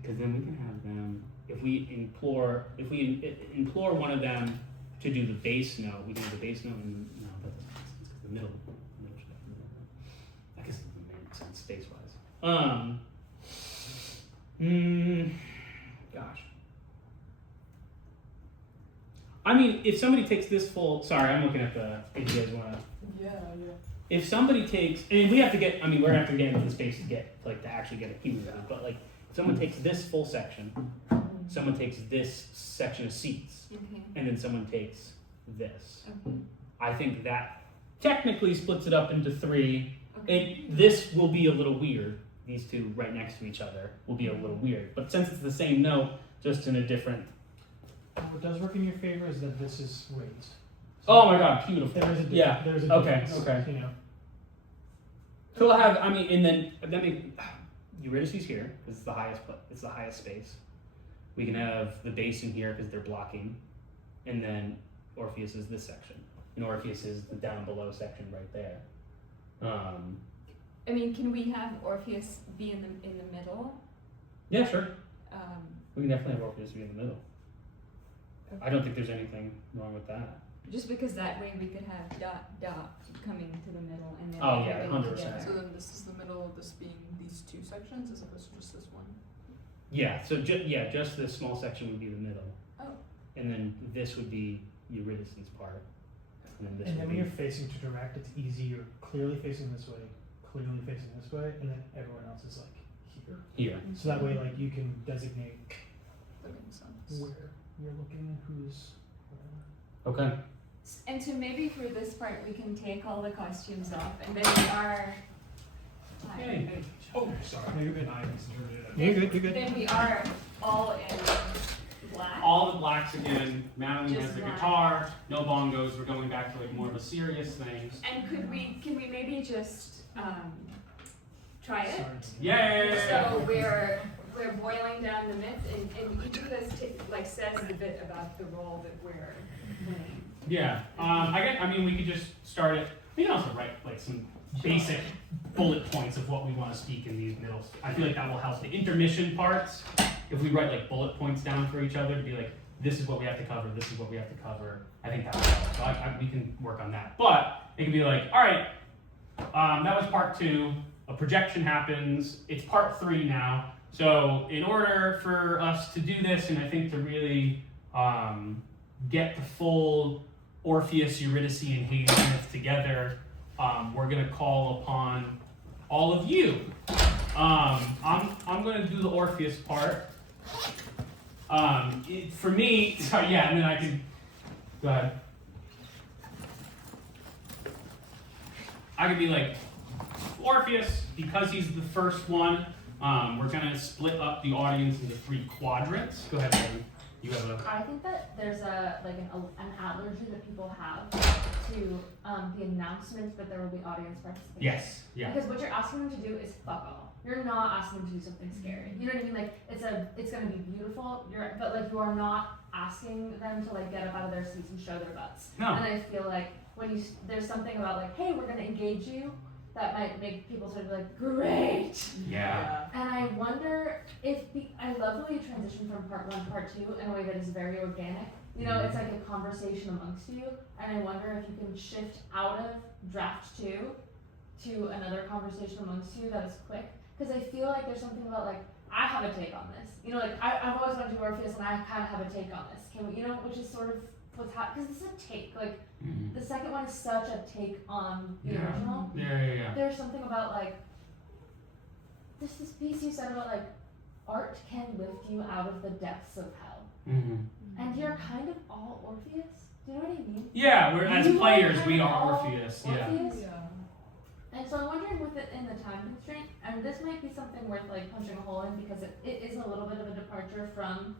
because then we can have them. If we implore one of them to do the bass note, we can have the bass note and no, that's the middle. I guess it doesn't make sense space wise. Gosh. I mean, if somebody takes this full, sorry, I'm looking at if you guys want to. Yeah. If somebody takes, and we have to get, I mean, we're gonna have to get into the space to actually get a cue, but like, if someone takes this full section, someone takes this section of seats, Okay. and then someone takes this. Okay. I think that technically splits it up into 3. Okay. This will be a little weird. These 2 right next to each other will be a little weird, but since it's the same note, just in a different. What does work in your favor is that this is raised. Oh my god, beautiful. There is a difference. Yeah. There's a Okay, difference. okay. You know. So we'll have, I mean, and then Eurydice's here because it's the highest. It's the highest space. We can have the bass in here because they're blocking, and then Orpheus is this section, and Orpheus is the down below section right there. I mean, can we have Orpheus be in the middle? Yeah, sure. Um, We can definitely have Orpheus be in the middle. I don't think there's anything wrong with that. just because that way we could have dot coming to the middle and then Oh, yeah, everybody 100%. together. So then this is the middle, this being these two sections as opposed to just this one. Yeah. So just this small section would be the middle. Oh. And then this would be Eurydice's part. And then this And then would when be. you're facing to direct, it's easy. You're clearly facing this way, clearly facing this way, and then everyone else is like here. Here. So that way, like you can designate That makes sense. where you're looking and who's. Okay. And so maybe for this part we can take all the costumes off and then we are. Yay. Oh, sorry. No, you're good. You're good. Then we are all in black. All the blacks again. Madeline Just has the black. guitar. No bongos. We're going back to like more of a serious thing. And can we maybe just try it? Yay! So we're boiling down the myth, and each of us like says a bit about the role that we're playing. Yeah. I mean, we could just start it. We can also write like some basic bullet points of what we want to speak in these middles. I feel like that will help. The intermission parts, if we write like bullet points down for each other to be like, this is what we have to cover, this is what we have to cover, I think that will help. So we can work on that. But it can be like, all right, that was part 2. A projection happens. It's part 3 now. So in order for us to do this, and I think to really get the full Orpheus, Eurydice, and Hades myth together, we're gonna call upon all of you. I'm gonna do the Orpheus part. For me, sorry, yeah, and then I can go ahead. I could be like Orpheus because he's the first one. We're gonna split up the audience into 3 quadrants. Go ahead, Devin. You have a. I think that there's an allergy that people have to the announcement that there will be audience participation. Yes. Yeah. Because what you're asking them to do is fuck all. You're not asking them to do something scary. You know what I mean? Like it's gonna be beautiful. But like you are not asking them to like get up out of their seats and show their butts. No. And I feel like when there's something about like, hey, we're gonna engage you, that might make people sort of like, great. Yeah. And I wonder if I love the way you transition from part 1 to part 2 in a way that is very organic. You know, it's like a conversation amongst you, and I wonder if you can shift out of draft 2 to another conversation amongst you that is quick. Because I feel like there's something about like, I have a take on this. You know, like I've always wanted to do Orpheus, and I kind of have a take on this. Can we, you know, which is sort of what's happening, because this is a take. Like the second one is such a take on the original. Yeah. There's something about like, there's this piece you said about like, art can lift you out of the depths of hell. Mm-hmm. And you're kind of all Orpheus. Do you know what I mean? Yeah, we're as You players, kind we of are all Orpheus. Yeah. Orpheus. And so I'm wondering with it in the time constraint, and this might be something worth like punching a hole in because it is a little bit of a departure from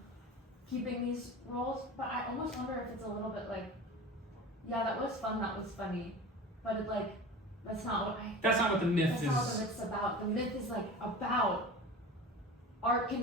keeping these roles, but I almost wonder if it's a little bit like, yeah, that was fun, that was funny, but it like, that's not what That's not what the myth that's is. not what the myth's about. The myth is like about art can